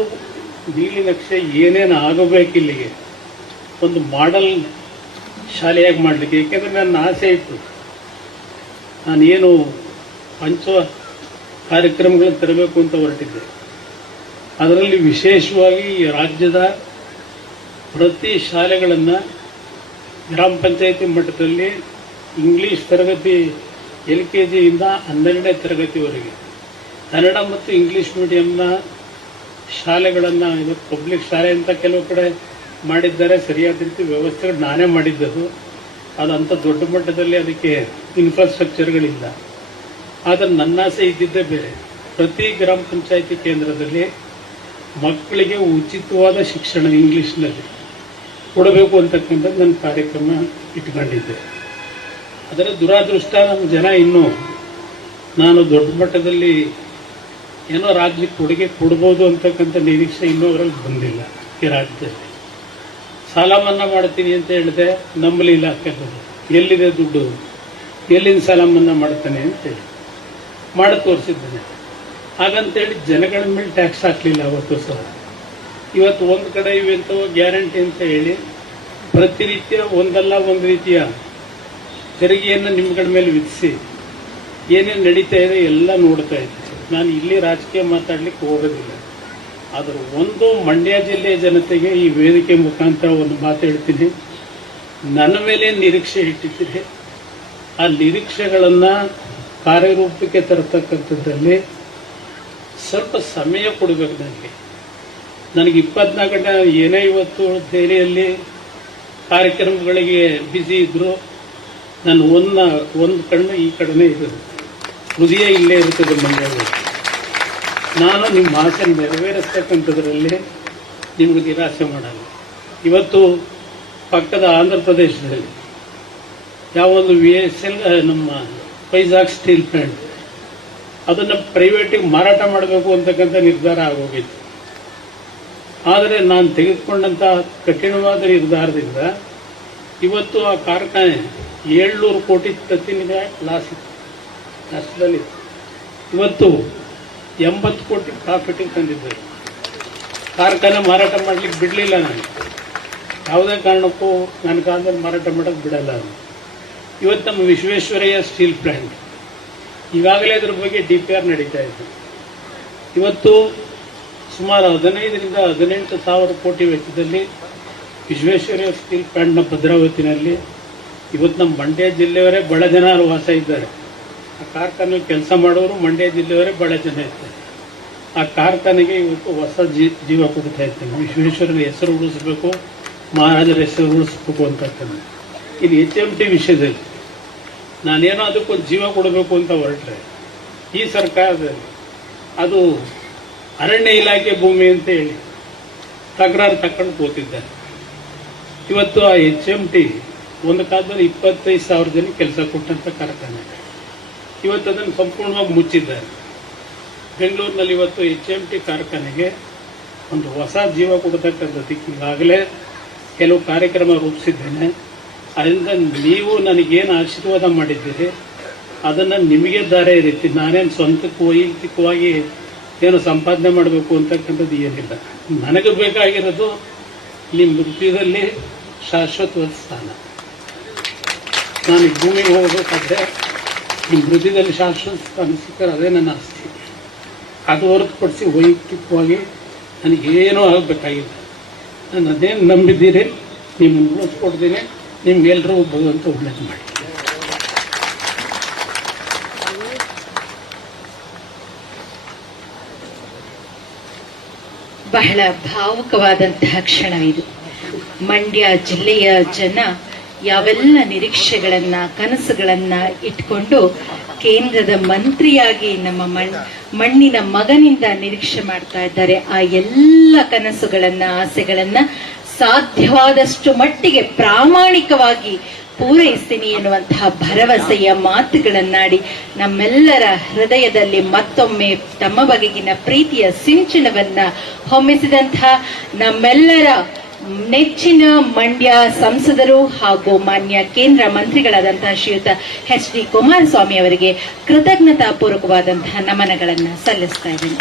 ನೀಲಿ ನಕ್ಷೆ ಏನೇನು ಆಗಬೇಕು ಇಲ್ಲಿಗೆ ಒಂದು ಮಾಡೆಲ್ ಶಾಲೆಯಾಗಿ ಮಾಡಲಿಕ್ಕೆ. ಏಕೆಂದರೆ ನನ್ನ ಆಸೆ ಇತ್ತು, ನಾನೇನು ಪಂಚ ಕಾರ್ಯಕ್ರಮಗಳನ್ನು ತರಬೇಕು ಅಂತ ಹೊರಟಿದ್ದೆ. ಅದರಲ್ಲಿ ವಿಶೇಷವಾಗಿ ಈ ರಾಜ್ಯದ ಪ್ರತಿ ಶಾಲೆಗಳನ್ನು ಗ್ರಾಮ ಪಂಚಾಯಿತಿ ಮಟ್ಟದಲ್ಲಿ ಇಂಗ್ಲಿಷ್ ತರಗತಿ LKG-ಯಿಂದ 12ನೇ ತರಗತಿವರೆಗೆ ಕನ್ನಡ ಮತ್ತು ಇಂಗ್ಲಿಷ್ ಮೀಡಿಯಂನ ಶಾಲೆಗಳನ್ನು, ಇವತ್ತು ಪಬ್ಲಿಕ್ ಶಾಲೆ ಅಂತ ಕೆಲವು ಕಡೆ ಮಾಡಿದ್ದಾರೆ, ಸರಿಯಾದ ರೀತಿ ವ್ಯವಸ್ಥೆಗಳು ನಾನೇ ಮಾಡಿದ್ದದು. ಅದಂತ ದೊಡ್ಡ ಮಟ್ಟದಲ್ಲಿ ಅದಕ್ಕೆ ಇನ್ಫ್ರಾಸ್ಟ್ರಕ್ಚರ್ಗಳಿಲ್ಲ. ಆದರೆ ನನ್ನ ಆಸೆ ಇದ್ದಿದ್ದೇ ಬೇರೆ. ಪ್ರತಿ ಗ್ರಾಮ ಪಂಚಾಯಿತಿ ಕೇಂದ್ರದಲ್ಲಿ ಮಕ್ಕಳಿಗೆ ಉಚಿತವಾದ ಶಿಕ್ಷಣ ಇಂಗ್ಲಿಷ್ನಲ್ಲಿ ಕೊಡಬೇಕು ಅಂತಕ್ಕಂಥದ್ದು ನನ್ನ ಕಾರ್ಯಕ್ರಮ ಇಟ್ಕೊಂಡಿದ್ದೆ. ಅದರ ದುರಾದೃಷ್ಟ ನಮ್ಮ ಜನ ಇನ್ನೂ ನಾನು ದೊಡ್ಡ ಮಟ್ಟದಲ್ಲಿ ಏನೋ ರಾಜ್ಯಕ್ಕೆ ಕೊಡುಗೆ ಕೊಡ್ಬೋದು ಅಂತಕ್ಕಂಥ ನಿರೀಕ್ಷೆ ಇನ್ನೂ ಅವರಲ್ಲಿ ಬಂದಿಲ್ಲ. ಈ ರಾಜ್ಯದಲ್ಲಿ ಸಾಲ ಮನ್ನಾ ಮಾಡ್ತೀನಿ ಅಂತ ಹೇಳಿದೆ, ನಂಬಲಿಲ್ಲ. ಎಲ್ಲಿದೆ ದುಡ್ಡು, ಎಲ್ಲಿಂದ ಸಾಲ ಮನ್ನಾ ಮಾಡ್ತಾನೆ ಅಂತೇಳಿ ಮಾಡಿ ತೋರಿಸಿದ್ದೇನೆ. ಹಾಗಂತೇಳಿ ಜನಗಳ ಮೇಲೆ ಟ್ಯಾಕ್ಸ್ ಹಾಕಲಿಲ್ಲ ಅವತ್ತು ಸಹ. ಇವತ್ತು ಒಂದು ಕಡೆ ಇವೆಂತವೋ ಗ್ಯಾರಂಟಿ ಅಂತ ಹೇಳಿ ಪ್ರತಿನಿತ್ಯ ಒಂದಲ್ಲ ಒಂದು ರೀತಿಯ ತೆರಿಗೆಯನ್ನು ನಿಮ್ಗಳ ಮೇಲೆ ವಿಧಿಸಿ ಏನೇನು ನಡೀತಾ ಇದೆ ಎಲ್ಲ ನೋಡ್ತಾ ಇದ್ದೆ. ನಾನು ಇಲ್ಲಿ ರಾಜಕೀಯ ಮಾತಾಡ್ಲಿಕ್ಕೆ ಹೋಗೋದಿಲ್ಲ. ಆದರೂ ಒಂದು ಮಂಡ್ಯ ಜಿಲ್ಲೆಯ ಜನತೆಗೆ ಈ ವೇದಿಕೆ ಮುಖಾಂತರ ಒಂದು ಮಾತು ಹೇಳ್ತೀನಿ. ನನ್ನ ಮೇಲೆ ನಿರೀಕ್ಷೆ ಇಟ್ಟಿದ್ದೀರಿ, ಆ ನಿರೀಕ್ಷೆಗಳನ್ನು ಕಾರ್ಯರೂಪಕ್ಕೆ ತರತಕ್ಕಂಥದ್ದಲ್ಲಿ ಸ್ವಲ್ಪ ಸಮಯ ಕೊಡಬೇಕು. ನನಗೆ 24 ಗಂಟೆ ಏನೇ ಇವತ್ತು ದೆಹಲಿಯಲ್ಲಿ ಕಾರ್ಯಕ್ರಮಗಳಿಗೆ ಬ್ಯುಸಿ ಇದ್ರು, ನಾನು ಒಂದು ಕಣ್ಣು ಈ ಕಡೆನೇ ಇರೋದು, ಹೃದಯ ಇಲ್ಲೇ ಇರ್ತದೆ ಮಂಡ್ಯದಲ್ಲಿ. ನಾನು ನಿಮ್ಮ ಆಸೆ ನೆರವೇರಿಸ್ತಕ್ಕಂಥದ್ರಲ್ಲಿ ನಿಮಗೆ ನಿರಾಸೆ ಮಾಡಲ್ಲ. ಇವತ್ತು ಪಕ್ಕದ ಆಂಧ್ರ ಪ್ರದೇಶದಲ್ಲಿ ಯಾವೊಂದು VSL ನಮ್ಮ ವೈಜಾಗ್ ಸ್ಟೀಲ್ ಪ್ಲಾಂಟ್ ಅದನ್ನು ಪ್ರೈವೇಟಿಗೆ ಮಾರಾಟ ಮಾಡಬೇಕು ಅಂತಕ್ಕಂಥ ನಿರ್ಧಾರ ಆಗೋಗಿತ್ತು. ಆದರೆ ನಾನು ತೆಗೆದುಕೊಂಡಂಥ ಕಠಿಣವಾದ ನಿರ್ಧಾರದಿಂದ ಇವತ್ತು ಆ ಕಾರ್ಖಾನೆ 700 ಕೋಟಿ ಪ್ರತಿನಿತ್ಯ ಲಾಸ್ ಇತ್ತು, ನಷ್ಟದಲ್ಲಿ. ಇವತ್ತು 80 ಕೋಟಿ ಪ್ರಾಫಿಟಿಗೆ ತಂದಿದ್ದಾರೆ. ಕಾರ್ಖಾನೆ ಮಾರಾಟ ಮಾಡಲಿಕ್ಕೆ ಬಿಡಲಿಲ್ಲ. ನಾನು ಯಾವುದೇ ಕಾರಣಕ್ಕೂ ನನ್ನ ಕಾಲದಲ್ಲಿ ಮಾರಾಟ ಮಾಡೋಕ್ಕೆ ಬಿಡಲ್ಲ. ಇವತ್ತು ನಮ್ಮ ವಿಶ್ವೇಶ್ವರಯ್ಯ ಸ್ಟೀಲ್ ಪ್ಲಾಂಟ್ ಈಗಾಗಲೇ ಅದರ ಬಗ್ಗೆ DPR ನಡೀತಾ ಇದೆ. ಇವತ್ತು ಸುಮಾರು 15 ರಿಂದ 18 ಸಾವಿರ ಕೋಟಿ ವೆಚ್ಚದಲ್ಲಿ ವಿಶ್ವೇಶ್ವರಯ್ಯ ಸ್ಟೀಲ್ ಪ್ಲಾಂಟ್ನ ಭದ್ರಾವತಿನಲ್ಲಿ ಇವತ್ತು ನಮ್ಮ ಮಂಡ್ಯ ಜಿಲ್ಲೆಯವರೇ ಬಹಳ ಜನ ವಾಸ ಇದ್ದಾರೆ. ಆ ಕಾರ್ಖಾನೆ ಕೆಲಸ ಮಾಡೋರು ಮಂಡ್ಯ ಜಿಲ್ಲೆಯವರೇ ಬಹಳ ಜನ ಇದ್ದಾರೆ. ಆ ಕಾರ್ಖಾನೆಗೆ ಇವತ್ತು ಹೊಸ ಜೀವ ಕೊಡ್ತಾ ಇದ್ದೇನೆ. ವಿಶ್ವೇಶ್ವರಯ್ಯ ಹೆಸರು ಉಳಿಸಬೇಕು, ಮಹಾರಾಜರ ಹೆಸರು ಉಳಿಸಬೇಕು ಅಂತಕ್ಕಂಥ ಇದು HMT ವಿಷಯದಲ್ಲಿ ನಾನೇನೋ ಅದಕ್ಕೊಂದು ಜೀವ ಕೊಡಬೇಕು ಅಂತ ಹೊರಟ್ರೆ ಈ ಸರ್ಕಾರದಲ್ಲಿ ಅದು ಅರಣ್ಯ ಇಲಾಖೆ ಭೂಮಿ ಅಂತ ಹೇಳಿ ತಕರಾರು ತಕೊಂಡು ಕೂತಿದ್ದಾರೆ. ಇವತ್ತು ಆ HMT ಒಂದು ಕಾಲದಲ್ಲಿ 25,000 ಜನ ಕೆಲಸ ಕೊಟ್ಟಂತ ಕಾರ್ಖಾನೆ, ಇವತ್ತು ಅದನ್ನು ಸಂಪೂರ್ಣವಾಗಿ ಮುಚ್ಚಿದ್ದಾರೆ. ಬೆಂಗಳೂರಿನಲ್ಲಿ ಇವತ್ತು HMT ಕಾರ್ಖಾನೆಗೆ ಒಂದು ಹೊಸ ಜೀವ ಕೊಡತಕ್ಕಂಥದ್ದಕ್ಕೆ ಈಗಾಗಲೇ ಕೆಲವು ಕಾರ್ಯಕ್ರಮ ರೂಪಿಸಿದ್ದೇನೆ. ಅದರಿಂದ ನೀವು ನನಗೇನು ಆಶೀರ್ವಾದ ಮಾಡಿದ್ದೀರಿ ಅದನ್ನು ನಿಮಗೆ ದಾರೆ ರೀತಿ, ನಾನೇನು ಸ್ವಂತಕ್ಕೆ ವೈಯಕ್ತಿಕವಾಗಿ ಏನು ಸಂಪಾದನೆ ಮಾಡಬೇಕು ಅಂತಕ್ಕಂಥದ್ದು ಏನಿಲ್ಲ. ನನಗೆ ಬೇಕಾಗಿರೋದು ನಿಮ್ಮ ಹೃದಯದಲ್ಲಿ ಶಾಶ್ವತವಾದ ಸ್ಥಾನ. ನಾನು ಈ ಭೂಮಿಗೆ ಹೋಗಬೇಕಾದ್ರೆ ನಿಮ್ಮ ಹೃದಯದಲ್ಲಿ ಶಾಶ್ವತ ಸ್ಥಾನ ಸಿಕ್ಕರೆ ಅದೇ ನನ್ನ ಆಸ್ತಿ. ಅದು ಹೊರತುಪಡಿಸಿ ವೈಯಕ್ತಿಕವಾಗಿ ನನಗೇನೂ ಆಗಬೇಕಾಗಿಲ್ಲ. ನಾನು ಅದೇನು ನಂಬಿದ್ದೀರಿ ನಿಮ್ಮನ್ನು ಉಳಿಸ್ಕೊಡ್ತೀನಿ. ನಿಮ್ಗೆಲ್ಲರೂ ಭಗವಂತ ಒಳ್ಳೇದು ಮಾಡಿ. ಬಹಳ ಭಾವುಕವಾದಂತಹ ಕ್ಷಣವಿದು. ಮಂಡ್ಯ ಜಿಲ್ಲೆಯ ಜನ ಯಾವೆಲ್ಲ ನಿರೀಕ್ಷೆಗಳನ್ನ ಕನಸುಗಳನ್ನ ಇಟ್ಕೊಂಡು ಕೇಂದ್ರದ ಮಂತ್ರಿಯಾಗಿ ನಮ್ಮ ಮಣ್ಣಿನ ಮಗನಿಂದ ನಿರೀಕ್ಷೆ ಮಾಡ್ತಾ ಇದ್ದಾರೆ. ಆ ಎಲ್ಲ ಕನಸುಗಳನ್ನ ಆಸೆಗಳನ್ನ ಸಾಧ್ಯವಾದಷ್ಟು ಮಟ್ಟಿಗೆ ಪ್ರಾಮಾಣಿಕವಾಗಿ ಪೂರೈಸ್ತೀನಿ ಎನ್ನುವಂತಹ ಭರವಸೆಯ ಮಾತುಗಳನ್ನಾಡಿ ನಮ್ಮೆಲ್ಲರ ಹೃದಯದಲ್ಲಿ ಮತ್ತೊಮ್ಮೆ ತಮ್ಮ ಬಗೆಗಿನ ಪ್ರೀತಿಯ ಸಿಂಚನವನ್ನ ಹೊಮ್ಮಿಸಿದಂತಹ ನಮ್ಮೆಲ್ಲರ ನೆಚ್ಚಿನ ಮಂಡ್ಯ ಸಂಸದರು ಹಾಗೂ ಮಾನ್ಯ ಕೇಂದ್ರ ಮಂತ್ರಿಗಳಾದಂತಹ ಶ್ರೀಯುತ HD ಕುಮಾರಸ್ವಾಮಿ ಅವರಿಗೆ ಕೃತಜ್ಞತಾಪೂರ್ವಕವಾದಂತಹ ನಮನಗಳನ್ನು ಸಲ್ಲಿಸ್ತಾ ಇದ್ದೇನೆ.